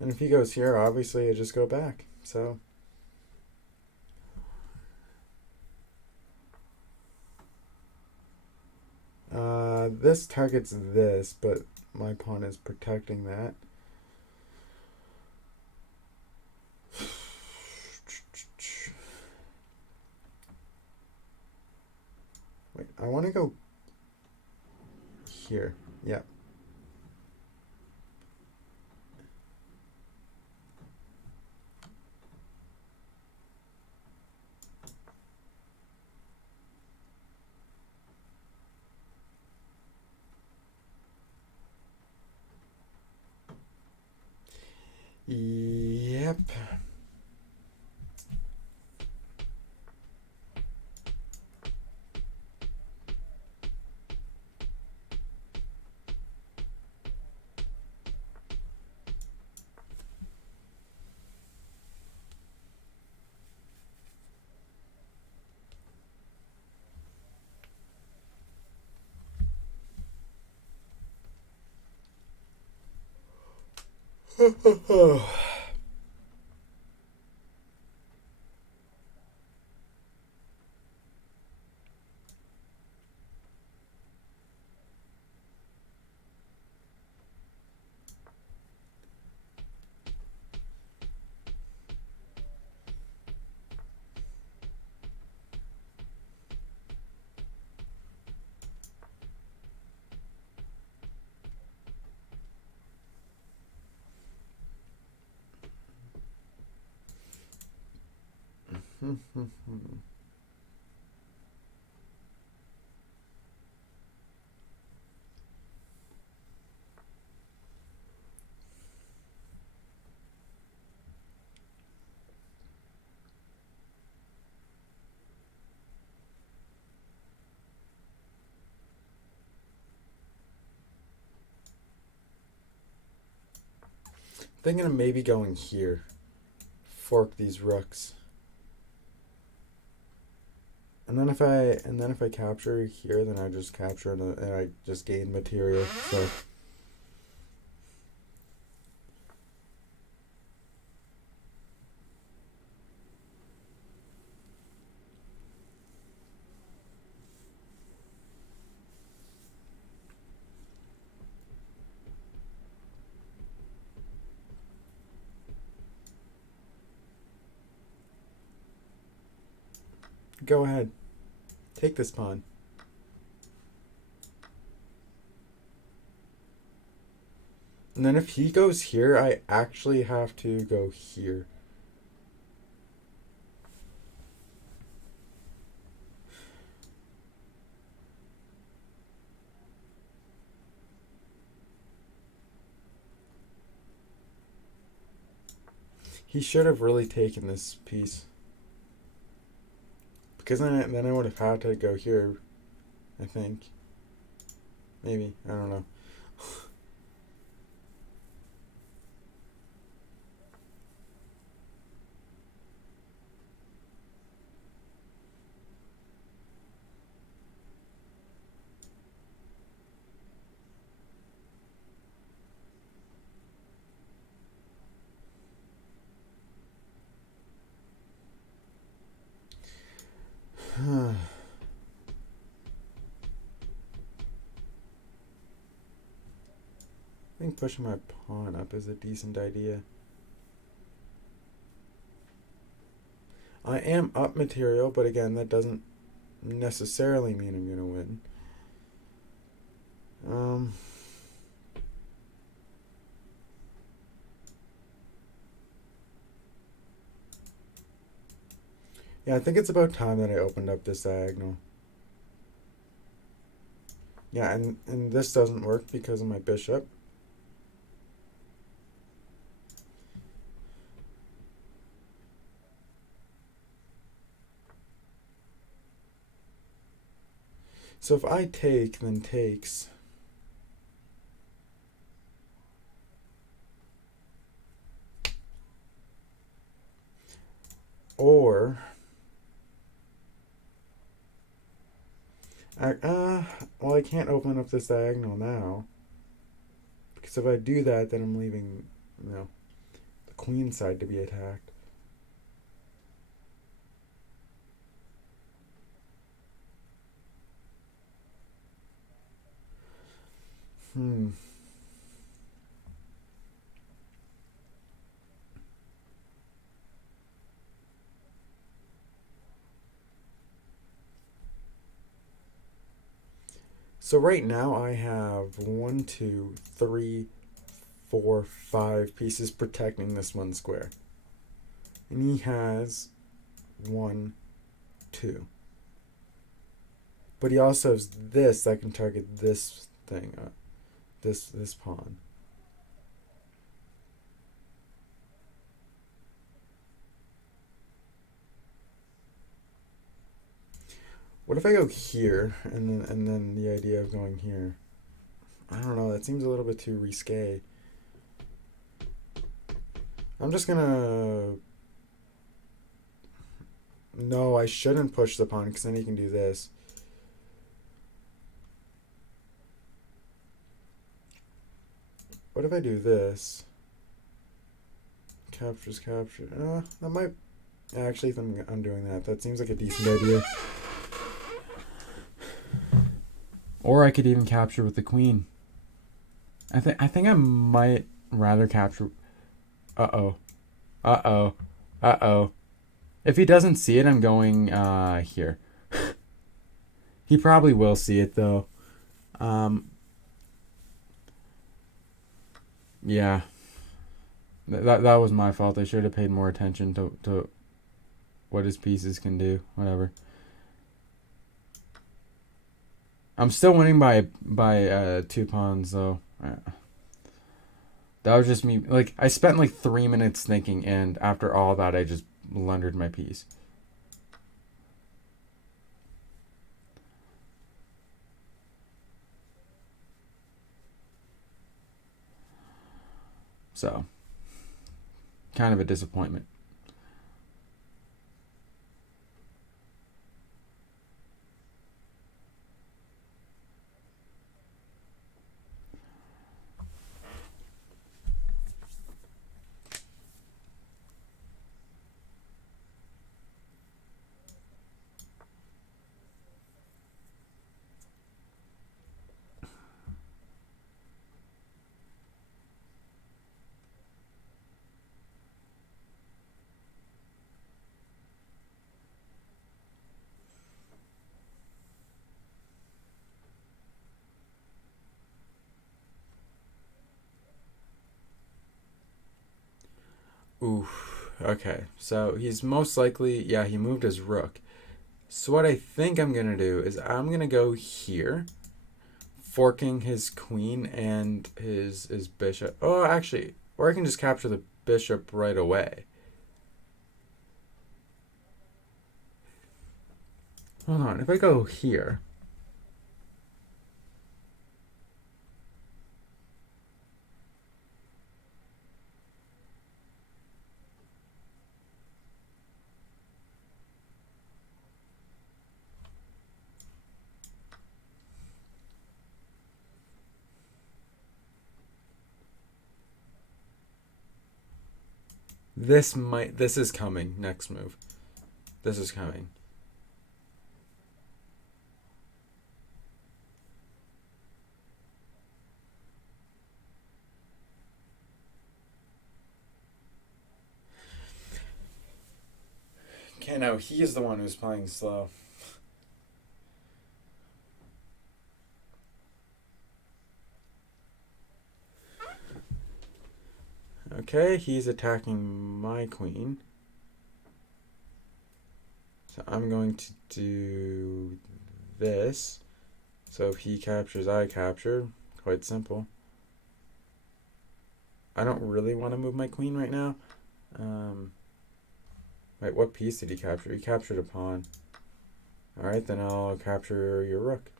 And if he goes here, obviously I just go back. So. This targets this, but my pawn is protecting that. Wait, I want to go here. Yeah. Yep. Thinking of maybe going here. Fork these rooks. And then if I capture here, then I just capture and I just gain material. So Go ahead. Take this pawn. And then if he goes here, I actually have to go here. He should have really taken this piece. Because then I would have had to go here, I think. Maybe. I don't know. I think pushing my pawn up is a decent idea. I am up material, but again, that doesn't necessarily mean I'm going to win. Yeah, I think it's about time that I opened up this diagonal. Yeah, and this doesn't work because of my bishop. So if I take, then takes. Or well, I can't open up this diagonal now. Because if I do that, then I'm leaving, the queen side to be attacked. So right now I have 1, 2, 3, 4, 5 pieces protecting this one square. And he has 1, 2. But he also has this that can target this thing, this pawn. What if I go here and then the idea of going here? I don't know, that seems a little bit too risque. I'm just gonna... No, I shouldn't push the pawn because then he can do this. What if I do this? Captures capture. That might... Actually, if I'm doing that, that seems like a decent idea. Or I could even capture with the queen. I think I might rather capture... Uh-oh. Uh-oh. Uh-oh. If he doesn't see it, I'm going here. He probably will see it, though. Yeah. That was my fault. I should have paid more attention to what his pieces can do. Whatever. I'm still winning by 2 pawns, though. That was just me. Like, I spent like 3 minutes thinking, and after all that, I just blundered my piece. So, kind of a disappointment. Oof. Okay, so he's most likely, yeah, he moved his rook. So what I think I'm gonna do is I'm gonna go here, forking his queen and his bishop. Oh, actually, or I can just capture the bishop right away. Hold on, if I go here, this is coming. Next move, this is coming. Okay, no, he's the one who's playing slow. Okay, he's attacking my queen. So I'm going to do this. So if he captures, I capture. Quite simple. I don't really want to move my queen right now. Wait, what piece did he capture? He captured a pawn. Alright, then I'll capture your rook.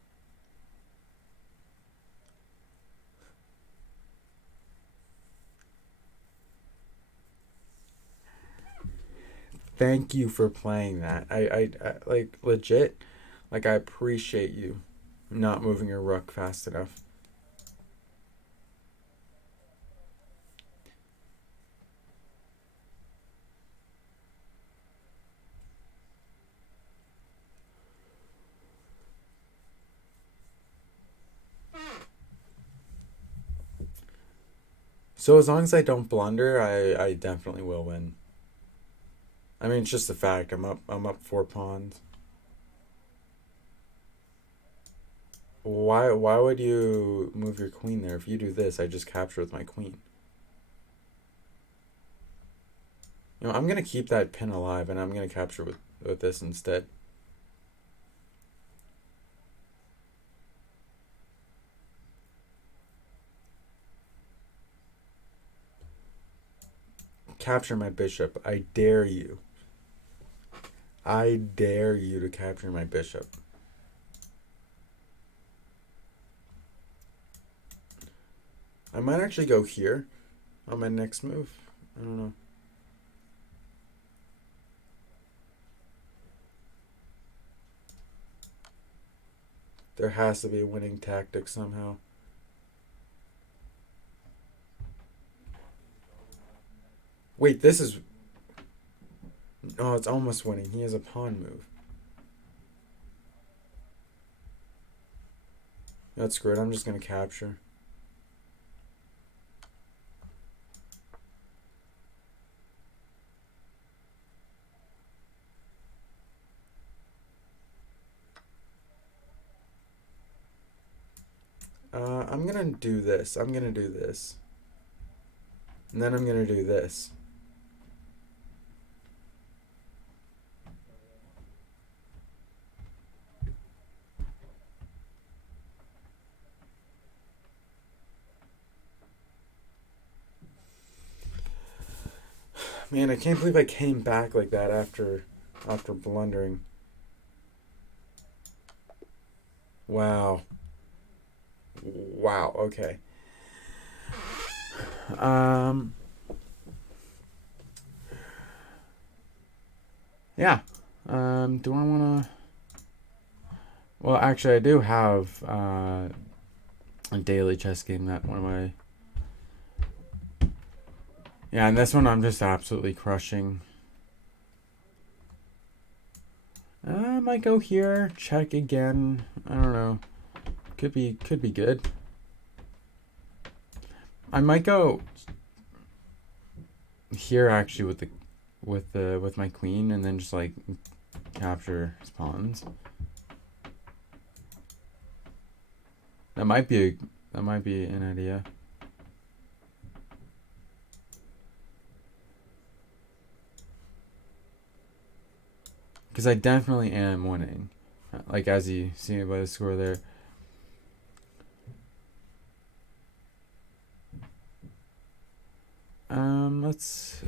Thank you for playing that. I like legit, like I appreciate you not moving your rook fast enough. So as long as I don't blunder, I definitely will win. I mean, it's just a fact. I'm up 4 pawns. Why would you move your queen there? If you do this, I just capture with my queen. I'm gonna keep that pin alive, and I'm gonna capture with this instead. Capture my bishop. I dare you. I dare you to capture my bishop. I might actually go here on my next move. I don't know. There has to be a winning tactic somehow. Wait, this is... Oh, it's almost winning. He has a pawn move. That's great. I'm just going to capture. I'm going to do this. I'm going to do this. And then I'm going to do this. Man, I can't believe I came back like that after blundering. Wow. Wow, okay. Um yeah. Do I want to Well, actually I do have a daily chess game that one of my Yeah, and this one I'm just absolutely crushing. I might go here, check again. I don't know. Could be good. I might go here actually with my queen and then just like capture his pawns. That might be an idea. Because I definitely am winning. Like, as you see by the score there. Let's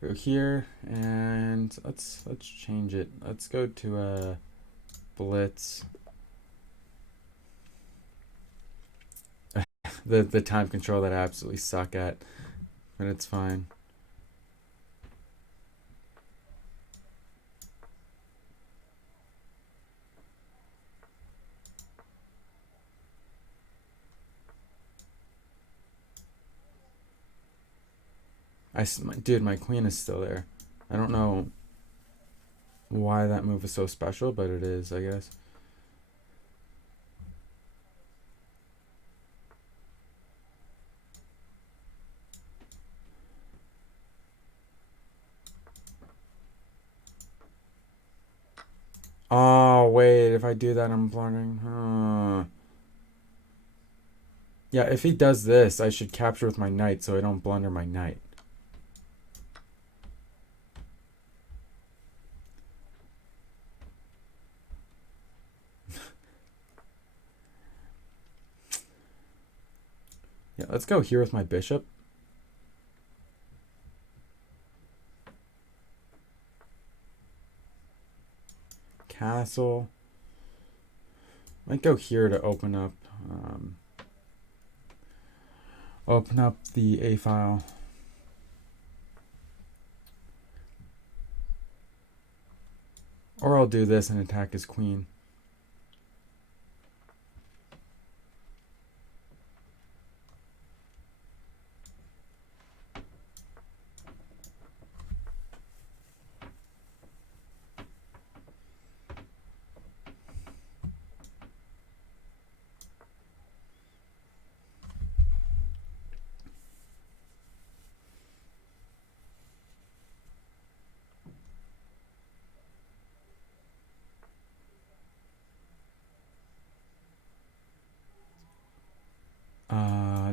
go here and let's change it. Let's go to blitz. The time control that I absolutely suck at, but it's fine. Dude, my queen is still there. I don't know why that move is so special, but it is, I guess. Oh, wait, if I do that, I'm blundering. Yeah, if he does this, I should capture with my knight so I don't blunder my knight. Yeah, let's go here with my bishop. Castle. Might go here to open up the A file. Or I'll do this and attack his queen.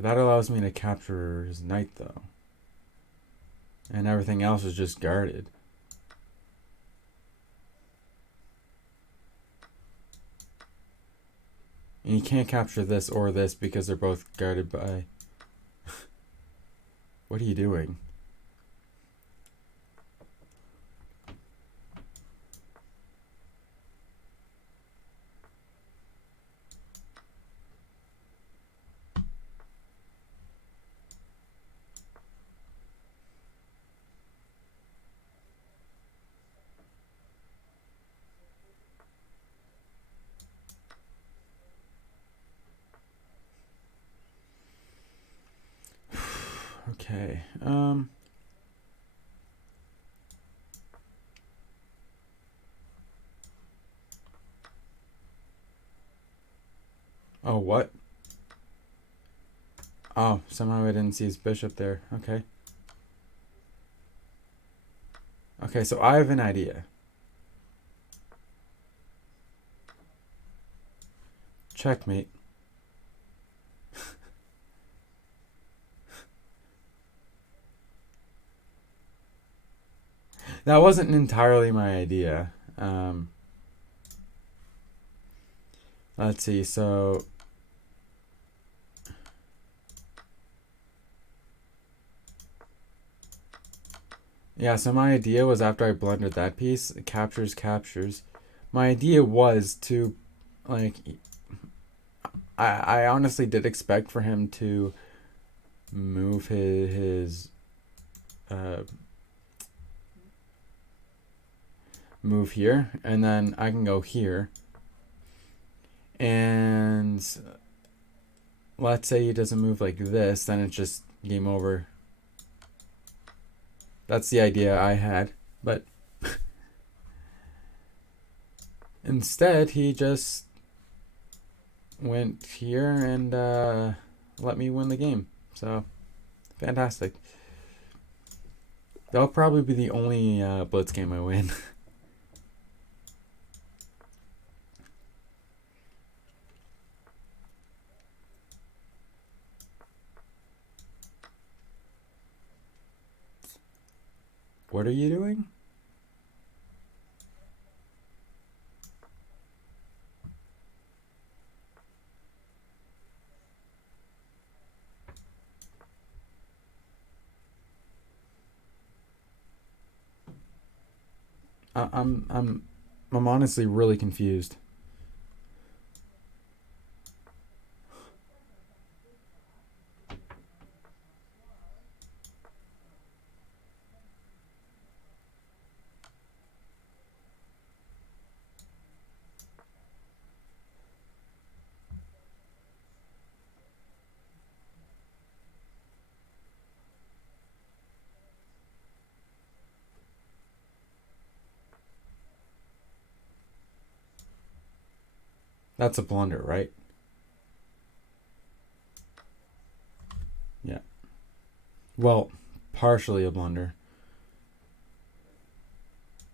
That allows me to capture his knight, though. And everything else is just guarded. And you can't capture this or this because they're both guarded by... What are you doing? Okay. Oh, what? Oh, somehow I didn't see his bishop there. Okay. Okay, so I have an idea. Checkmate. That wasn't entirely my idea. Let's see, so... Yeah, so my idea was after I blundered that piece, captures. My idea was to, like... I honestly did expect for him to move his move here, and then I can go here. And let's say he doesn't move like this, then it's just game over. That's the idea I had, but instead he just went here and let me win the game. So, fantastic. That'll probably be the only blitz game I win. What are you doing? I, I'm I'm I'm honestly really confused. That's a blunder, right? Yeah. Well, partially a blunder.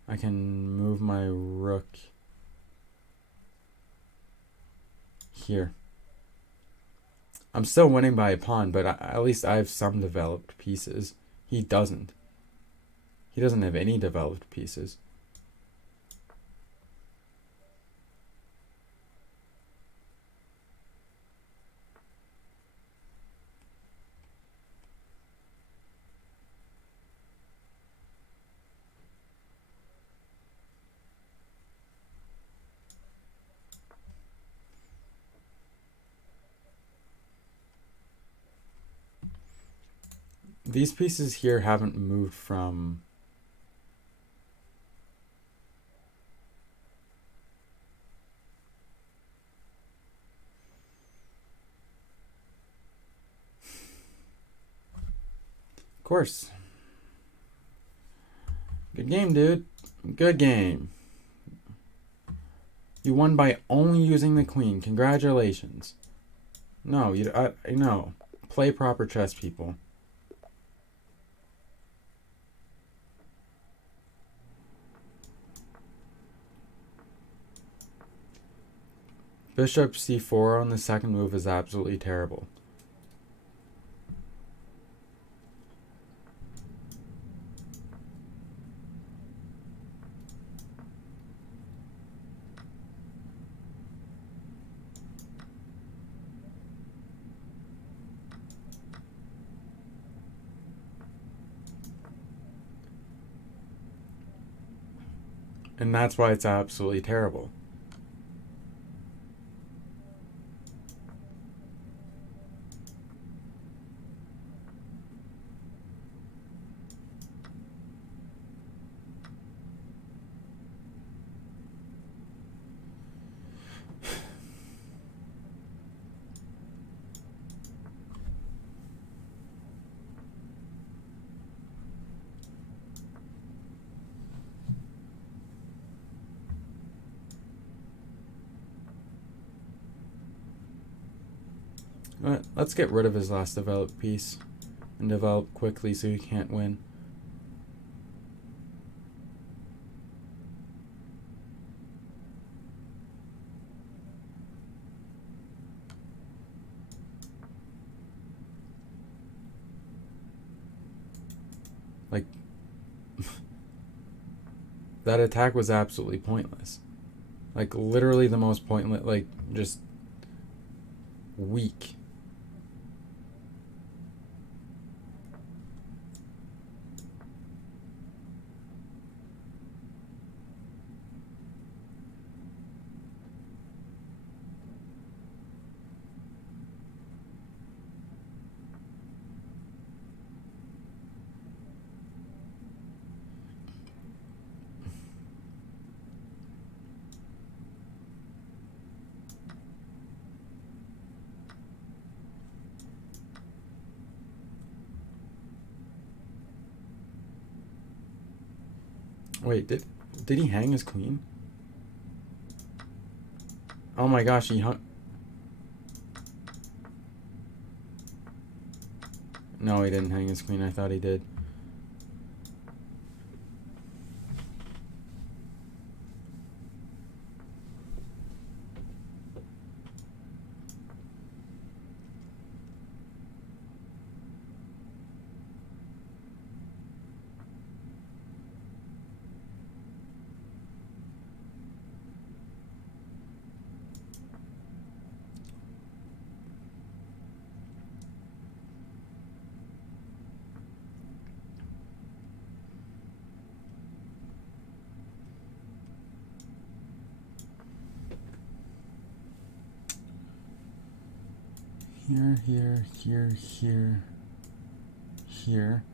I can move my rook here. I'm still winning by a pawn, but at least I have some developed pieces. He doesn't. He doesn't have any developed pieces. These pieces here haven't moved from... Of course. Good game, dude. Good game. You won by only using the queen. Congratulations. No, no. Play proper chess, people. Bishop c4 on the second move is absolutely terrible. And that's why it's absolutely terrible. Let's get rid of his last developed piece and develop quickly so he can't win. Like, that attack was absolutely pointless. Like, literally the most pointless, like, just weak. Wait, did he hang his queen? Oh my gosh, he hung... No, he didn't hang his queen. I thought he did. Here, here, here, here, here.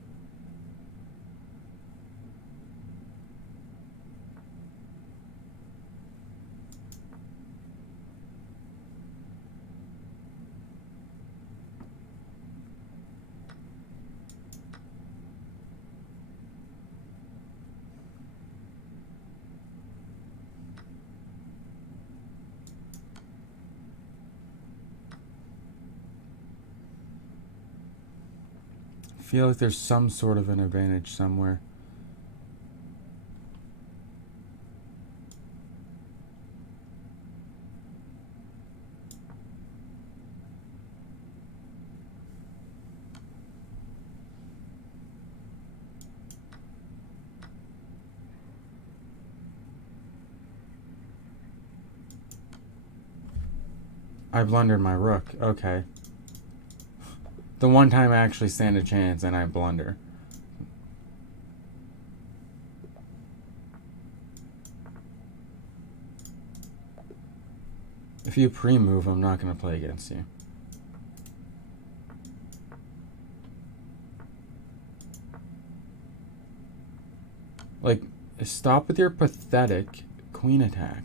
I feel like there's some sort of an advantage somewhere. I blundered my rook. Okay. The one time I actually stand a chance and I blunder. If you pre-move, I'm not going to play against you. Like, stop with your pathetic queen attack.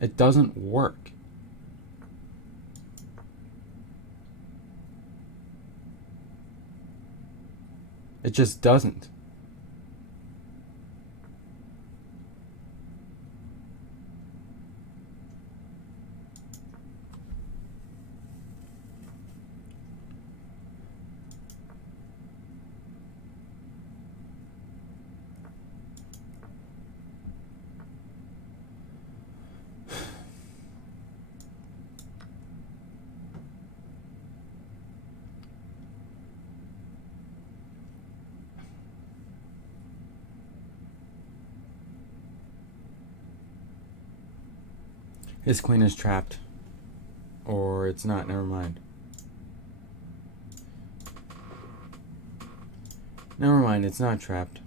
It doesn't work. It just doesn't. His queen is trapped. Or it's not, never mind. Never mind, it's not trapped.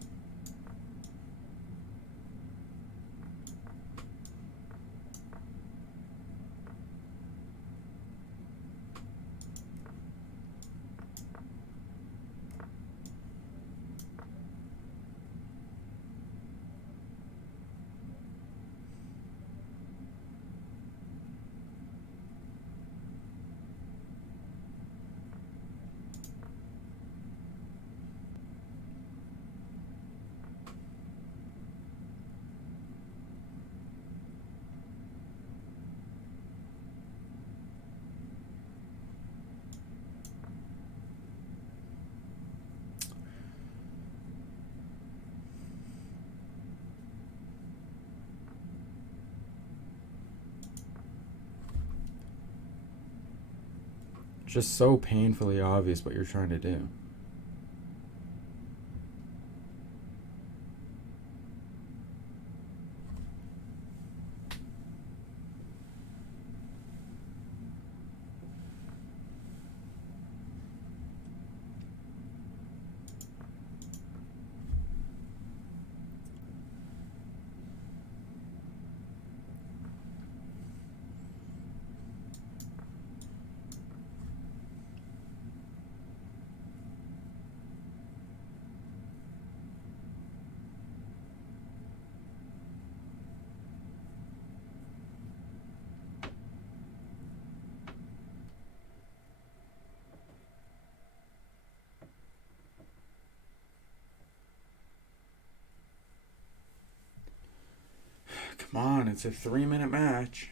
Just so painfully obvious what you're trying to do. Come on, it's a 3-minute match.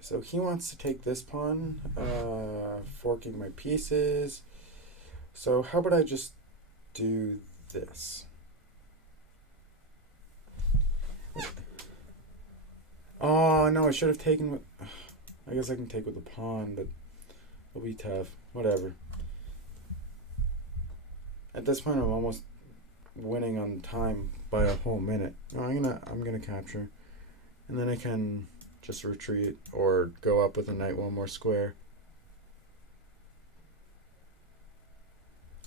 So he wants to take this pawn, forking my pieces. So how about I just do this? Oh, no, I should have taken with... I guess I can take with the pawn, but it'll be tough. Whatever. At this point, I'm almost winning on time by a whole minute. No, I'm gonna capture, and then I can just retreat or go up with a knight one more square.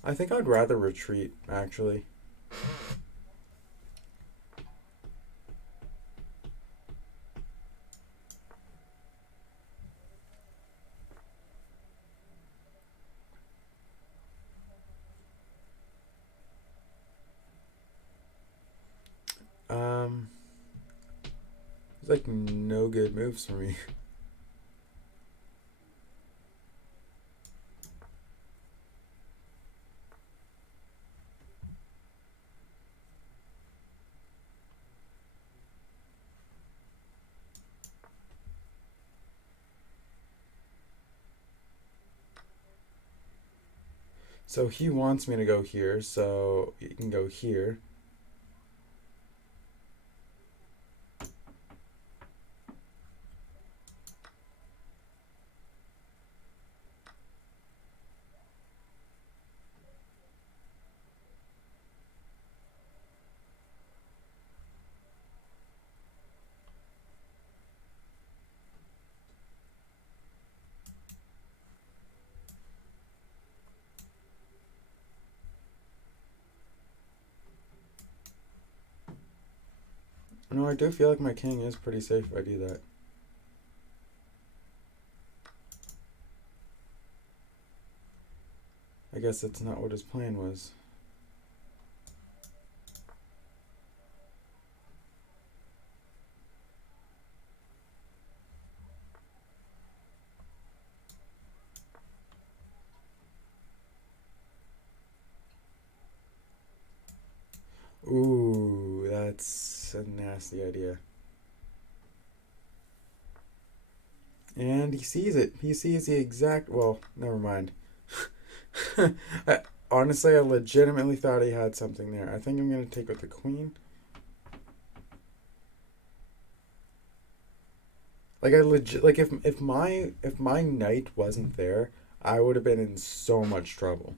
I think I'd rather retreat, actually. Um, there's like no good moves for me. So he wants me to go here, so you can go here. No, I do feel like my king is pretty safe if I do that. I guess that's not what his plan was. Ooh, that's a nasty idea. And he sees it. He sees the exact. Well, never mind. I, honestly, I legitimately thought he had something there. I think I'm gonna take with the queen. Like I legit like if my knight wasn't there, I would have been in so much trouble.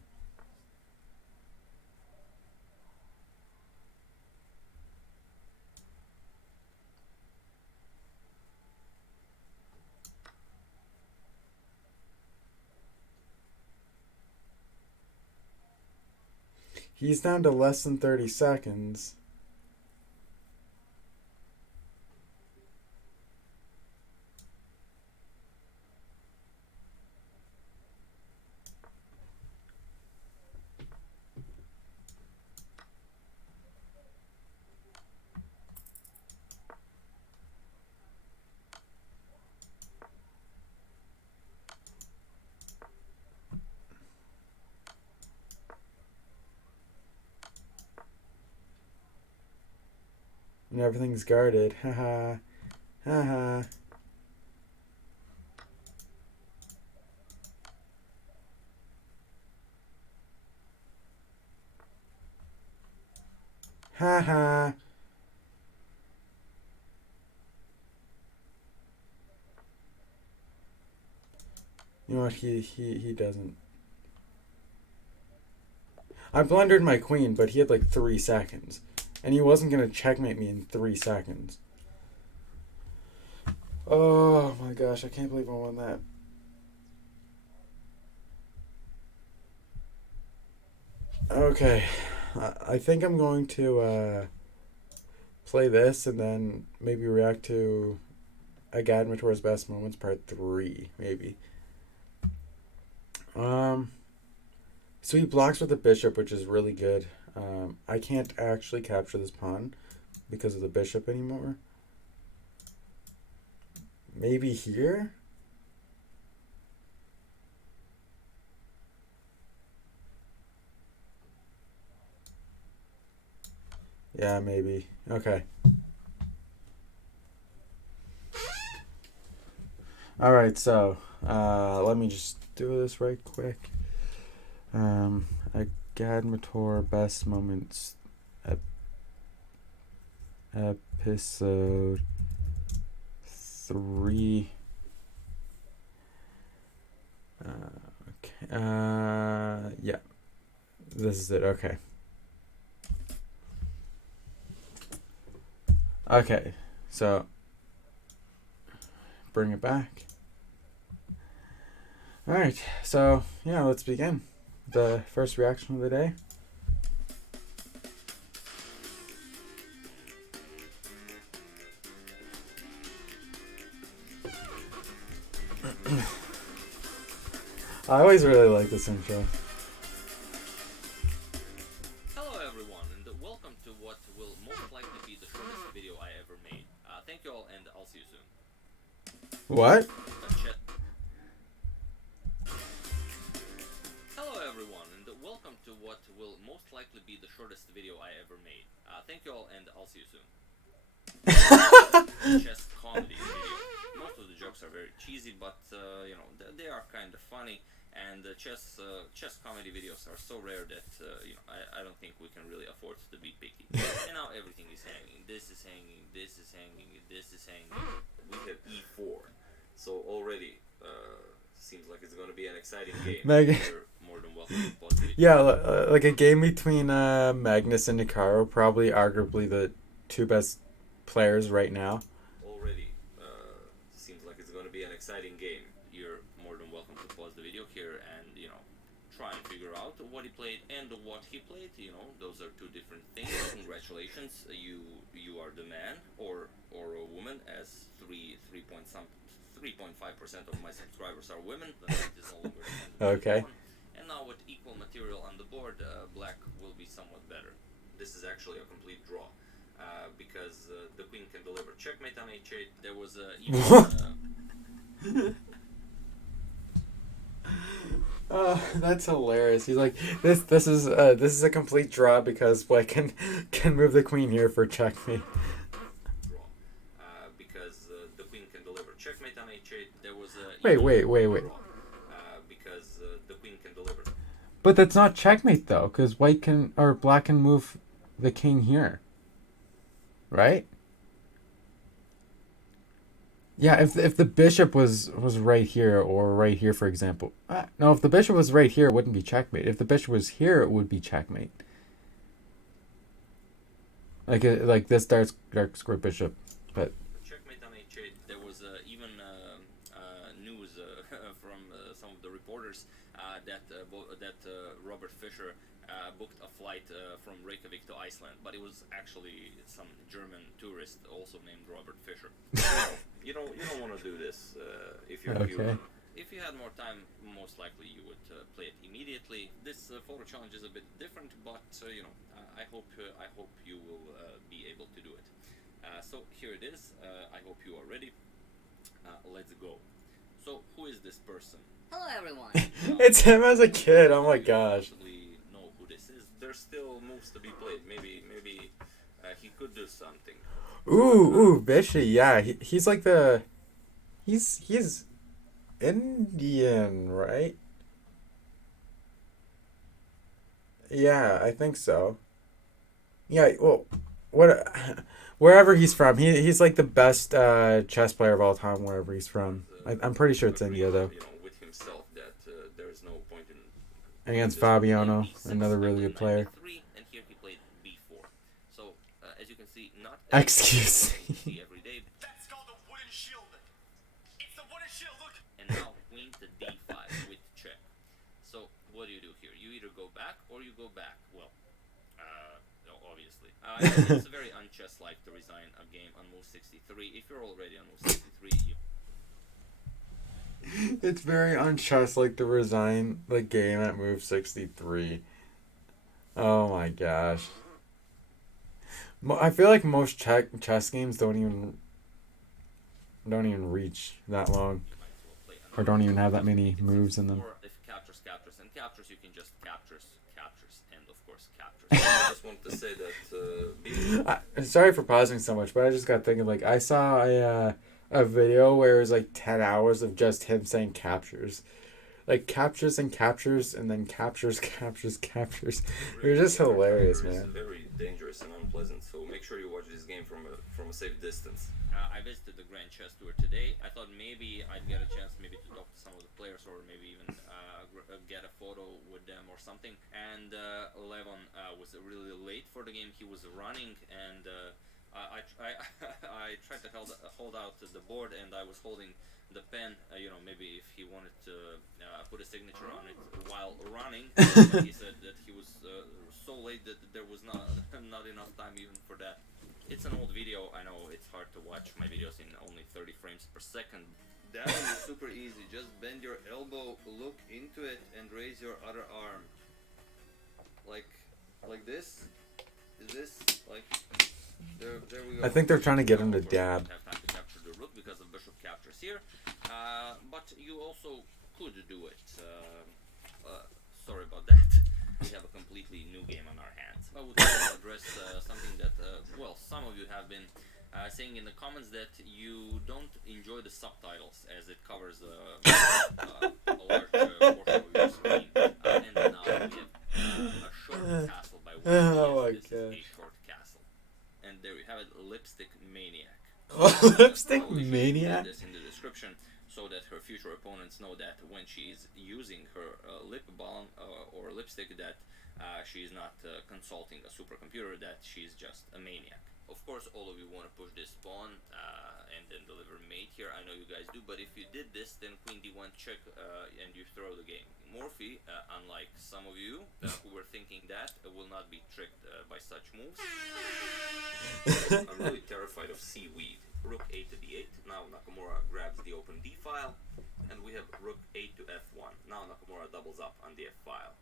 He's down to less than 30 seconds. And everything's guarded. Haha. Haha. Haha. You know what? He doesn't. I blundered my queen, but he had like 3 seconds. And he wasn't going to checkmate me in 3 seconds. Oh my gosh, I can't believe I won that. Okay. I think I'm going to play this and then maybe react to Agad Mator's Best Moments Part 3, maybe. Um, so he blocks with the bishop, which is really good. I can't actually capture this pawn because of the bishop anymore. Maybe here? Yeah, maybe. Okay. Alright, so let me just do this right quick. Agad Mator Best Moments episode 3. Okay. Yeah. This is it. Okay. Okay. So bring it back. All right. So yeah, let's begin. the first reaction of the day. I always really like this intro. Hello everyone, and welcome to what will most likely be the shortest video I ever made. Thank you all, and I'll see you soon. What? Chat. Hello everyone, and welcome to what will most likely be the shortest video I ever made. Thank you all, and I'll see you soon. Chess comedy video. Most of the jokes are very cheesy, but you know they are kind of funny. And chess comedy videos are so rare that I don't think we can really afford to be picky. And now everything is hanging. This is hanging. This is hanging. This is hanging. We have e4, so already seems like it's going to be an exciting game. Megan. You're more than welcome to pause it. Yeah, like a game between Magnus and Hikaru, probably arguably the two best players right now. Already seems like it's going to be an exciting game. You're more than welcome to pause the video here and try and figure out what he played and what he played. Those are two different things. Congratulations, you are the man or a woman, as 3.5% of my subscribers are women. That is no longer Okay. And now with equal material on the board, black will be somewhat better. This is actually a complete draw. Because the queen can deliver checkmate on h8. There was that's hilarious. He's like, this is a complete draw because Black can move the queen here for checkmate. Draw. Because the queen can deliver checkmate on h8. There was Wait. Because the queen can deliver. But that's not checkmate though, because Black can move the king here. Right? Yeah, if the bishop was right here or right here, for example. No, if the bishop was right here, it wouldn't be checkmate. If the bishop was here, it would be checkmate. Like this dark square bishop, but. Checkmate on h8. There was even news from some of the reporters that Robert Fischer booked a flight from Reykjavik to Iceland, but it was actually some German tourist also named Robert Fischer. You don't want to do this if you're Okay. human. If you had more time, most likely you would play it immediately. This photo challenge is a bit different, but I hope you will be able to do it. So here it is. I hope you are ready. Let's go. So who is this person? Hello everyone. It's him as a kid. Oh my gosh. Actually know who this is. There's still moves to be played. Maybe he could do something. Ooh, Bishi. Yeah, he's like he's Indian, right? Yeah, I think so. Yeah, well, wherever he's from, he's like the best chess player of all time. Wherever he's from, I'm pretty sure it's India though. With himself that there's no point in Against Fabiano, another really good player. And here he played b4. So as you can see, not Excuse me. Every day. That's called a wooden shield. It's the wooden shield. Look. And now queen to d5 with check. So what do you do here? You either go back or you go back. Well, no, obviously. It's very unchess-like to resign a game on move 63. If you're already on move 63, It's very unchess like to resign the game at move 63. Oh my gosh. I feel like most chess games don't even reach that long, you might as well play or don't even have that many moves in them. Or if captures, you can just captures, and of course captures. I just want to say that Sorry for pausing so much, but I just got thinking, like, I saw a video where it was like 10 hours of just him saying captures. Like captures and captures and then captures. It was just hilarious, It's man. very dangerous and unpleasant, so make sure you watch this game from a safe distance. I visited the Grand Chess Tour today. I thought maybe I'd get a chance maybe to talk to some of the players or maybe even get a photo with them or something. And Levon was really late for the game. He was running and I tried to hold out the board, and I was holding the pen, maybe if he wanted to put a signature on it while running, but he said that he was so late that there was not not enough time even for that. It's an old video, I know it's hard to watch my videos in only 30 frames per second. That one is super easy, just bend your elbow, look into it, and raise your other arm. Like this? Is this, like, there we go. I think they're trying to get him to Of course, you dab. don't have time to capture the rook because of bishop captures here, but you also could do it. Sorry about that. We have a completely new game on our hands. I would like to address something that, some of you have been saying in the comments that you don't enjoy the subtitles as it covers a large portion of your screen. And now we have a short castle by Will. Oh Yes, my this is a gosh. short castle. And there you have it, Lipstick Maniac. Lipstick Probably she Maniac? put this in the description so that her future opponents know that when she's using her lip balm or lipstick, that she is not consulting a supercomputer, that she's just a maniac. Of course, all of you want to push this pawn and then deliver mate here. I know you guys do, but if you did this, then queen d1 check and you throw the game. Morphy, unlike some of you who were thinking that, will not be tricked by such moves. I'm really terrified of seaweed. Rook a to d8. Now Nakamura grabs the open d file, and we have rook a to f1. Now Nakamura doubles up on the f file.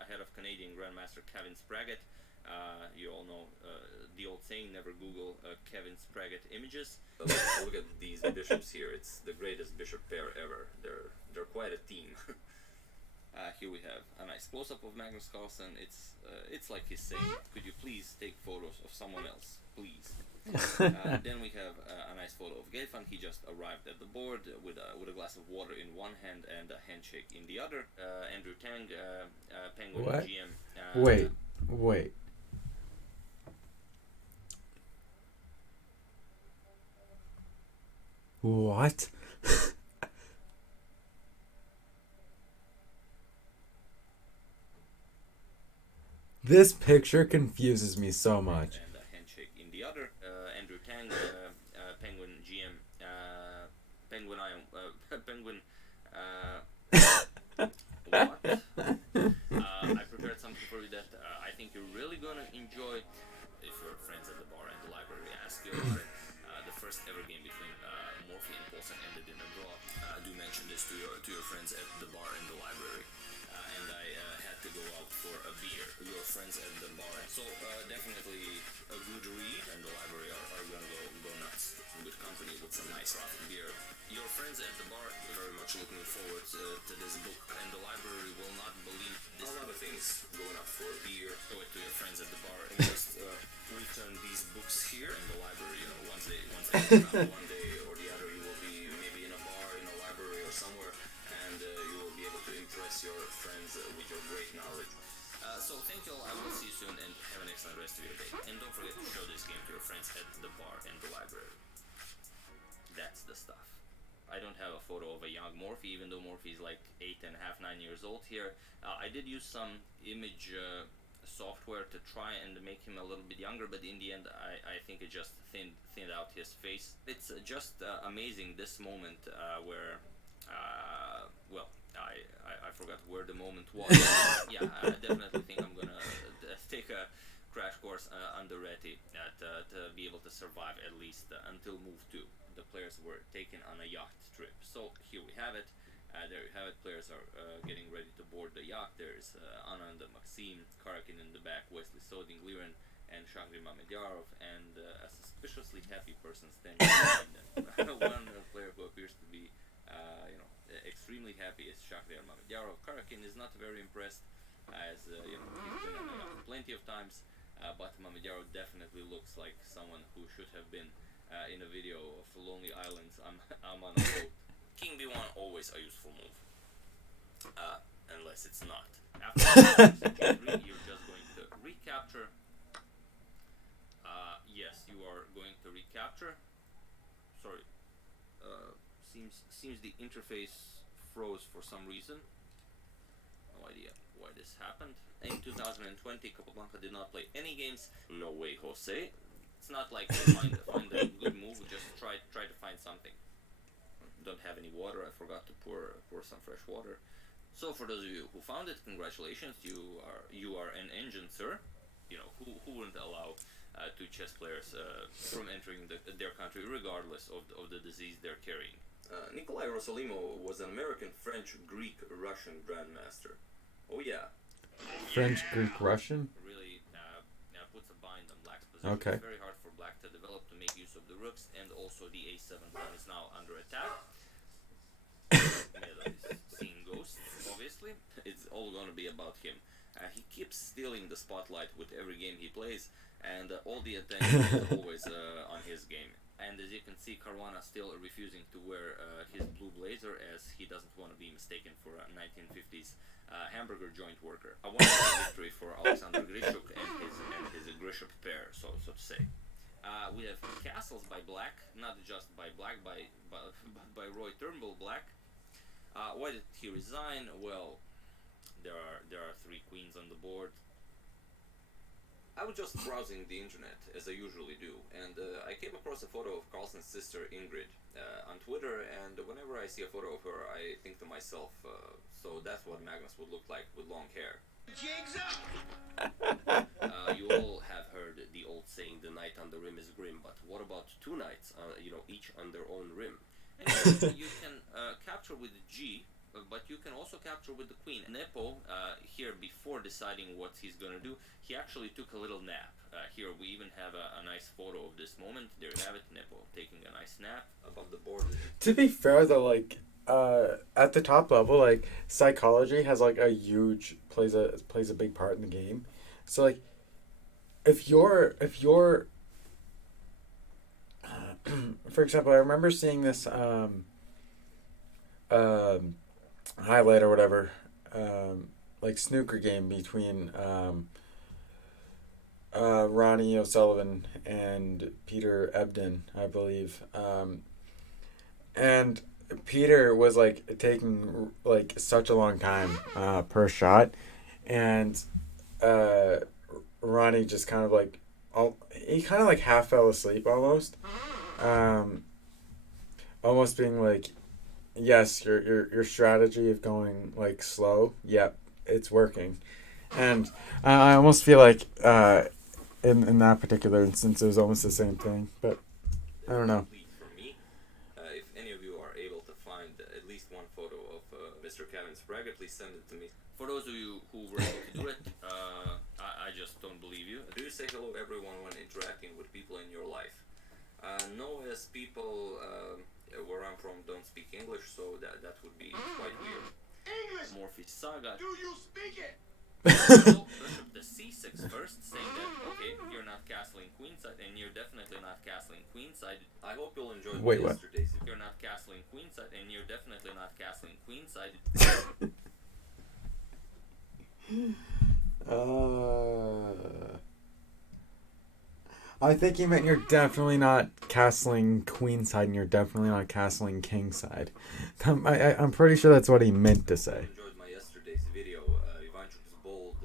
Ahead of Canadian Grandmaster Kevin Spraggett. You all know the old saying, never Google Kevin Spraggett images. Look at these bishops here. It's the greatest bishop pair ever. They're quite a team. Here we have a nice close-up of Magnus Carlsen. It's like he's saying, could you please take photos of someone else, please? Then we have a nice photo of Gelfand. He just arrived at the board with a glass of water in one hand and a handshake in the other. Andrew Tang, Penguin What? GM. Wait. What? This picture confuses me so much. And a handshake in the other. Andrew Tang, Penguin GM, Penguin Ion, Penguin. What? I prepared something for you that I think you're really gonna enjoy. If your friends at the bar and the library ask you about it, the first ever game between Morphy and Paulson ended in a draw. Do mention this to your friends at the bar and the library. And I had to go out for a beer. Your friends at the bar. So definitely a good read, and the library are gonna go nuts. Good company with some nice craft beer. Your friends at the bar are very much looking forward to this book, and the library will not believe this. A lot of things going up for a beer. Show it to your friends at the bar and just return these books here in the library. Once they come out one day or the other, you will be maybe in a bar, in a library or somewhere, and you will be able to impress your friends with your great knowledge. So thank you all, I will see you soon and have an excellent rest of your day. And don't forget to show this game to your friends at the bar and the library. That's the stuff. I don't have a photo of a young Morphy, even though Morphy is like 8.5, 9 years old here. I did use some image software to try and make him a little bit younger, but in the end I think it just thinned out his face. It's just amazing, this moment where I forgot where the moment was. Yeah, I definitely think I'm gonna take a crash course under Reti to be able to survive at least until move 2. The players were taken on a yacht trip. So here we have it. There you have it. Players are getting ready to board the yacht. There's Anand, Maxim, Karakin in the back, Wesley Sodin, Gliren, and Shakhdar Mamedyarov, and a suspiciously happy person standing behind them. One player who appears to be, extremely happy is Shakhdar Mamedyarov. Karakin is not very impressed, as he's been on the yacht plenty of times, but Mamedyarov definitely looks like someone who should have been in a video of Lonely Islands. I'm on a boat. King b1, always a useful move, unless it's not. After g3, you're just going to recapture. Yes, you are going to recapture. Sorry, seems the interface froze for some reason. No idea why this happened. In 2020, Capablanca did not play any games. No way, Jose. It's not like find a good move. Just try to find something. Don't have any water. I forgot to pour some fresh water. So for those of you who found it, congratulations. You are an engine, sir. You know who wouldn't allow two chess players from entering their country regardless of the disease they're carrying. Nikolai Rosolimo was an American, French, Greek, Russian grandmaster. Oh yeah. French, Greek, Russian. Really puts a bind on black's position. Okay. It's very hard for black to develop to make use of the rooks, and also the a7 pawn is now under attack. Meta is seeing ghosts, obviously. It's all gonna be about him. He keeps stealing the spotlight with every game he plays, and all the attention is always on his game. And as you can see, Caruana still refusing to wear his blue blazer, as he doesn't want to be mistaken for a 1950s hamburger joint worker. A wonderful victory for Alexander Grishuk and his Grishuk pair, so to say. We have castles by black, not just by black, but by Roy Turnbull black. Why did he resign? Well, there are 3 queens on the board. I was just browsing the internet, as I usually do, and I came across a photo of Carlsen's sister Ingrid on Twitter, and whenever I see a photo of her, I think to myself, so that's what Magnus would look like with long hair. Jig's up! You all have heard the old saying, the knight on the rim is grim, but what about 2 knights, each on their own rim? And you can capture with G, but you can also capture with the queen. Nepo, here before deciding what he's gonna do, he actually took a little nap. Here we even have a nice photo of this moment. There you have it, Nepo taking a nice nap above the board. To be fair though, like at the top level, like psychology has like a huge plays a big part in the game. So like if you're for example, I remember seeing this highlight or whatever, like snooker game between Ronnie O'Sullivan and Peter Ebden, I believe. And Peter was like taking like such a long time per shot, and Ronnie just kind of like he kind of like half fell asleep almost, almost being like, yes, your strategy of going like slow, yep, it's working. And I almost feel like in that particular instance it was almost the same thing, but I don't know. For me, if any of you are able to find at least one photo of Mr. Kevin Sprague, please send it to me. For those of you who were able to do it, I just don't believe you. Do you say hello everyone when interacting with people in your life? No, as people where I'm from don't speak English, so that would be quite weird. English! Morphe Saga. Do you speak it? So, bishop the c6 first, saying that, okay, you're not castling queenside, and you're definitely not castling queenside. I hope you'll enjoy Wait, what? yesterday's. You're not castling queenside, and you're definitely not castling queenside. I think he meant you're definitely not castling queenside and you're definitely not castling kingside. I'm pretty sure that's what he meant to say. Enjoyed my yesterday's video. Ivanchuk is bold,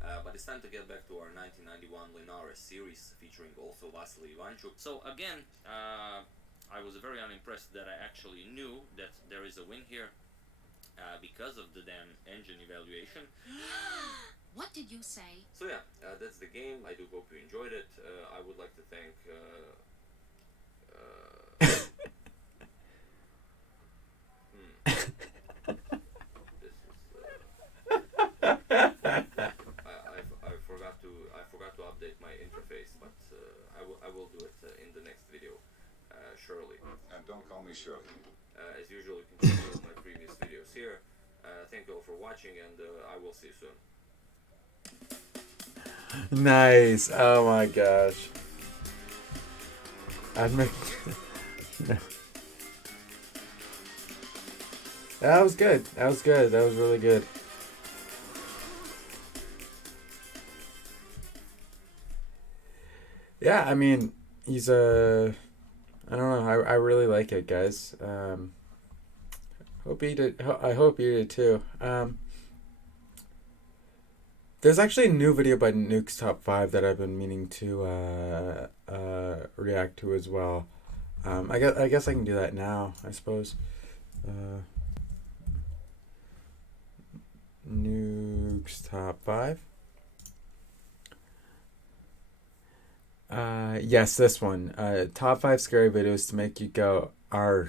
but it's time to get back to our 1991 Linares series featuring also Vasily Ivanchuk. So again, I was very unimpressed that I actually knew that there is a win here because of the damn engine evaluation. What did you say? So yeah, that's the game. I do hope you enjoyed it. I would like to thank I forgot to update my interface, but I will do it in the next video, surely. And don't call me Shirley. As usual, you can check out my previous videos here. Thank you all for watching, and I will see you soon. Nice. Oh my gosh. Admit. That was good. That was good. That was really good. Yeah, I mean, he's a. I don't know. I really like it, guys. Hope you did. I hope you did too. There's actually a new video by Nuke's Top 5 that I've been meaning to react to as well. I guess I can do that now, I suppose. Nuke's Top 5. Yes, this one. Top 5 scary videos to make you go argh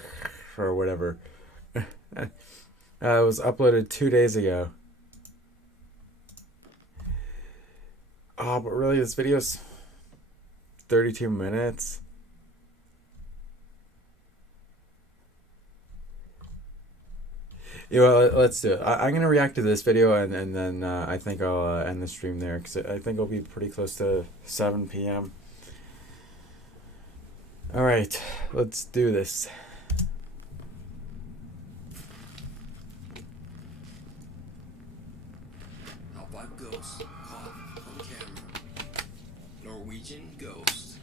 or whatever. It was uploaded 2 days ago. Oh, but really, this video's 32 minutes. Yeah, well, let's do it. I'm gonna react to this video and then I think I'll end the stream there because I think it'll be pretty close to 7 p.m. All right, let's do this. Top 5 ghosts caught on camera. Norwegian ghost.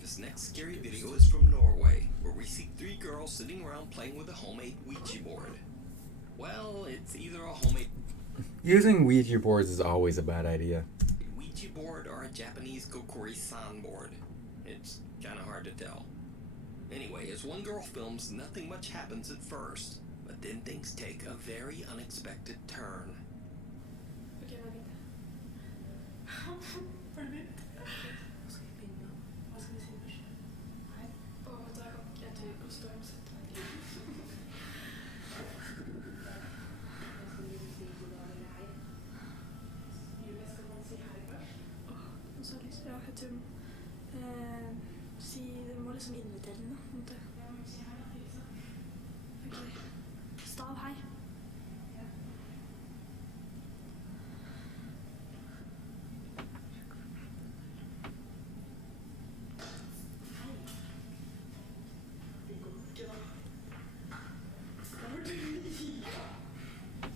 This next scary video is from Norway, where we see 3 girls sitting around playing with a homemade Ouija board. Well, it's either a homemade Using Ouija boards is always a bad idea. Ouija board or a Japanese Kokori-san board. It's kinda hard to tell. Anyway, as one girl films, nothing much happens at first, but then things take a very unexpected turn. Okej, vad vill du? Vad vill du? Vad ska vi binda? Vad ska vi se först? Nej. Och där och jag typ och stormsätta. Så liksom, ja, jag tror si, du må liksom invitere den da, måtte. Ok. Stav, hei.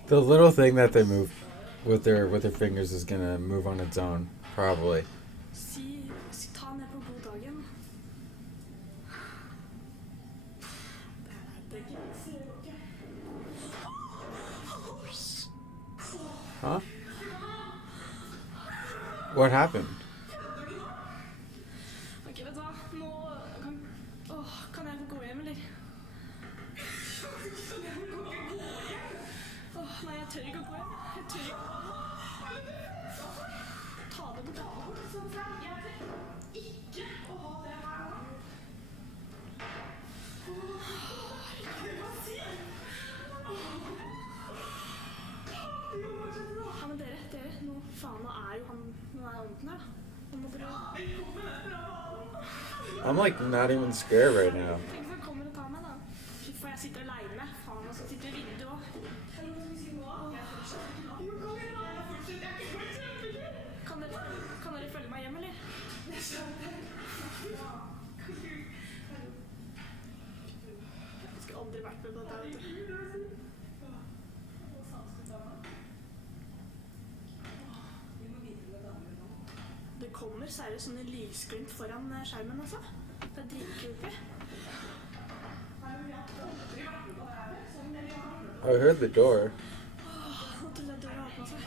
The little thing that they move with their fingers is gonna move on its own, probably. Si, ta ned på goddagen. Huh? What happened? Ok, vet du hva? Nå kan jeg få gå hjem, eller? Nei, jeg tør ikke å gå hjem. Jeg tør ikke. Ta det på dagen. Jeg tør ikke å ha det her nå. Ja, men dere, nå faen, nå er jo han, nå er ånden her, da. Nå må dere... I'm like not even scared right now. Tenk hvis han kommer og tar meg, da. For jeg sitter alene. Faen, og så sitter i vinduet også. Kan dere følge meg hjem, eller? Jeg skulle aldri vært med på dette, vet du. Det kommer seriøst sånne lysglimt foran skjermen, altså. Det er dritkult. I heard the door. Nå trodde jeg døra åpnet seg.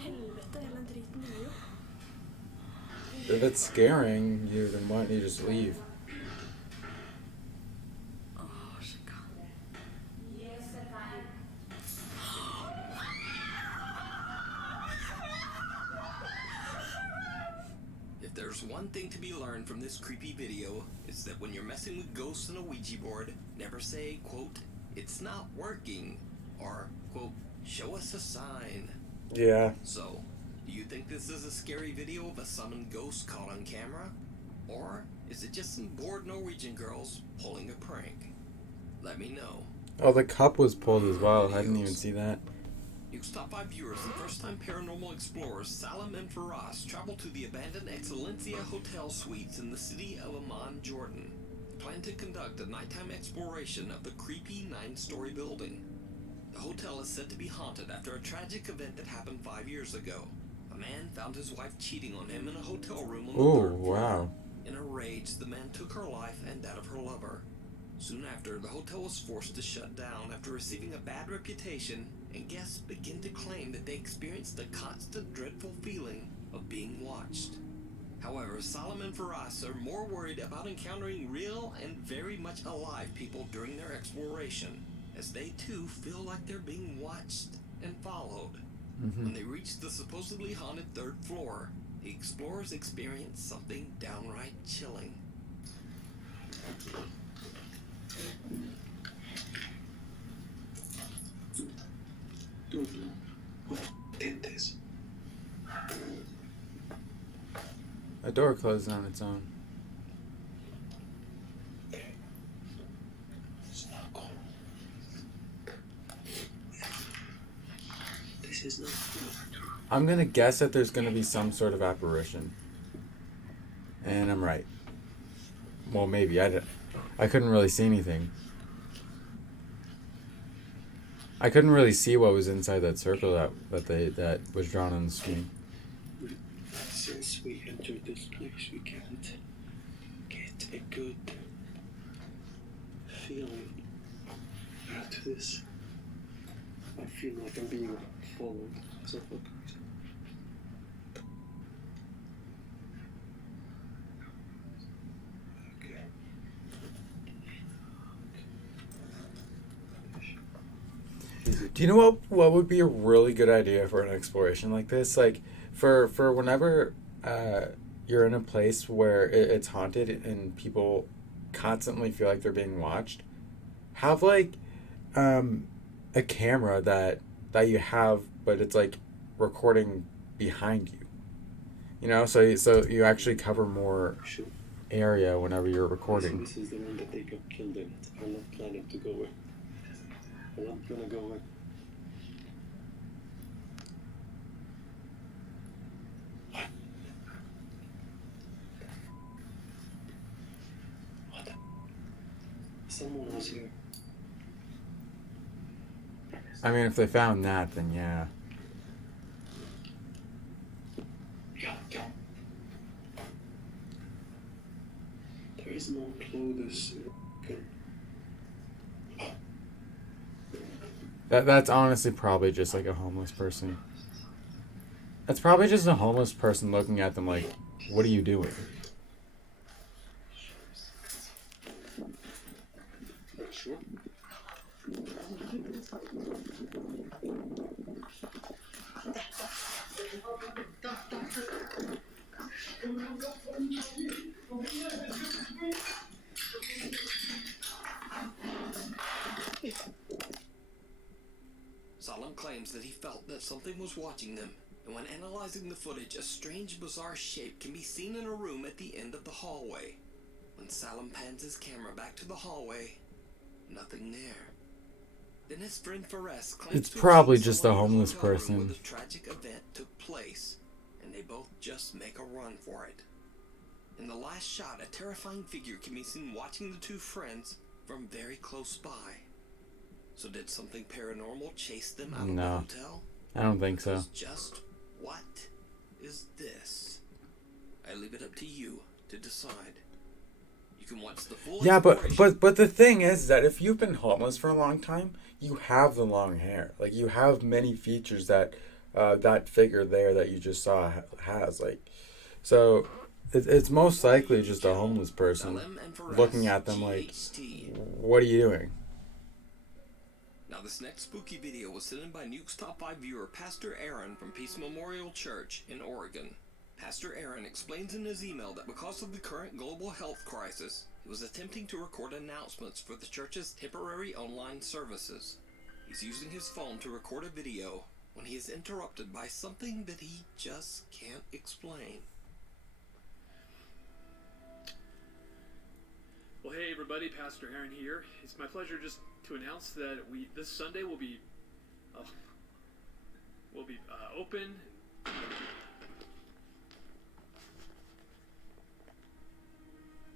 Helvete, hele driten gjør jo. If it's scaring you, then why don't you just leave? Sjekka. If there's one thing to be learned from this creepy video, it's that when you're messing with ghosts on a Ouija board, never say, quote, "It's not working," or, quote, "Show us a sign." Yeah. So, Do you think this is a scary video of a summoned ghost caught on camera? Or is it just some bored Norwegian girls pulling a prank? Let me know. Oh, the cup was pulled as well. I didn't even see that. Nuke's Top 5 viewers and first-time paranormal explorers Salam and Faraz travel to the abandoned Excellencia Hotel Suites in the city of Amman, Jordan. They plan to conduct a nighttime exploration of the creepy 9-story building. The hotel is said to be haunted after a tragic event that happened 5 years ago. A man found his wife cheating on him in a hotel room on the Oh, third floor. wow. In a rage, the man took her life and that of her lover. Soon after, the hotel was forced to shut down after receiving a bad reputation, and guests began to claim that they experienced a constant dreadful feeling of being watched. However, Salam and Faraz are more worried about encountering real and very much alive people during their exploration, as they too feel like they're being watched and followed. When they reach the supposedly haunted third floor, the explorers experience something downright chilling. Don't know who did this. A door closed on its own. It's not cool. This is not cool. I'm gonna guess that there's gonna be some sort of apparition. And I'm right. Well, maybe. I couldn't really see anything. I couldn't really see what was inside that circle that was drawn on the screen. Since we entered this place, we can't get a good feeling after this. I feel like I'm being followed. So look. Okay. Do you know what would be a really good idea for an exploration like this? Like for whenever you're in a place where it's haunted and people constantly feel like they're being watched, have like a camera that you have, but it's like recording behind you. You know, so you actually cover more Sure. area whenever you're So recording. this is the one that they got killed in. I'm not planning to go in. I'm not gonna go in. What? Someone was here. I mean, if they found that, then yeah. Go. There is no clothes. That's honestly probably just like a homeless person. That's probably just a homeless person looking at them like, what are you doing? Sure. Salam claims that he felt that something was watching them, and when analyzing the footage, a strange, bizarre shape can be seen in a room at the end of the hallway. When Salam pans his camera back to the hallway, nothing there. Then his friend Faraz claims It's to have probably seen just someone a in the homeless hotel room person. where the tragic event took place, and they both just make a run for it. In the last shot, a terrifying figure can be seen watching the two friends from very close by. So did something paranormal chase them out No. of the hotel? I don't think so. Because just what is this? I leave it up to you to decide. You can watch the full Yeah, exploration. but the thing is that if you've been homeless for a long time, you have the long hair. Like you have many features that that figure there that you just saw has. Like, so it's most likely just a homeless person Salam and Faraz, looking at them like, GHT. what are you doing? Now this next spooky video was sent in by Nuke's Top 5 viewer Pastor Aaron from Peace Memorial Church in Oregon. Pastor Aaron explains in his email that because of the current global health crisis, he was attempting to record announcements for the church's temporary online services. He's using his phone to record a video, when he is interrupted by something that he just can't explain. Well, hey everybody, Pastor Aaron here. It's my pleasure just to announce that this Sunday will be open.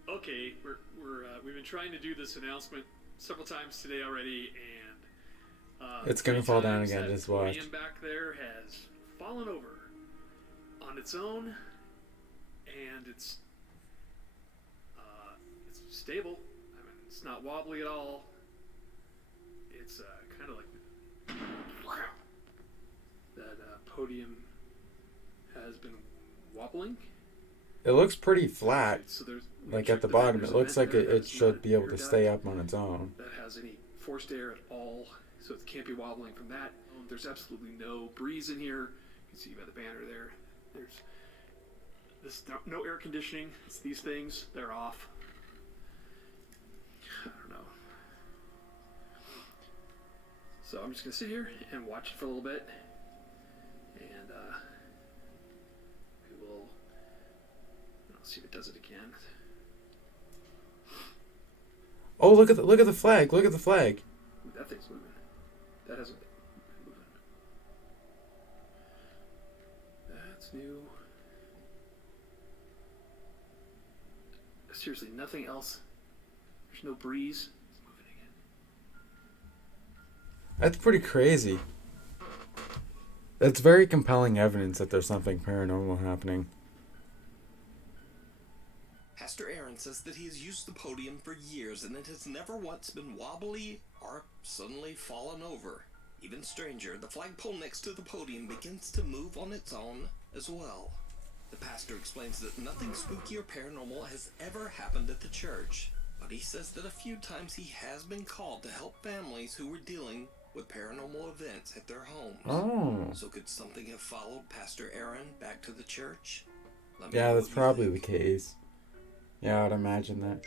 Okay, we've been trying to do this announcement several times today already, and It's gonna 3 fall down times again, that just watch. podium back there has fallen over on its own, and it's stable. I mean, it's not wobbly at all. It's kind of like that podium has been wobbling. It looks pretty flat. So there's, Like at the bottom, it looks like it should be able to stay up on its own. that has any forced air at all, so it can't be wobbling from that. There's absolutely no breeze in here. You can see by the banner there. There's no air conditioning. It's these things. They're off. I don't know. So I'm just gonna sit here and watch it for a little bit, and we will see if it does it again. Oh, look at the flag! Look at the flag! Ooh, that thing's moving. That hasn't been moving. That's new. Seriously, nothing else. There's no breeze. It's moving again. That's pretty crazy. That's very compelling evidence that there's something paranormal happening. Pastor Aaron says that he has used the podium for years and it has never once been wobbly or suddenly fallen over. Even stranger, the flagpole next to the podium begins to move on its own as well. The pastor explains that nothing spooky or paranormal has ever happened at the church, but he says that a few times he has been called to help families who were dealing with paranormal events at their homes. Oh. So could something have followed Pastor Aaron back to the church? Let me Yeah, know that's what you probably think. the case. Yeah, I'd imagine that.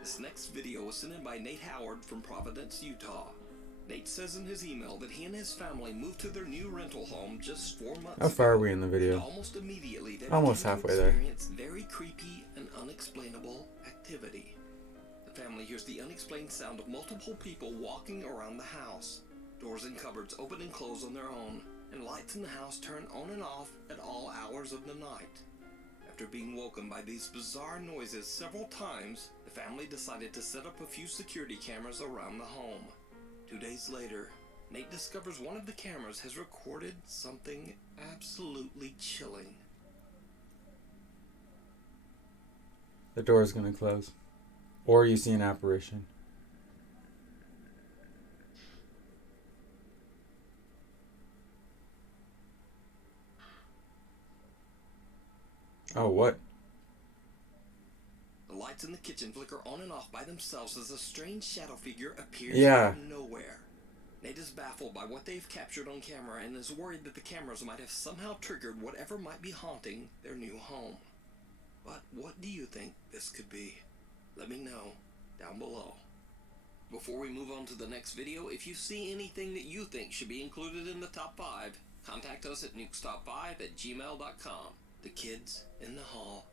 This next video was sent in by Nate Howard from Providence, Utah. Nate says in his email that he and his family moved to their new rental home just 4 months How far ago, are we in the video? and almost immediately they Almost began to halfway there. experience very creepy and unexplainable activity. The family hears the unexplained sound of multiple people walking around the house. Doors and cupboards open and close on their own, and lights in the house turn on and off at all hours of the night. After being woken by these bizarre noises several times, the family decided to set up a few security cameras around the home. 2 days later, Nate discovers one of the cameras has recorded something absolutely chilling. The door's gonna close. Or you see an apparition. Oh, what? The lights in the kitchen flicker on and off by themselves as a strange shadow figure appears Yeah. from nowhere. Nate is baffled by what they've captured on camera and is worried that the cameras might have somehow triggered whatever might be haunting their new home. But what do you think this could be? Let me know down below. Before we move on to the next video, if you see anything that you think should be included in the top 5, contact us at nukestop5@gmail.com. The kids in the hall.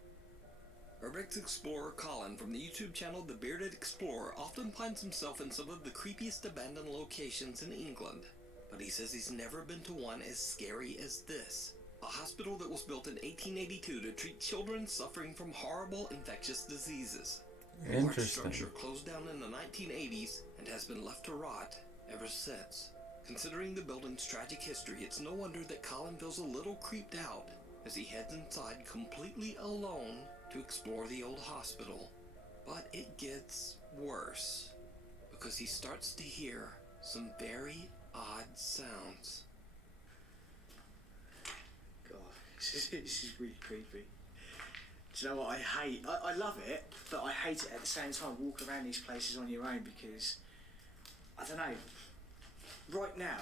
Urbex explorer Colin from the YouTube channel The Bearded Explorer often finds himself in some of the creepiest abandoned locations in England, but he says he's never been to one as scary as this. A hospital that was built in 1882 to treat children suffering from horrible infectious diseases. The large Interesting. structure closed down in the 1980s and has been left to rot ever since. Considering the building's tragic history, it's no wonder that Colin feels a little creeped out as he heads inside completely alone to explore the old hospital. But it gets worse, because he starts to hear some very odd sounds. God, this is really creepy. Do you know what I hate? I love it, but I hate it at the same time. Walk around these places on your own because, I don't know, right now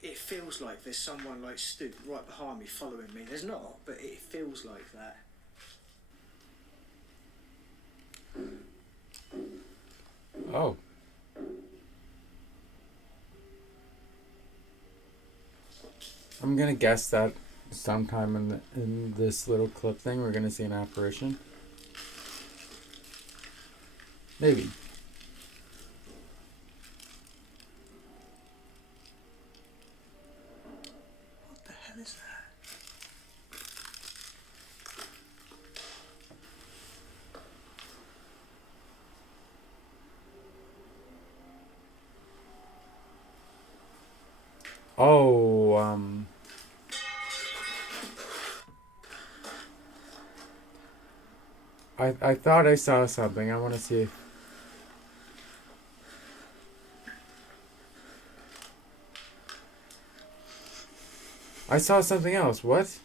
it feels like there's someone like stood right behind me following me. There's not, but it feels like that. I'm gonna guess that sometime in this little clip thing, we're gonna see an apparition. Maybe. What the hell is that? Oh, I thought I saw something. I want to see. I saw something else. What?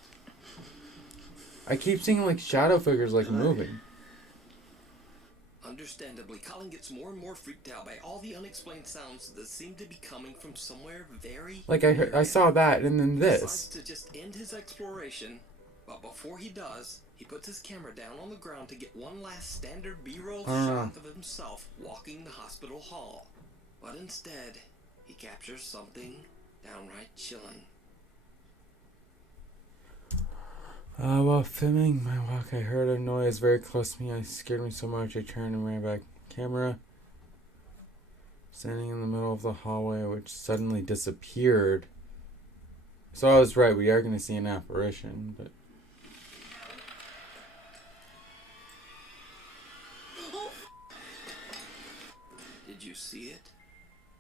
I keep seeing like shadow figures like moving. Understandably, Colin gets more and more freaked out by all the unexplained sounds that seem to be coming from somewhere very Like I saw that, and then He this. decides to just end his exploration, but before he does, he puts his camera down on the ground to get one last standard B-roll shot of himself walking the hospital hall. But instead, he captures something downright chilling. While filming my walk, I heard a noise very close to me. It scared me so much, I turned and ran back. Camera standing in the middle of the hallway, which suddenly disappeared. So I was right, we are going to see an apparition, but... Did you see it?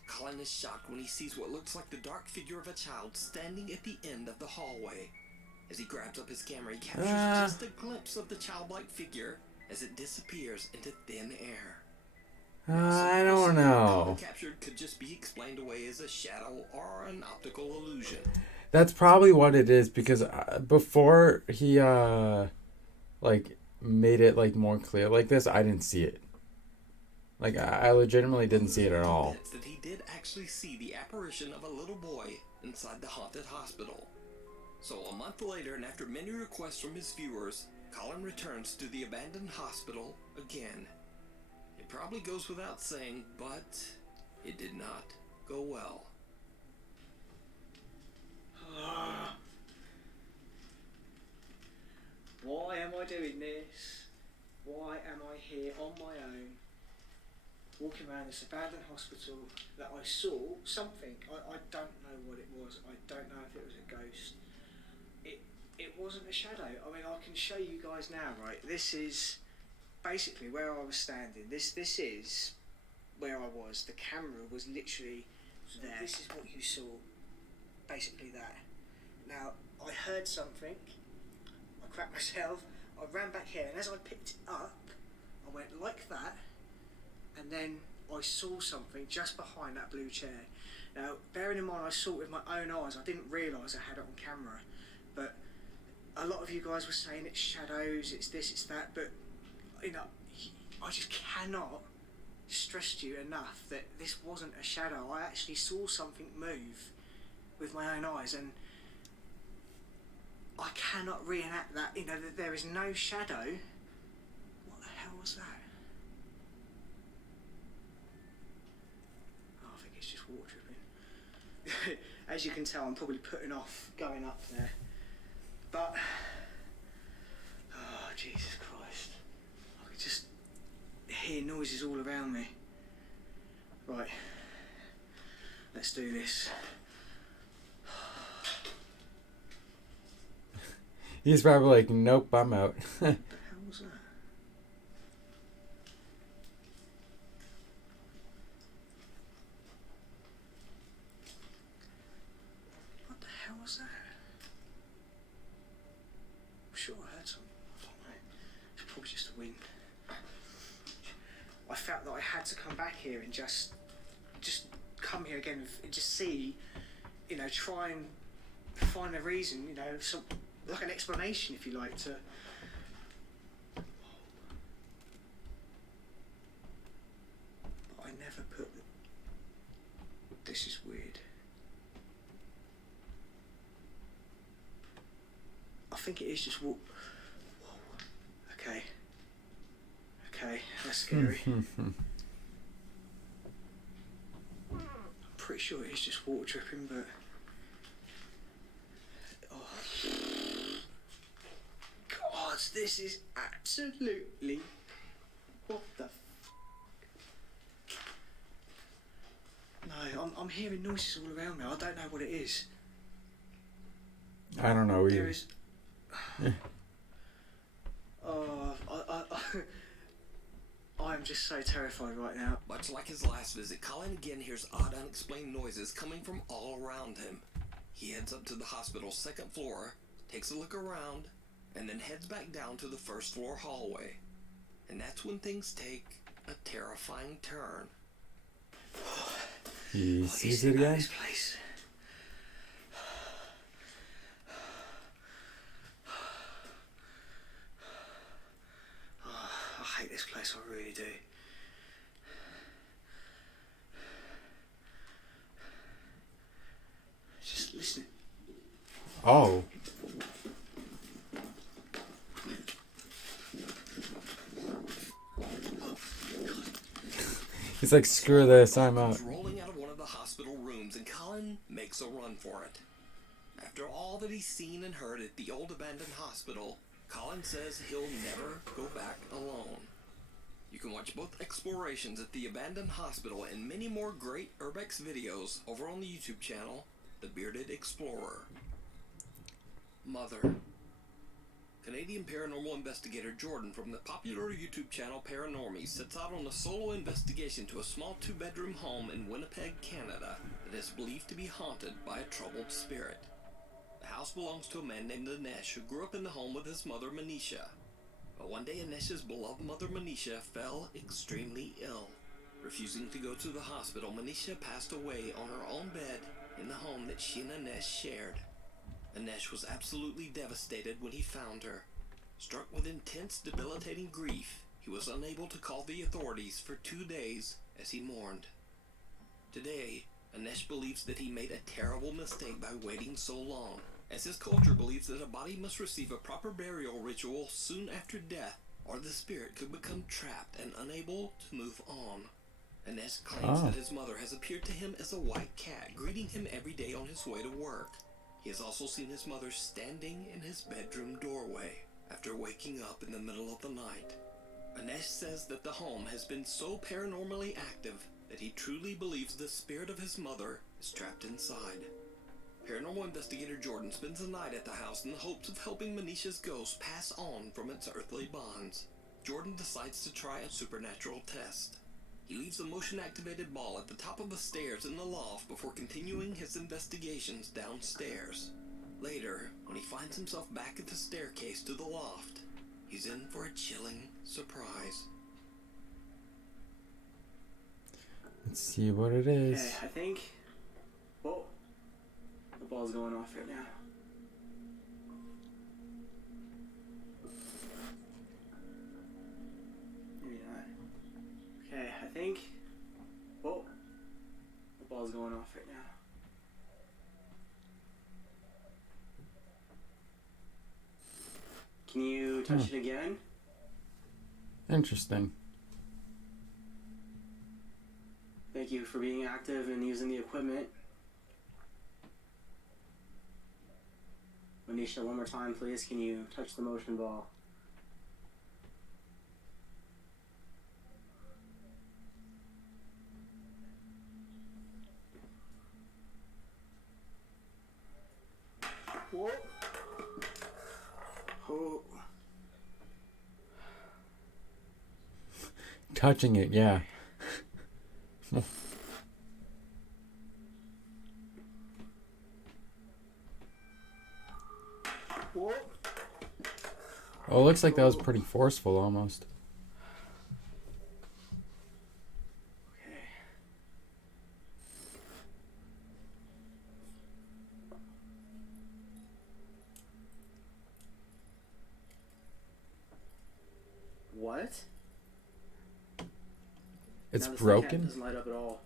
Colin is shocked when he sees what looks like the dark figure of a child standing at the end of the hallway. As he grabs up his camera, he captures just a glimpse of the childlike figure as it disappears into thin air. I don't know. Colin captured could just be explained away as a shadow or an optical illusion. That's probably what it is, because before he like made it like more clear like this, I didn't see it. Like I legitimately didn't see it at all. That he did actually see the apparition of a little boy inside the haunted hospital. So a month later, and after many requests from his viewers, Colin returns to the abandoned hospital again. It probably goes without saying, but it did not go well. Why am I doing this? Why am I here on my own, walking around this abandoned hospital that I saw something? I don't know what it was. I don't know if it was a ghost. It wasn't a shadow. I mean, I can show you guys now, right? This is basically where I was standing. This is where I was. The camera was literally there. This is what you saw. Basically that. Now, I heard something. I cracked myself. I ran back here, and as I picked it up, I went like that, and then I saw something just behind that blue chair. Now, bearing in mind I saw it with my own eyes, I didn't realise I had it on camera, but a lot of you guys were saying it's shadows, it's this, it's that, but you know, I just cannot stress to you enough that this wasn't a shadow. I actually saw something move with my own eyes, and I cannot reenact that. You know, that there is no shadow. What the hell was that? Oh, I think it's just water dripping. As you can tell, I'm probably putting off going up there. But, oh, Jesus Christ. I could just hear noises all around me. Right. Let's do this. He's probably like, nope, I'm out. What the hell was that? What the hell was that? I'm sure I heard something. I don't know. It's probably just the wind. I felt that I had to come back here and just come here again and just see, you know, try and find a reason, you know, some, like an explanation, if you like, to. But I never put. This is weird. I think it is just walk. Whoa. Okay. Okay, that's scary. I'm pretty sure it is just water dripping, but This is absolutely... What the... No, I'm hearing noises all around me. I don't know what it is. I don't know There either. is... I am just so terrified right now. Much like his last visit, Colin again hears odd, unexplained noises coming from all around him. He heads up to the hospital's second floor, takes a look around, and then heads back down to the first floor hallway. And that's when things take a terrifying turn. He What sees is it about again. This place? Oh, I hate this place, I really do. Just listen. Oh. He's like, screw this, I'm out. Comes rolling out of one of the hospital rooms, and Colin makes a run for it. After all that he's seen and heard at the old abandoned hospital, Colin says he'll never go back alone. You can watch both explorations at the abandoned hospital and many more great Urbex videos over on the YouTube channel, The Bearded Explorer. Mother. Canadian paranormal investigator Jordan from the popular YouTube channel Paranormies sets out on a solo investigation to a small 2-bedroom home in Winnipeg, Canada that is believed to be haunted by a troubled spirit. The house belongs to a man named Anesh who grew up in the home with his mother Manisha. But one day Anesh's beloved mother Manisha fell extremely ill. Refusing to go to the hospital, Manisha passed away on her own bed in the home that she and Anesh shared. Anesh was absolutely devastated when he found her. Struck with intense, debilitating grief, he was unable to call the authorities for 2 days as he mourned. Today, Anesh believes that he made a terrible mistake by waiting so long, as his culture believes that a body must receive a proper burial ritual soon after death, or the spirit could become trapped and unable to move on. Anesh claims that his mother has appeared to him as a white cat, greeting him every day on his way to work. He has also seen his mother standing in his bedroom doorway after waking up in the middle of the night. Anesh says that the home has been so paranormally active that he truly believes the spirit of his mother is trapped inside. Paranormal investigator Jordan spends the night at the house in the hopes of helping Manisha's ghost pass on from its earthly bonds. Jordan decides to try a supernatural test. He leaves a motion-activated ball at the top of the stairs in the loft before continuing his investigations downstairs. Later, when he finds himself back at the staircase to the loft, he's in for a chilling surprise. Let's see what it is. Okay, I think... Whoa. The ball's going off right now. Maybe not. Okay, I think... Whoa. The ball's going off right now. Can you touch it again? Interesting. Thank you for being active and using the equipment. Manisha, one more time, please. Can you touch the motion ball? Whoa. Oh. Touching it, yeah. Whoa. Oh, it looks like that was pretty forceful almost. Okay. What? It's Now this broken? doesn't light up at all.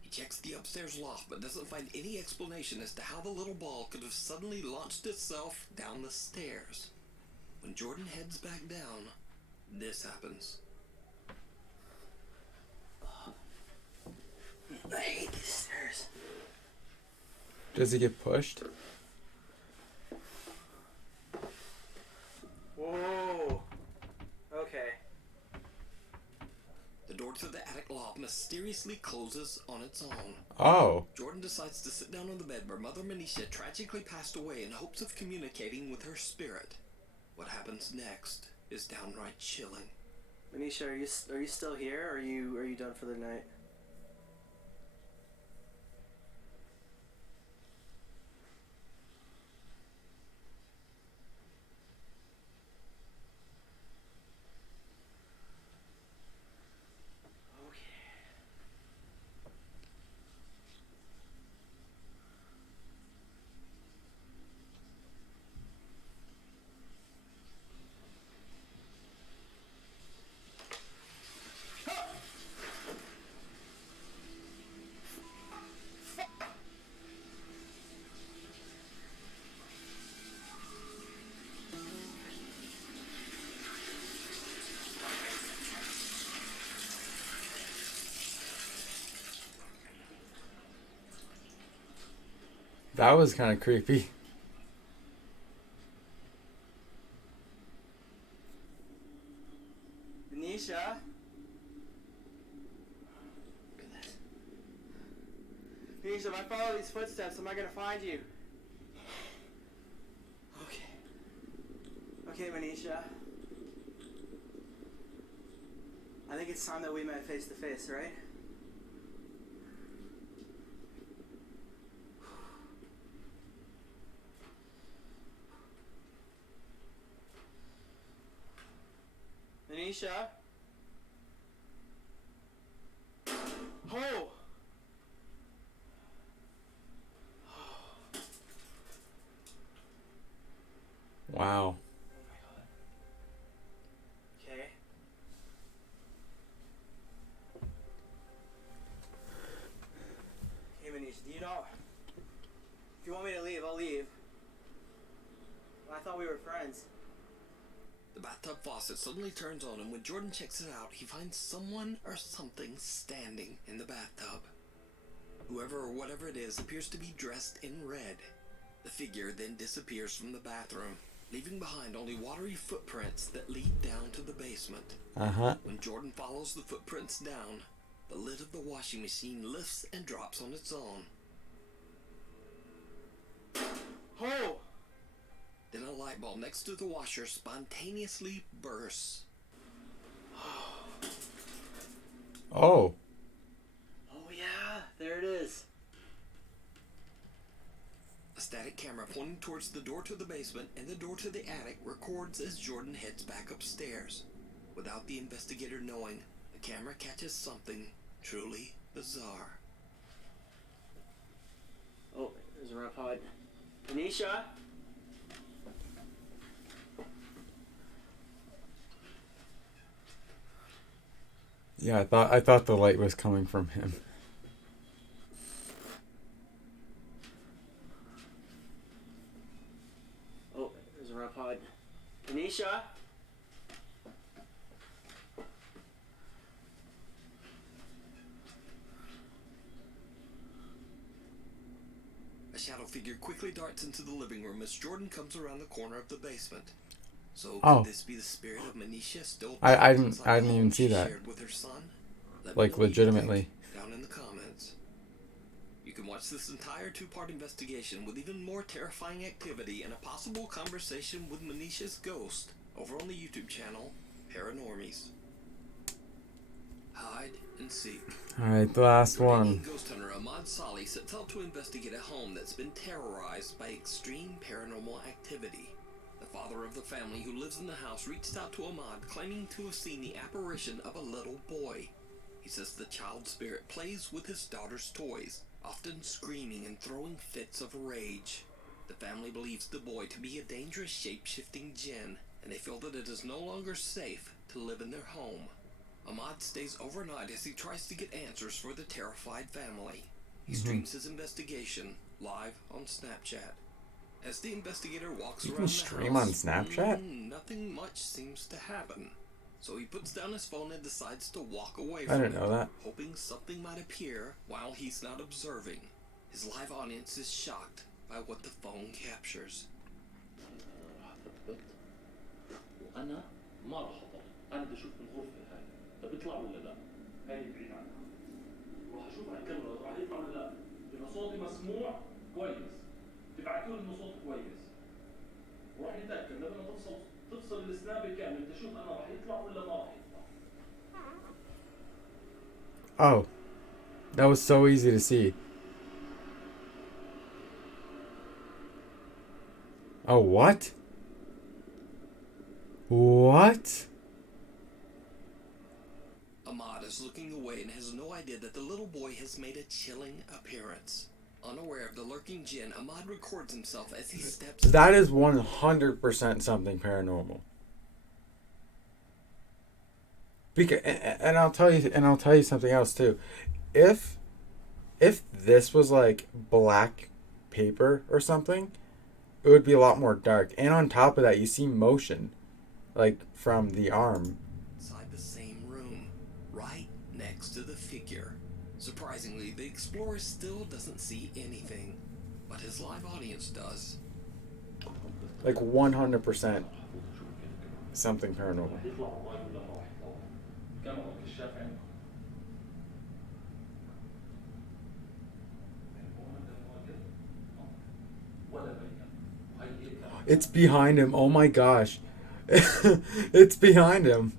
He checks the upstairs loft but doesn't find any explanation as to how the little ball could have suddenly launched itself down the stairs. When Jordan heads back down, this happens. I hate these stairs. Does he get pushed? okay. The door to the attic loft mysteriously closes on its own. Oh. Jordan decides to sit down on the bed where Mother Manisha tragically passed away in hopes of communicating with her spirit. What happens next is downright chilling. Manisha, are you still here? Or are you done for the night? That was kind of creepy. Manisha? Goodness. Manisha, if I follow these footsteps, am I gonna find you? Okay. Okay, Manisha. I think it's time that we met face to face, right? Manisha? Oh! Wow. Okay. Hey, Manisha, do you know... If you want me to leave, I'll leave. I thought we were friends. The bathtub faucet suddenly turns on, and when Jordan checks it out, he finds someone or something standing in the bathtub. Whoever or whatever it is appears to be dressed in red. The figure then disappears from the bathroom, leaving behind only watery footprints that lead down to the basement. When Jordan follows the footprints down, the lid of the washing machine lifts and drops on its own. Oh! Then a light bulb next to the washer spontaneously bursts. Oh. Oh yeah, there it is. A static camera pointing towards the door to the basement and the door to the attic records as Jordan heads back upstairs. Without the investigator knowing, the camera catches something truly bizarre. Oh, there's a rough hide. Manisha? Yeah, I thought the light was coming from him. Oh, there's a rough hide. Manisha? A shadow figure quickly darts into the living room as Jordan comes around the corner of the basement. So Oh. could this be the spirit of Manisha still I trapped didn't inside I the didn't home even she see that. shared with her son? Let me Like know what you legitimately. think down in the comments. You can watch this entire two-part investigation with even more terrifying activity and a possible conversation with Manisha's ghost over on the YouTube channel Paranormies. Hide and seek. Alright, the last Romanian one. ghost hunter Ahmad Salih sets out to investigate a home that's been terrorized by extreme paranormal activity. The father of the family who lives in the house reached out to Ahmad, claiming to have seen the apparition of a little boy. He says the child spirit plays with his daughter's toys, often screaming and throwing fits of rage. The family believes the boy to be a dangerous shape-shifting jinn, and they feel that it is no longer safe to live in their home. Ahmad stays overnight as he tries to get answers for the terrified family. He streams his investigation live on Snapchat. As the investigator walks around the stream house, on Snapchat? nothing much seems to happen. So he puts down his phone and decides to walk away I from didn't it, know that. hoping something might appear while he's not observing. His live audience is shocked by what the phone captures. وأنا ما راح أضل انا بدي اشوف الغرفه هاي، طب بيطلع ولا لا؟ هاي بعيد عنها. راح اشوف على الكاميرا راح يطلع ولا لا؟ اذا صوتي مسموع كويس، تبعتوا لي انه صوتي كويس. وراح نتاكد لما تفصل السناب كامل تشوف انا راح يطلع ولا ما راح يطلع. Oh, that was so easy to see. Oh, what? What? Ahmad is looking away and has no idea that the little boy has made a chilling appearance. Unaware of the lurking jinn, Ahmad records himself as he steps. That is 100% something paranormal. Because, and I'll tell you something else too. If this was like black paper or something, it would be a lot more dark. And on top of that, you see motion, like from the arm. Inside the same room, right next to the figure. Surprisingly, the explorer still doesn't see anything, but his live audience does. Like 100% something paranormal. يطلع والله ولا ما راح يطلع؟ كاميرا كشاف عندكم. ولا بين. وهي هيك. It's behind him. Oh my gosh. It's behind him.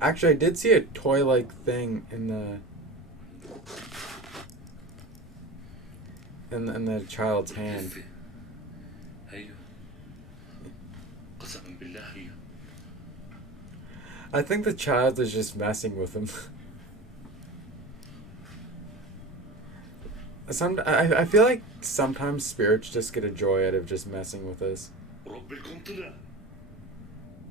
Actually, I did see a toy-like thing in the child's hand. ايوه قسما بالله هي. I think the child is just messing with him. I feel like sometimes spirits just get a joy out of just messing with us. رب الكون طلع.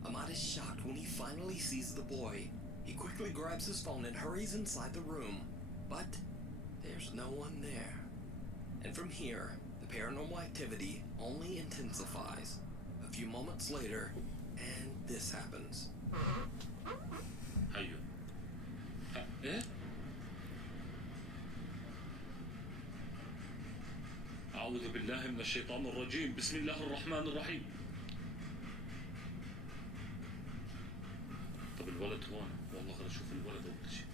Ahmad is shocked when he finally sees the boy. He quickly grabs his phone and hurries inside the room. But there's no one there. And from here, the paranormal activity only intensifies. A few moments later, and this happens. ايوه. ايه؟ أعوذ بالله من الشيطان الرجيم، بسم الله الرحمن الرحيم. طب الولد هون، والله خلينا نشوف الولد أول شيء.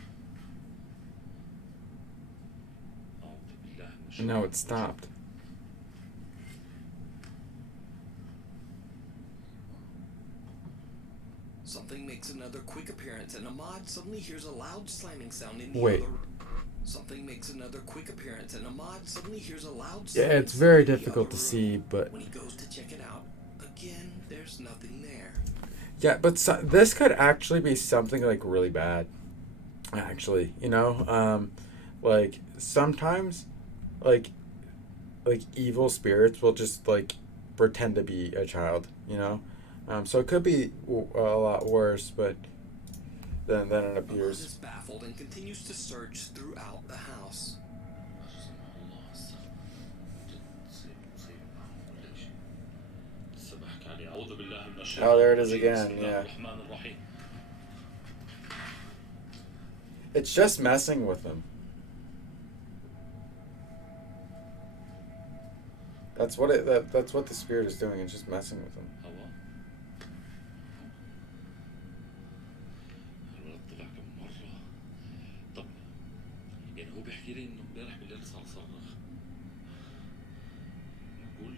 أعوذ بالله من الشيطان. No, it stopped. Something makes another quick appearance, and Ahmad suddenly hears a loud slamming sound in the Wait. other. Something makes another quick appearance, and Ahmad suddenly hears a loud. Yeah, it's slamming very sound in the difficult other to see, room. but When he goes to check it out, again, there's nothing there. yeah, but this could actually be something like really bad. Actually, like sometimes, like evil spirits will just like pretend to be a child, so it could be a lot worse, but than it Ahmad appears. is baffled and continues to search throughout the house. Oh, there it is again. Yeah, it's just messing with him. That's what that's what the spirit is doing. It's just messing with him. الولد طلع كم مرة. طب يعني هو بيحكي لي إنه امبارح بالليل صار صرخ. بقول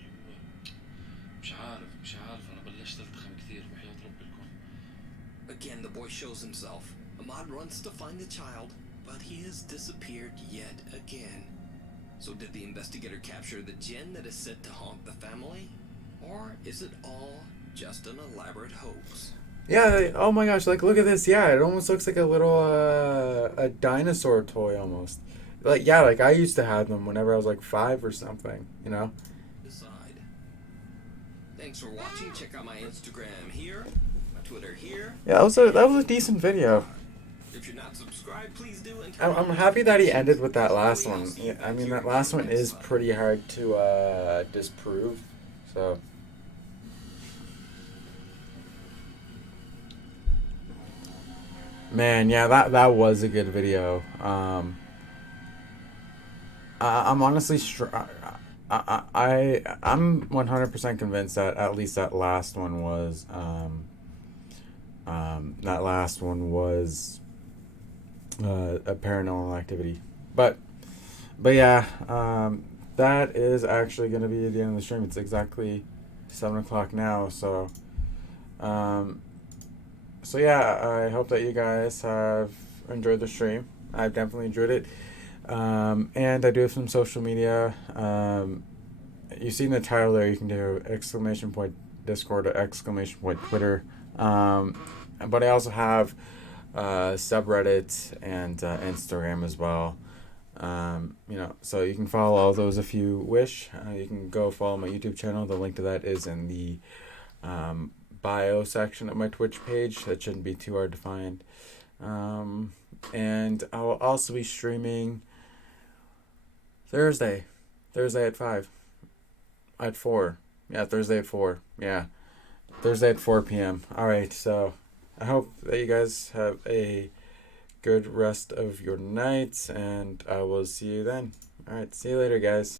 مش عارف أنا بلشت ألتخم كثير وحياة رب الكون. Again, the boy shows himself. Ahmad runs to find the child, but he has disappeared yet again. So did the investigator capture the jinn that is said to haunt the family? Or is it all just an elaborate hoax? Yeah, oh my gosh, like look at this. Yeah, it almost looks like a little a dinosaur toy almost. Like I used to have them whenever I was like 5 or something, Decide. Thanks for watching. Check out my Instagram here, my Twitter here. Yeah, that was a decent video. If you're not subscribed, please do. And I'm happy that he ended with that last one. Yeah, I mean, that last one is pretty hard to disprove, so. Man, yeah, that was a good video. I'm honestly I'm 100% convinced that at least that last one was a paranormal activity. But yeah, that is actually gonna be the end of the stream. It's exactly 7 o'clock now, so yeah, I hope that you guys have enjoyed the stream. I've definitely enjoyed it. And I do have some social media. You see in the title there, you can do !Discord or !Twitter. But I also have subreddit and Instagram as well. So you can follow all those if you wish. You can go follow my YouTube channel. The link to that is in the bio section of my Twitch page. That shouldn't be too hard to find. And I will also be streaming Thursday at 5. At 4. Yeah, Thursday at 4. Yeah. Thursday at 4 p.m. Alright, so I hope that you guys have a good rest of your nights, and I will see you then. Alright, see you later, guys.